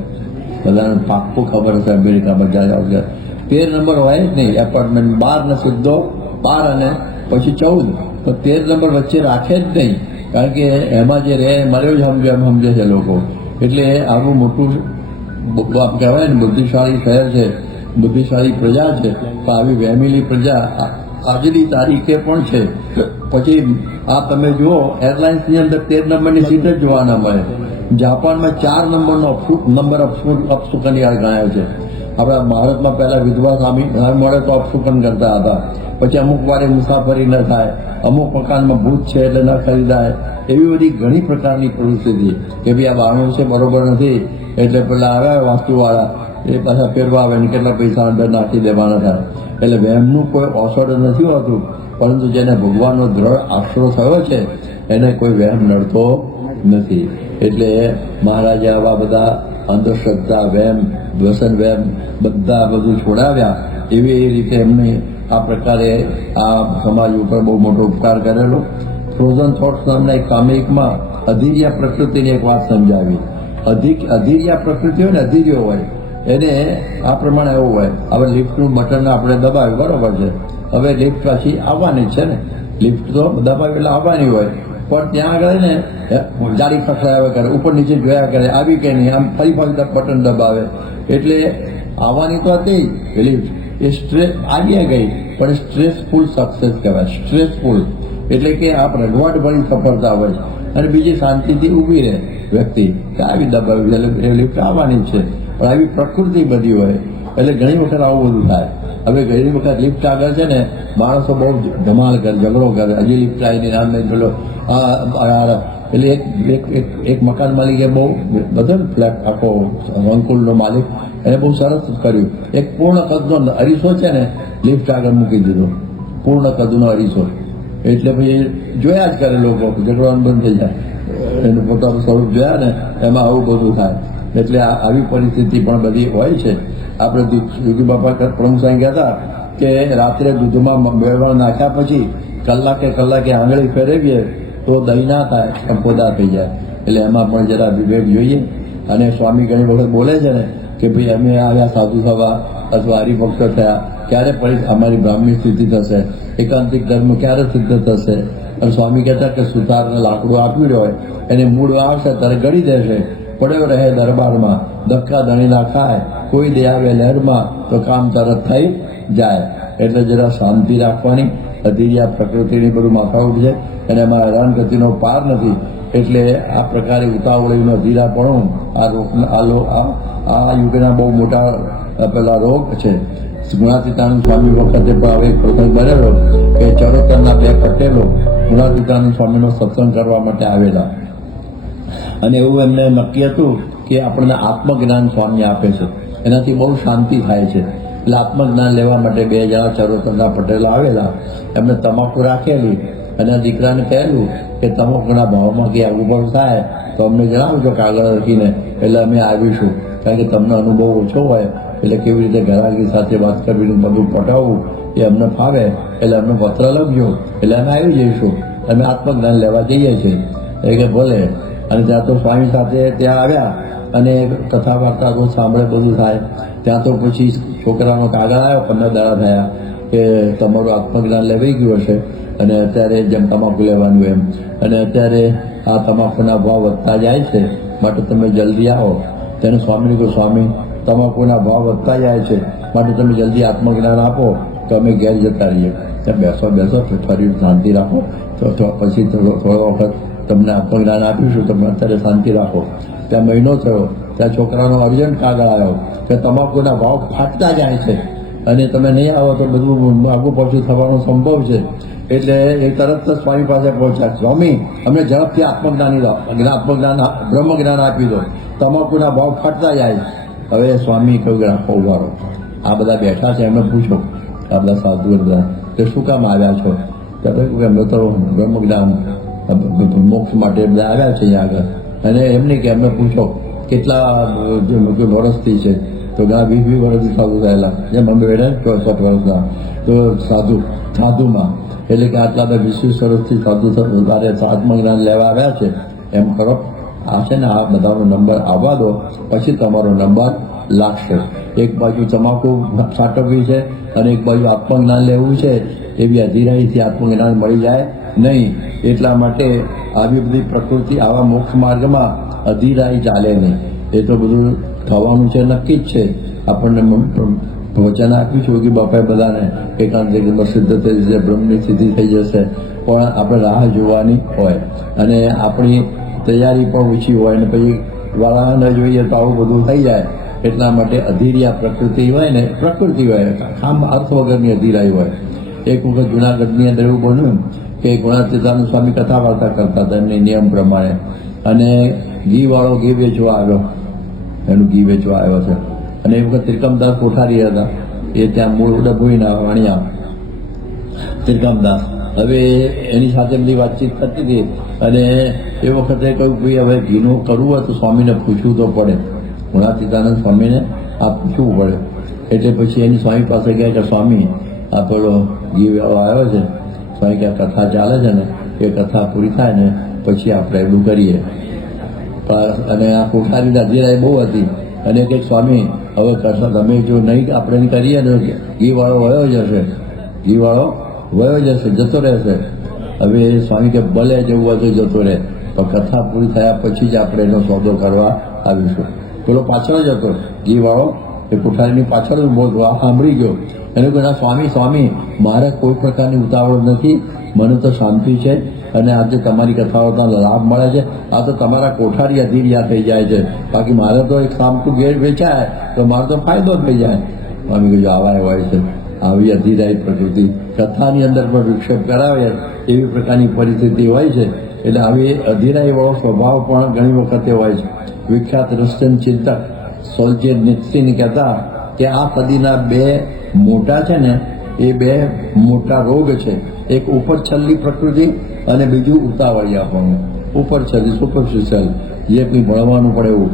બધાને પાક્કું ખબર હશે. અમેરિકામાં જાય 13 નંબર હોય જ નહીં એપાર્ટમેન્ટ. 12 ને સીધો 12 અને પછી 14, તો 13 નંબર વચ્ચે રાખે જ નહીં, કારણ કે એમાં જે રહે મળ્યો જ સમજે એમ સમજે છે લોકો. એટલે આવું મોટું કહેવાય ને બુદ્ધિશાળી શહેર છે, બુદ્ધિશાળી પ્રજા છે, તો આવી વહેમેલી પ્રજા આજની તારીખે પણ છે. પછી આ તમે જુઓ એરલાઇન્સની અંદર 13 નંબરની સીટ જ જોવા ના મળે. જાપાનમાં 4 નંબરનો નંબર અપશુકનિયાળ ગણાયો છે. આપણા ભારતમાં પહેલા વિધવા સ્વામી મળે તો અપશુકન કરતા હતા. પછી અમુક વારે મુસાફરી ન થાય, અમુક મકાનમાં ભૂત છે એટલે ન ખરીદાય, એવી બધી ઘણી પ્રકારની પરિસ્થિતિ કે ભાઈ આ બારણું છે બરોબર નથી એટલે પેલા આવ્યા વાસ્તુવાળા એ પાછા ફેરવા આવે ને કેટલા પૈસા અંદર નાખી દેવાના થાય. એટલે વહેમનું કોઈ ઓસડ નથી હોતું, પરંતુ જેને ભગવાનનો દ્રઢ આશરો થયો છે એને કોઈ વહેમ નડતો નથી. એટલે મહારાજે આવા બધા અંધશ્રદ્ધા, વહેમ, વ્યસન વહેમ બધા બધું છોડાવ્યા. એવી રીતે એમને આ પ્રકારે આ સમાજ ઉપર બહુ મોટો ઉપકાર કરેલો. ફ્રોઝન થોટ્સ નામના એક સામયિકમાં અધીર્યા પ્રકૃતિની એક વાત સમજાવી. અધીર્યા પ્રકૃતિ હોય ને, અધીર્યો હોય એને આ પ્રમાણે એવું હોય, હવે લિફ્ટનું બટન આપણે દબાવ્યું બરોબર છે, હવે લિફ્ટ પાછી આવવાની જ છે ને, લિફ્ટ તો દબાવી એટલે આવવાની હોય, પણ ત્યાં આગળ ને જાડી ખખડાવ્યા કરે, ઉપર નીચે જોયા કરે આવી કે નહીં, આમ ફરી બટન દબાવે એટલે આવવાની તો હતી લિફ્ટ. એ સ્ટ્રેસ આવી ગઈ પણ સ્ટ્રેસફુલ સક્સેસ કહેવાય. સ્ટ્રેસફુલ એટલે કે આ રગવાટ ભરી સફળતા હોય અને બીજી શાંતિથી ઊભી રહે વ્યક્તિ કે આવી દબાવી એટલે લિફ્ટ આવવાની જ છે. પણ આવી પ્રકૃતિ બધી હોય એટલે ઘણી વખત આવું બધું થાય. હવે ઘણી વખત લિફ્ટ આગળ છે ને માણસો બહુ ધમાલ કરે, ઝઘડો કરે, હજી લિફ્ટ આવીને આમ નહીં પેલો એટલે એક મકાન માલિકે બહુ બધો ફ્લેટ આખો અંકુલનો માલિક એને બહુ સરસ કર્યું. એક પૂર્ણ કદનો અરીસો છે ને લિફ્ટ આગળ મૂકી દીધો, પૂર્ણ કદનો અરીસો. એટલે પછી જોયા જ કરે લોકો, ઝઘડવાનું બંધ થઈ જાય. એનું પોતાનું સ્વરૂપ જોયા ને એમાં આવું બધું થાય. એટલે આવી પરિસ્થિતિ પણ બધી હોય છે. આપણે યોગી બાપા પ્રમુખ સાહેબ કહેતા કે રાત્રે દૂધમાં મેળવા નાખ્યા પછી કલાકે આંગળી ફેરવીએ તો દહીં ના થાય, સંપોદા થઈ જાય. એટલે એમાં પણ જરા વિવેક જોઈએ. અને સ્વામી ઘણી વખત બોલે છે ને કે ભાઈ અમે આવ્યા સાધુ સભા અથવા હરિભક્ત થયા, ક્યારે અમારી બ્રાહ્મણી સ્થિતિ થશે, એકાંતિક ધર્મ ક્યારે સિદ્ધ થશે. અને સ્વામી કહેતા કે સુતારને લાકડું આપ્યું હોય એને મૂળ આવશે ત્યારે ગળી દેશે, પડ્યો રહે દરબારમાં, ધક્કા ધણીના ખાય, કોઈ દે આવે લહેરમાં તો કામ તરત થઈ જાય. એટલે જરા શાંતિ રાખવાની. અધીર્યા પ્રકૃતિની બધું માથાકૂટ છે અને એમાં હેરાનગતિનો પાર નથી. એટલે આ પ્રકારે ઉતાવળીનો અધીરાપણું આ યુગના બહુ મોટા પેલા રોગ છે. ગુણાતીતાનંદ સ્વામી વખતે પણ હવે પ્રસંગ બનેલો કે ચરોતરના 2 પટેલો ગુણાતીતાનંદ સ્વામીનો સત્સંગ કરવા માટે આવેલા અને એવું એમને નક્કી હતું કે આપણને આત્મજ્ઞાન સ્વામી આપે છે, એનાથી બહુ શાંતિ થાય છે. એટલે આત્મજ્ઞાન લેવા માટે 2 જણા ચરોતરના પટેલો આવેલા. એમને તમાકુ રાખેલી અને દીકરાને કહેલું કે તમાકુના ભાવમાં ક્યાં ઉભર થાય તો અમને જણાવજો કાગળ લખીને, એટલે અમે આવીશું. કારણ કે તમને અનુભવ ઓછો હોય એટલે કેવી રીતે ગ્રાહકી સાથે વાત કરવી, બધું પટાવવું એ અમને ફાવે, એટલે અમને પત્ર લખજો એટલે અમે આવી જઈશું, અમે આત્મજ્ઞાન લેવા જઈએ છીએ. એ કે ભલે. અને ત્યાં તો સ્વામી સાથે ત્યાં આવ્યા અને કથા વાર્તા રોજ સાંભળે, બધું થાય. ત્યાં તો પછી છોકરાનો કાગળ આવ્યો, 15 દાડા થયા કે તમારું આત્મજ્ઞાન લેવાઈ ગયું હશે અને અત્યારે જેમ તમાકુ લેવાનું એમ, અને અત્યારે આ તમાકુના ભાવ વધતા જાય છે માટે તમે જલ્દી આવો. તેને સ્વામીને કહ્યું, સ્વામી તમાકુના ભાવ વધતા જાય છે માટે તમે જલ્દી આત્મજ્ઞાન આપો તો અમે ઘેર જતા રહીએ. ત્યાં બેસો ફરી શાંતિ રાખો તો પછી થોડો વખત તમને આત્મજ્ઞાન આપીશું, તમે અત્યારે શાંતિ રાખો. ત્યાં મહિનો થયો, ત્યાં છોકરાનો અર્જન્ટ કાગળ આવ્યો કે તમાકુના ભાવ ફાટતા જાય છે અને તમે નહીં આવો તો બધું આગું પાછું થવાનો સંભવ છે. એટલે એ તરત જ સ્વામી પાસે પહોંચ્યા, સ્વામી અમને ઝડપથી આત્મજ્ઞાન બ્રહ્મજ્ઞાન આપી દો, તમાકુના ભાવ ફાટતા જાય. હવે સ્વામી કહ્યું રાખો ઉભારો, આ બધા બેઠા છે એમને પૂછો, આ બધા સાધુ બધા કે શું કામ આવ્યા છો? ત્યારે એમને તો બ્રહ્મજ્ઞાન મોક્ષ માટે બધા આવ્યા છે અહીંયા આગળ. અને એમને કે એમને પૂછો કેટલા વર્ષથી છે? તો ઘણા 20 વર્ષથી સાધુ થયેલા, જેમ અમે બેઠા 64 વર્ષના તો સાધુમાં એટલે કે આટલા બધા 20 વર્ષથી સાધુ તારે આત્મજ્ઞાન લેવા આવ્યા છે. એમ કરો, આ છે ને આ બધાનો નંબર આવવા દો, પછી તમારો નંબર લાગશે. એક બાજુ તમાકુ સાટવવી છે અને એક બાજુ આત્મજ્ઞાન લેવું છે, એવી અધીરાઈથી આત્મજ્ઞાન મળી જાય નહીં. એટલા માટે આવી બધી પ્રકૃતિ, આવા મોક્ષ માર્ગમાં અધીરાઈ ચાલે નહીં. એ તો બધું થવાનું છે, નક્કી જ છે. આપણને વચન આપ્યું છું કે બાપાએ બધાને એકાંત જગ્યામાં સિદ્ધ થઈ જશે, બ્રહ્મની સ્થિતિ થઈ જશે, પણ આપણે રાહ જોવાની હોય અને આપણી તૈયારી પણ ઓછી હોય અને પછી વાળા ન જોઈએ તો આવું બધું થઈ જાય. એટલા માટે અધીરી આ પ્રકૃતિ હોય ને, પ્રકૃતિ હોય, ખામ અર્થ વગરની અધીરાઈ હોય. એક વખત જુનાગઢની અંદર એવું બન્યું કે ગુણાતીતાનંદ સ્વામી કથા વાર્તા કરતા હતા એમની નિયમ પ્રમાણે, અને ઘીવાળો ઘી વેચવા આવ્યો, એનું ઘી વેચવા આવ્યો છે. અને એ વખત ત્રિકમદાસ કોઠારી હતા, એ ત્યાં મૂળ ડભોઈના વાણિયા ત્રિકમદાસ. હવે એની સાથે બધી વાતચીત થતી હતી અને એ વખતે કહ્યું ભાઈ હવે ઘીનું કરવું હોય તો સ્વામીને પૂછવું તો પડે, ગુણાતીતાનંદ સ્વામીને આ પૂછવું પડે. એટલે પછી એની સ્વામી પાસે ગયા કે સ્વામી આ પેલો ઘી વાળો આવ્યો છે, સ્વામી કે કથા ચાલે છે ને, એ કથા પૂરી થાય ને પછી આપણે એટલું કરીએ. અને આ કોઠારીની અધીરાઈ બહુ હતી અને કંઈક સ્વામી હવે કથા તમે જો નહીં આપણે કરીએ ને ઘી વાળો વયો જશે, ઘી વાળો વયો જશે, જતો રહેશે. હવે સ્વામી કે ભલે જવું હોય તો જતો રહે, પણ કથા પૂરી થયા પછી જ આપણે એનો સોદો કરવા આવીશું. પેલો પાછળ જ હતો ઘી વાળો, એ કોઠારીની પાછળ જ ઉભો સાંભળી ગયો. એને કહ્યું સ્વામી સ્વામી મારે કોઈ પ્રકારની ઉતાવળ નથી, મને તો શાંતિ છે અને આજે તમારી કથાઓનો લાભ મળે છે. આ તો તમારા કોઠારી અધીરિયા થઈ જાય છે, બાકી મારે તો એક સામટું ઘેર વેચાય તો મારો તો ફાયદો થઈ જાય. સ્વામી કહ્યું આવા હોય છે, આવી અધીરાઈ પ્રકૃતિ કથાની અંદર પણ વિક્ષેપ કરાવે એવી પ્રકારની પરિસ્થિતિ હોય છે. એટલે આવી અધીરાઈ વાળો સ્વભાવ પણ ઘણી વખતે હોય છે. વિખ્યાત રશિયન ચિંતક સોલ્જેનિત્સિન કહેતા કે આ સદીના બે મોટા છે ને, એ બે મોટા રોગ છે. એક ઉપર છલ્લી પ્રકૃતિ અને બીજું ઉતાવળિયાપણું. ઉપર છલ્લી સુપરફિશિયલ, જે કંઈ ભણવાનું પડે એવું,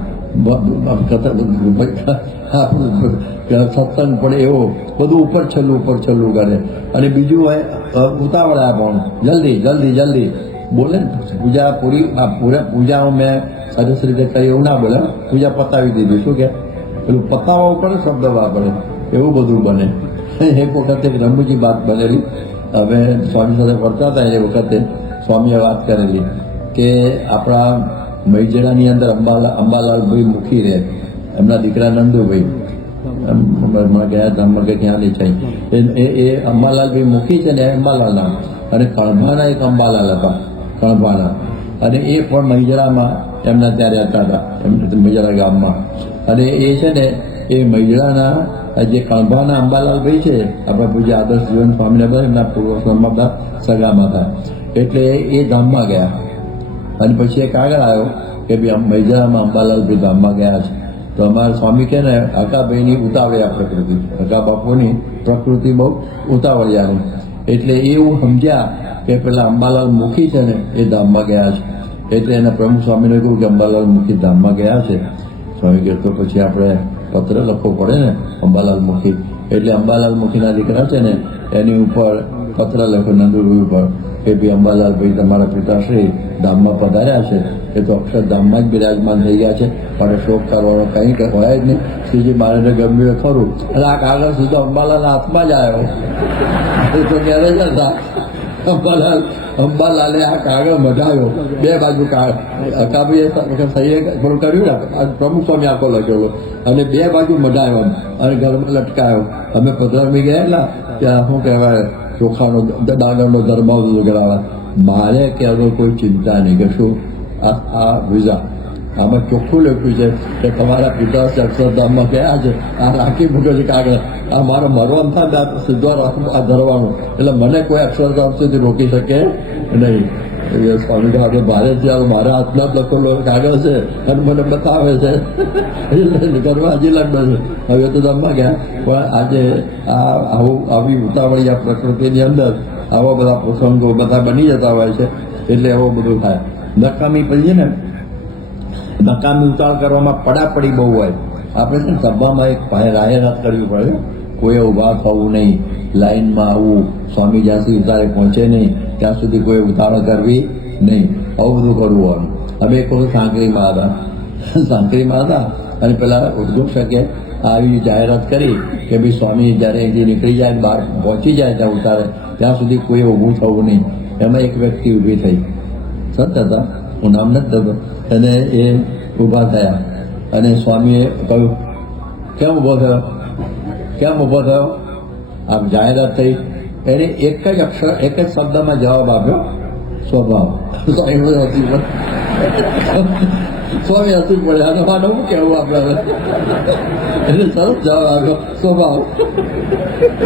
સત્સંગ પડે એવો બધું ઉપર છલ્લું કરે. અને બીજું હોય ઉતાવળિયાપણું, જલ્દી જલ્દી જલ્દી બોલે ને. પૂજા પૂજાઓ મેં સરસ રીતે કરી એવું ના બોલે, પૂજા પતાવી દીધી, શું કે પેલું પતાવવા ઉપર શબ્દ વાપરે, એવું બધું બને. એક વખતે એક રમૂજી વાત બનેલી. હવે સ્વામી સાથે ફરતા હતા એ વખતે સ્વામીએ વાત કરેલી કે આપણા મૈજડાની અંદર અંબાલાલભાઈ મુખી રહે, એમના દીકરા નંદુભાઈ ગયા ધામમાં કે ક્યાં નહીં થાય, એ અંબાલાલભાઈ મુખી છે ને અંબાલાલના, અને કણભાના એક અંબાલાલ હતા કણભાના, અને એ પણ મૈજડામાં એમના ત્યાં રહેતા હતા, મૈજડા ગામમાં. અને એ છે ને એ મૈજડાના જે કણભાના અંબાલાલભાઈ છે, આપણા પૂજ્ય આદર્શ જીવન સ્વામીને બધા એમના પૂર્વમાં બધા સગામાં હતા. એટલે એ ધામમાં ગયા અને પછી એક આગળ આવ્યો કે ભાઈ મૈજડામાં અંબાલાલભાઈ ધામમાં ગયા છે. તો અમારા સ્વામી કહે ને હકાભાઈની ઉતાવળિયા પ્રકૃતિ, હકા બાપુની પ્રકૃતિ બહુ ઉતાવળિયાની. એટલે એવું સમજ્યા કે પેલા અંબાલાલ મુખી છે ને એ ધામમાં ગયા છે. એટલે એના પ્રમુખ સ્વામીને કહ્યું કે અંબાલાલ મુખી ધામમાં ગયા છે. સ્વામી કહે તો પછી આપણે પત્ર લખવો પડે ને અંબાલાલ મુખી. એટલે અંબાલાલ મુખીના દીકરા છે ને એની ઉપર પત્ર લખ્યો નંદુભાઈ ઉપર કે ભાઈ અંબાલાલભાઈ તમારા પિતાશ્રી ધામમાં પધાર્યા છે, એ તો અક્ષરધામમાં જ બિરાજમાન થઈ ગયા છે, મારે શોક કરવાનો કંઈ હોય જ નહીં. શ્રીજી મારે ગમ્યું ખરું. એટલે આ કાગળ સીધો અંબાલાલના હાથમાં જ આવ્યો. એ તો ક્યારે જ હતા અંબાલાલે આ કાગળ મઢાવ્યો, બે બાજુ અકાભાઈએ થોડું કર્યું ને, પ્રમુખ સ્વામી આખો લખેલો, અને બે બાજુ મઢાવ્યો અને ઘરમાં લટકાયો. અમે પધરામી ગયા ત્યાં શું કહેવાય ચોખાનો દાણાનો ધર્માવ ગળાવા. મારે કે હવે કોઈ ચિંતા નહીં કે શું આ વિઝા આમાં ચોખ્ખું લખ્યું છે કે તમારા પિતા અક્ષરધામમાં ગયા છે, આ રાખી મૂક્યો છે કાગળ, આ મારો મરવાનું થાય સીધો આ ધરવાનું, એટલે મને કોઈ અક્ષરધામ સુધી રોકી શકે નહીં. સ્વામી આપણે ભારે છે, મારા હાથમાં જ લખેલો કાગળ છે અને મને બતાવે છે, ઘરમાં હજી લગ્ન છે. હવે તો ધામમાં ગયા, પણ આજે આવી ઉતાવળી આ પ્રકૃતિની અંદર આવા બધા પ્રસંગો બધા બની જતા હોય છે. એટલે એવું બધું થાય. નકામી પછી ને નકામી ઉતાવળ કરવામાં પડાપડી બહુ હોય. આપણે છે ને સભામાં એક રાયરાત કરવી પડે, કોઈ ઊભા થવું નહીં, લાઈનમાં આવવું, સ્વામી જ્યાં સુધી ઉતારે પહોંચે નહીં ત્યાં સુધી કોઈ ઉતાવળ કરવી નહીં, આવું બધું કરવું હોય. અમે એક વખત સાંકરીમાં હતા અને પેલા ઉર્દુ શકે આવી જાહેરાત કરી કે ભાઈ સ્વામી જ્યારે અહીંથી નીકળી જાય, બહાર પહોંચી જાય ત્યાં ઉતારે ત્યાં સુધી કોઈ ઊભું થવું નહીં. એમાં એક વ્યક્તિ ઊભી થઈ, સત હતા, હું નામ નથી થતો, અને એ ઊભા થયા અને સ્વામીએ કહ્યું, કેમ ઊભો થયો, કેમ ઊભો થયો? આમ જાહેરાત થઈ. એને એક જ અક્ષર, એક જ શબ્દમાં જવાબ આપ્યો, સ્વભાવ. સ્વામી હસી પડે, અને માનો શું કહેવું આપણે? એટલે સરસ જવાબ આપ્યો, સ્વભાવ.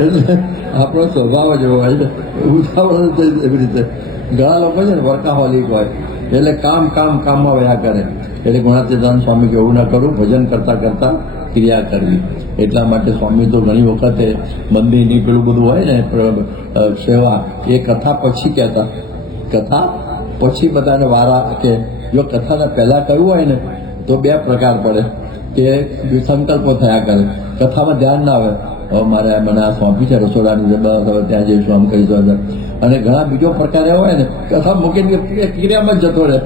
એટલે આપણો સ્વભાવ જ હોય છે, ઉતાવળ એવી રીતે. ઘણા લોકો છે ને વર્કાહોલિક હોય, એટલે કામમાં વયા કરે. એટલે ગુણાતીતાન સ્વામી કે એવું ના કરું, ભજન કરતા કરતા ક્રિયા કરવી. એટલા માટે સ્વામી તો ઘણી વખતે મંદિરની પેલું બધું હોય ને સેવા, એ કથા પછી કહેતા. કથા પછી બધાને વારા કે જો કથાને પહેલા કહ્યું હોય ને તો બે પ્રકાર પડે કે સંકલ્પો થયા કરે, કથામાં ધ્યાન ના આવે, હવે મારે મને આ સોંપી છે રસોડાની જબરદસ્ત, હવે ત્યાં જઈશું, આમ કરીશું. અને ઘણા બીજો પ્રકાર એવો હોય ને કથા મૂકીને ક્રિયામાં જ જતો રહે,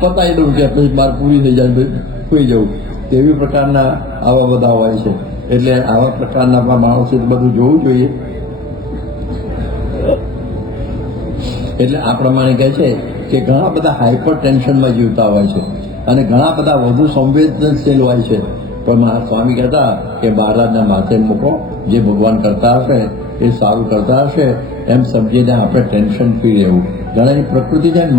પતાવી દઉં કે પછી મારે પૂરી થઈ જાય, સુઈ જવું. તેવી પ્રકારના આવા બધા હોય છે. એટલે આવા પ્રકારના માણસો બધું જોવું જોઈએ. એટલે આ પ્રમાણે કહે છે કે ઘણા બધા હાઈપર ટેન્શનમાં જીવતા હોય છે અને ઘણા બધા વધુ સંવેદનશીલ હોય છે. પણ સ્વામી કહેતા કે મહારાજના માથે મૂકો, જે ભગવાન કરતા હશે એ સારું કરતા હશે એમ સમજીને આપણે ટેન્શન ફ્રી રહેવું. ઘણાની પ્રકૃતિ છે ને,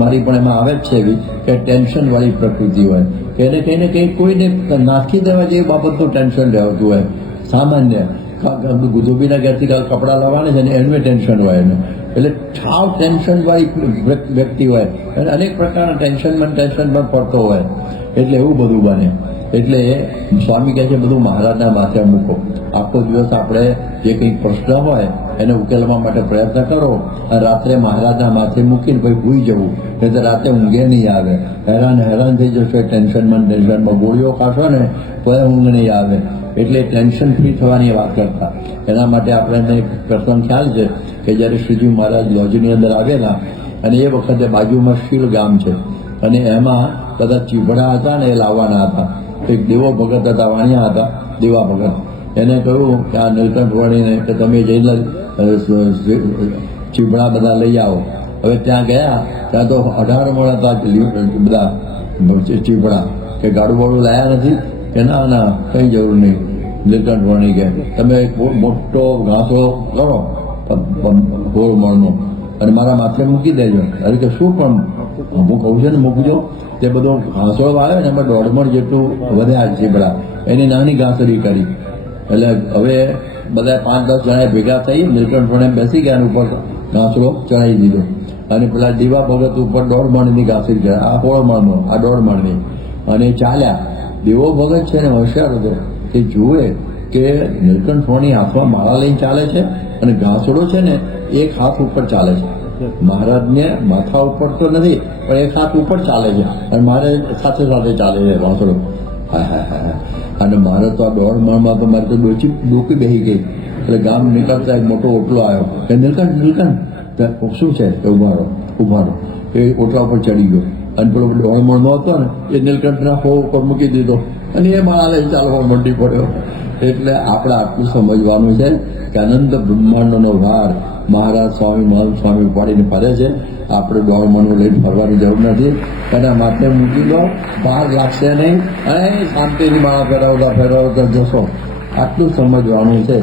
મારી પણ એમાં આવે જ છે એવી કે ટેન્શન વાળી પ્રકૃતિ હોય કે એને કંઈ ને કંઈ કોઈને નાખી દેવા જેવી બાબતનું ટેન્શન રહેતું હોય. સામાન્ય ધોબીના ઘેરથી કપડાં લાવવાના છે ને એનું ટેન્શન હોય એને, એટલે ઠાવ ટેન્શન વાળી વ્યક્તિ હોય અને અનેક પ્રકારના ટેન્શનમાં પડતો હોય. એટલે એવું બધું બને. એટલે સ્વામી કહે છે બધું મહારાજના માથે મૂકો. આખો દિવસ આપણે જે કંઈક પ્રશ્ન હોય એને ઉકેલવા માટે પ્રયત્ન કરો અને રાત્રે મહારાજના માથે મૂકીને પછી ભૂઈ જવું, એટલે તો રાતે ઊંઘે નહીં આવે. હેરાન થઈ જશો ટેન્શનમાં. ગોળીઓ ખાશો ને તો ઊંઘ નહીં આવે. એટલે ટેન્શન ફ્રી થવાની વાત કરતા. એના માટે આપણને એક પ્રસંગ ખ્યાલ છે કે જ્યારે શ્રીજી મહારાજ લોજની અંદર આવેલા અને એ વખતે બાજુમાં શીલ ગામ છે અને એમાં બધા ચીભડા હતા ને એ લાવવાના હતા. એક દેવો ભગત હતા, વાણિયા હતા, દેવા ભગત. એને કહ્યું કે આ નીલકંઠ વણીને કે તમે જઈને ચીભડા બધા લઈ આવો. હવે ત્યાં ગયા ત્યાં તો 18 મણ હતા બધા ચીભડા. કે ગાડું વાળું લાયા નથી કે ના કંઈ જરૂર નહીં. નીલકંઠ વણી કે તમે એક મોટો ઘાસો કરો 16 મણનો અને મારા માથે મૂકી દેજો. અરે કે શું પણ હું કહું છું ને મૂકજો. તે બધો ઘાસો આવ્યો ને એમાં 1.5 મણ જેટલું વધ્યા ચીબડા. એની નાની ઘાસરી કરી. એટલે હવે બધા 5-10 જણા ભેગા થઈ નીલકંઠ વણે બેસી ગયા ઉપર ઘાસરો ચડાવી દીધો અને પેલા દીવા ભગત ઉપર 1.5 મણની ઘાસરી ચડાવી, આ 16 મણનો, આ 1.5 મણની, અને ચાલ્યા. દેવો ભગત છે ને હોશિયાર હતો, તે જુએ કે નીલકંઠ વણી હાથમાં માળા લઈને ચાલે છે અને ઘાસડો છે ને એક હાથ ઉપર ચાલે છે. મહારાજને માથા ઉપર તો નથી પણ એક હાથ ઉપર ચાલે છે અને મારે સાથે ચાલે છે ઘાસડો. અને મારે તો આ 1.5 મણમાં તો મારે તો ડોકી બેસી ગઈ. એટલે ગામ નીકળતા એક મોટો ઓટલો આવ્યો કે નીલકંઠ શું છે? ઉભારો. એ ઓટલા ઉપર ચડી ગયો અને પેલો 1.5 મણનો હતો ને એ નીલકંઠના હો ઉપર મૂકી દીધો અને એ માળા લઈ ચાલવા મંડી પડ્યો. એટલે આપણે આટલું સમજવાનું છે કે અનંત બ્રહ્માંડનો ભાર મહારાજ સ્વામી મહંત સ્વામી ઉપાડીને ફરે છે. આપણે 1.5 મણનું લઈને ફરવાની જરૂર નથી. એના માથે મૂકી દો, બહાર લાગશે નહીં અને શાંતિની માળા ફેરવતા જશો. આટલું સમજવાનું છે.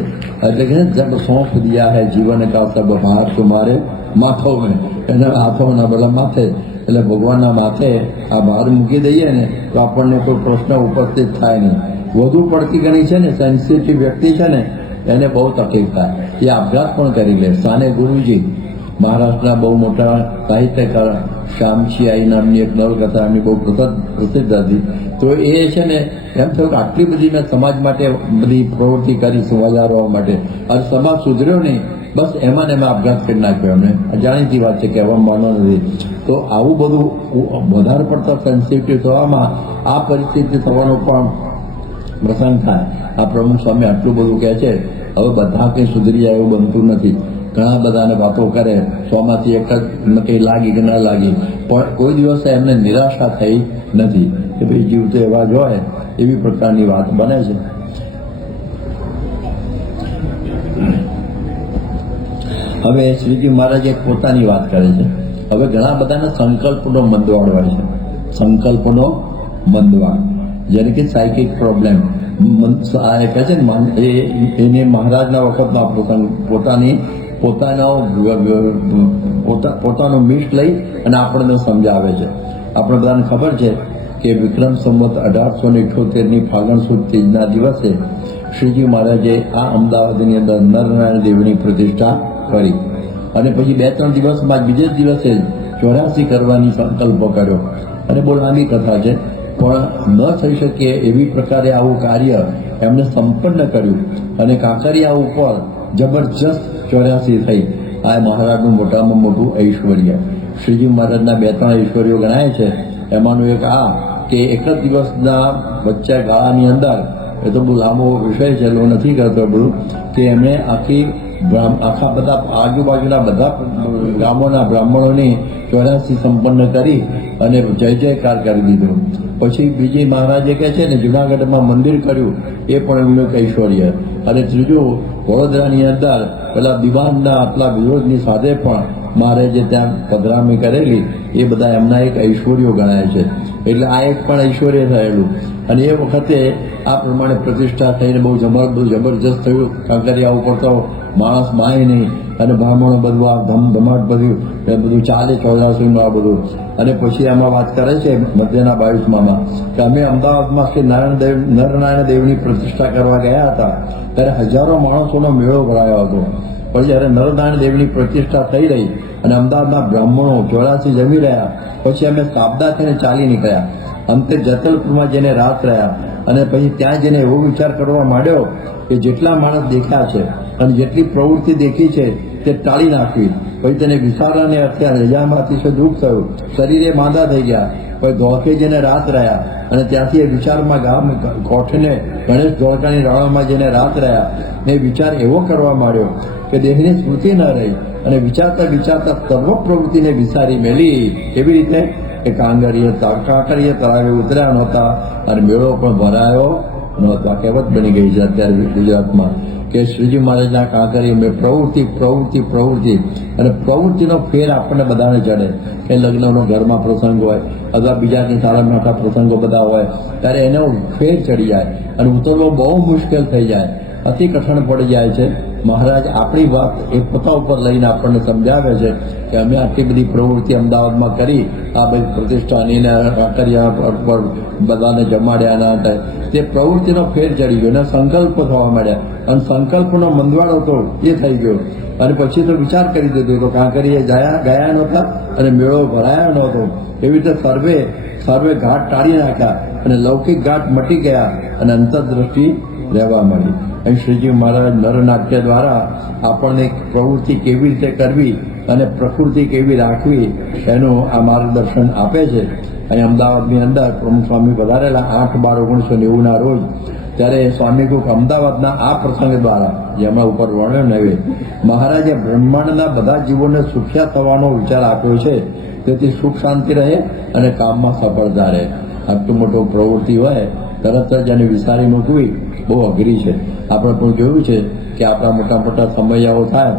એટલે કે જબ સોંપ દિયા હૈ જીવન કા સબ ભાર તુમારે માથો મેં, એના હાથોના બધા માથે. એટલે ભગવાનના માથે આ ભાર મૂકી દઈએ ને તો આપણને કોઈ પ્રશ્ન ઉપસ્થિત થાય નહીં. વધુ પડતી ગણી છે ને સેન્સિટિવ વ્યક્તિ છે ને એને બહુ તકલીફ થાય. એ આપઘાત પણ કરી લે. સાને ગુરુજી મહારાષ્ટ્રના બહુ મોટા સાહિત્યકાર શ્યામશિયાઈ નામની એક નવલકથા એમની બહુ પ્રસિદ્ધ હતી. તો એ છે ને એમ થયું કે આટલી બધી મેં સમાજ માટે બધી પ્રવૃત્તિ કરી સુધારવા માટે અને સમાજ સુધર્યો નહીં, બસ એમાં ને એમાં આપઘાત કરી નાખ્યો. એમને જાણીતી વાત છે, કહેવામાં નથી. તો આવું બધું વધારે પડતા સેન્સિટિવ થવામાં આ પરિસ્થિતિ થવાનો પણ પ્રસંગ થાય. આ પ્રમુખ સ્વામી આટલું બધું કહે છે. હવે બધા કંઈ સુધરી જાય એવું બનતું નથી. ઘણા બધાને વાતો કરે, 100માંથી એક જ કંઈ લાગી કે ના લાગી, પણ કોઈ દિવસે એમને નિરાશા થઈ નથી કે ભાઈ જીવ તો એવા જ હોય. એવી પ્રકારની વાત બને છે. હવે શ્રીજી મહારાજ એક પોતાની વાત કરે છે. હવે ઘણા બધાને સંકલ્પનો મંદવાડ હોય છે, સંકલ્પનો મંદવાડ, જેને કે સાયકિક પ્રોબ્લેમ કહે છે ને, એને મહારાજના વખતનો પ્રસંગ પોતાનો મિશ લઈ અને આપણને સમજાવે છે. આપણે બધાને ખબર છે કે વિક્રમ સંવત 1878ની ફાગણ સુદ ત્રીજના દિવસે શ્રીજી મહારાજે આ અમદાવાદની અંદર નરનારાયણ દેવની પ્રતિષ્ઠા કરી અને પછી 2-3 દિવસમાં બીજે જ દિવસે 84 કરવાની સંકલ્પ કર્યો. અને બહુ લાંબી કથા છે, પણ ન થઈ શકે એવી પ્રકારે આવું કાર્ય એમને સંપન્ન કર્યું અને કાંકરિયા ઉપર જબરજસ્ત 84 થઈ. આ મહારાજનું મોટામાં મોટું ઐશ્વર્ય. શ્રીજી મહારાજના 2-3 ઐશ્વર્યો ગણાય છે. એમાંનું એક આ કે એક જ દિવસના વચ્ચે ગાળાની અંદર, એ તો બહુ લાંબો વિષય છે, એટલો નથી કરતો બધું, કે એમણે આખા બધા આજુબાજુના બધા ગામોના બ્રાહ્મણોની 84 સંપન્ન કરી અને જય જયકાર કરી દીધો. પછી બીજી મહારાજે કહે છે ને જુનાગઢમાં મંદિર કર્યું, એ પણ એમનું એક ઐશ્વર્ય. અને ત્રીજું વડોદરાની અંદર પેલા દિવાનના આટલા વિરોધની સાથે પણ મહારાજે ત્યાં પધરામણી કરેલી, એ બધા એમના એક ઐશ્વર્યો ગણાય છે. એટલે આ એક પણ ઐશ્વર્ય થયેલું. અને એ વખતે આ પ્રમાણે પ્રતિષ્ઠા થઈને બહુ જબરજસ્ત થયું. કાંકરિયા ઉપર તો માણસ માય નહીં અને બ્રાહ્મણો બધું આ ધમધમાટ બધું ચાલે 84નું આ બધું. અને પછી આમાં વાત કરે છે મધ્યના 22માં કે અમે અમદાવાદમાં શ્રી નરનારાયણ દેવની પ્રતિષ્ઠા કરવા ગયા હતા, ત્યારે હજારો માણસોનો મેળો ભરાયો હતો. પણ જ્યારે નરનારાયણ દેવની પ્રતિષ્ઠા થઈ રહી અને અમદાવાદના બ્રાહ્મણો 84 જમી રહ્યા, પછી અમે સાબદા થઈને ચાલી નીકળ્યા. અંતે જતલપુરમાં જઈને રાત રહ્યા અને પછી ત્યાં જઈને એવો વિચાર કરવા માંડ્યો કે જેટલા માણસ દેખ્યા છે અને જેટલી પ્રવૃત્તિ દેખી છે તે ટાળી નાખવી. પછી તેને વિચારવાને અત્યારે હજારમાંથી દુઃખ થયું, શરીરે માંદા થઈ ગયા. પછી ધોળકે જઈને રાત રહ્યા અને ત્યાંથી એ વિચારમાં ગામ કોઠને ગણેશ ધોળકાની રાણામાં જઈને રાત રહ્યા. એ વિચાર એવો કરવા માંડ્યો કે દેહની સ્મૃતિ ન રહી અને વિચારતા વિચારતા સર્વ પ્રવૃત્તિને વિચારી મેલી. એવી રીતે કે કાંકરિયા તળાવે ઉતર્યા નહોતા અને મેળો પણ ભરાયો નહોતો. કહેવત બની ગઈ છે અત્યારે ગુજરાતમાં કે શ્રીજી મહારાજના કાંકરિયા મેં પ્રવૃત્તિ અને પ્રવૃત્તિનો ફેર આપણને બધાને ચડે. કે લગ્નનો ઘરમાં પ્રસંગ હોય અથવા બીજા કંઈ સારા મોટા પ્રસંગો બધા હોય ત્યારે એનો ફેર ચડી જાય અને ઉતરવો બહુ મુશ્કેલ થઈ જાય, અતિ કઠણ પડી જાય છે. મહારાજ આપણી વાત એ પોતા ઉપર લઈને આપણને સમજાવે છે કે અમે આટલી બધી પ્રવૃત્તિ અમદાવાદમાં કરી, આ બધી પ્રતિષ્ઠાની કાંકરિયા પર બધાને જમાડ્યા ના, તે પ્રવૃત્તિનો ફેર ચડી ગયો અને સંકલ્પ થવા માંડ્યા અને સંકલ્પનો મંદવાડો તો એ થઈ ગયો. અને પછી તો વિચાર કરી દીધો તો કાંકરિયા ગયા નહોતા અને મેળો ભરાયો નહોતો. એવી રીતે સર્વે ઘાટ ટાળી નાખ્યા અને લૌકિક ઘાટ મટી ગયા અને અંતરદ્રષ્ટિ રહેવા માંડી. અહીં શ્રીજી મહારાજ નરનાટ્ય દ્વારા આપણને પ્રવૃત્તિ કેવી રીતે કરવી અને પ્રકૃતિ કેવી રાખવી એનું આ માર્ગદર્શન આપે છે. અહીં અમદાવાદની અંદર પ્રમુખ સ્વામી વધારેલા 8/12/1990 રોજ, ત્યારે સ્વામી કુક અમદાવાદના આ પ્રસંગ દ્વારા જે હમણાં ઉપર વર્ણ્યો નવે, મહારાજે બ્રહ્માંડના બધા જીવોને સુખ્યા થવાનો વિચાર આપ્યો છે, તેથી સુખ શાંતિ રહે અને કામમાં સફળતા રહે. આટલું મોટો પ્રવૃત્તિ હોય તરત જ એને વિચારી મૂકવી બહુ અઘરી છે. આપણે પણ જોયું છે કે આપણા મોટા મોટા સમયાઓ થાય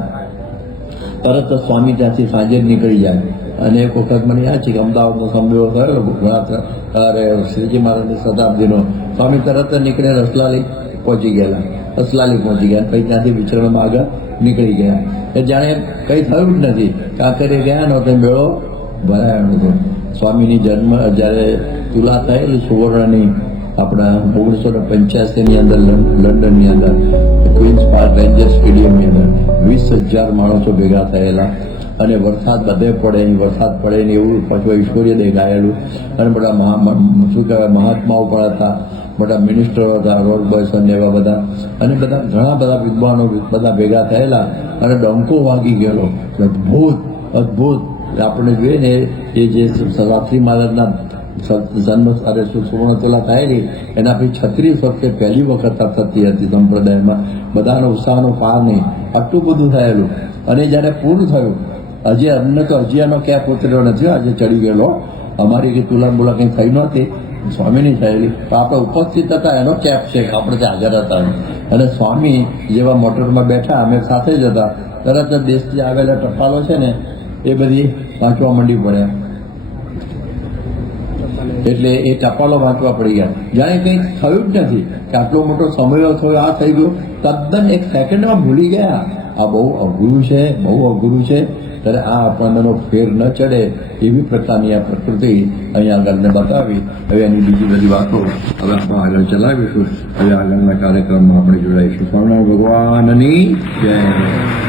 તરત જ સ્વામી ત્યાંથી સાંજે જ નીકળી જાય. અને એક વખત મને યાદ છે કે અમદાવાદનો સમયો થયો શ્રીજી મહારાજની શતાબ્દીનો, સ્વામી તરત જ નીકળીને રસલાલી પહોંચી ગયા. પછી ત્યાંથી વિચરણમાં આગળ નીકળી ગયા. એ જાણે કંઈ થયું જ નથી, કાંકરિયા ગયા નહોતો, મેળો ભરાયો નહોતો. સ્વામીની જન્મ જ્યારે તુલા થયેલી સુવર્ણની આપણા 1985ની અંદર લંડનની અંદર ક્વીન્સ પાર્ક રેન્જર સ્ટેડિયમની અંદર 20,000 માણસો ભેગા થયેલા અને વરસાદ બધે પડે ને એવું પાછું ઐશ્વર્ય દેખાયેલું. અને બધા શું કહેવાય મહાત્માઓ પણ હતા, મોટા મિનિસ્ટરો હતા, રોડ બોયસન એવા બધા, અને બધા ઘણા બધા વિદ્વાનો બધા ભેગા થયેલા અને ડંકો વાગી ગયેલો. અદ્ભુત આપણે જોઈએ ને એ જે શાસ્ત્રી મહારાજના જન્મ સુવર્ણતુલા થયેલી એના પછી 36 વર્ષે પહેલી વખત આ થતી હતી સંપ્રદાયમાં. બધાનો ઉત્સાહનો પાર નહીં, આટલું બધું થયેલું. અને જ્યારે પૂરું થયું, હજી અમને તો હજી આનો કેપ ઉતર્યો નથી, આજે ચડી ગયેલો. અમારી કે તુલા બોલા કંઈ થઈ નહોતી, સ્વામીની થયેલી, તો આપણે ઉપસ્થિત હતા એનો કેપ છે કે આપણે ત્યાં હાજર હતા. અને સ્વામી જેવા મોટરમાં બેઠા, અમે સાથે જ હતા, તરત જ દેશથી આવેલા ટપાલો છે ને એ બધી વાંચવા માંડી પડ્યા. એટલે એ ટપાલો વાંચવા પડી ગયા. જાણે કંઈક થયું જ નથી કે આટલો મોટો સમય થયો, આ થઈ ગયો, તદ્દન એક સેકન્ડમાં ભૂલી ગયા. આ બહુ અઘરું છે, બહુ અઘરું છે. ત્યારે આ આપણને ફેર ન ચડે એવી પ્રકારની આ પ્રકૃતિ અહીંયા આગળને બતાવી. હવે એની બીજી બધી વાતો હવે આપણે આગળ ચલાવીશું. હવે આગળના કાર્યક્રમમાં આપણે જોડાઈશું. સ્વામિનારાયણ ભગવાનની જય.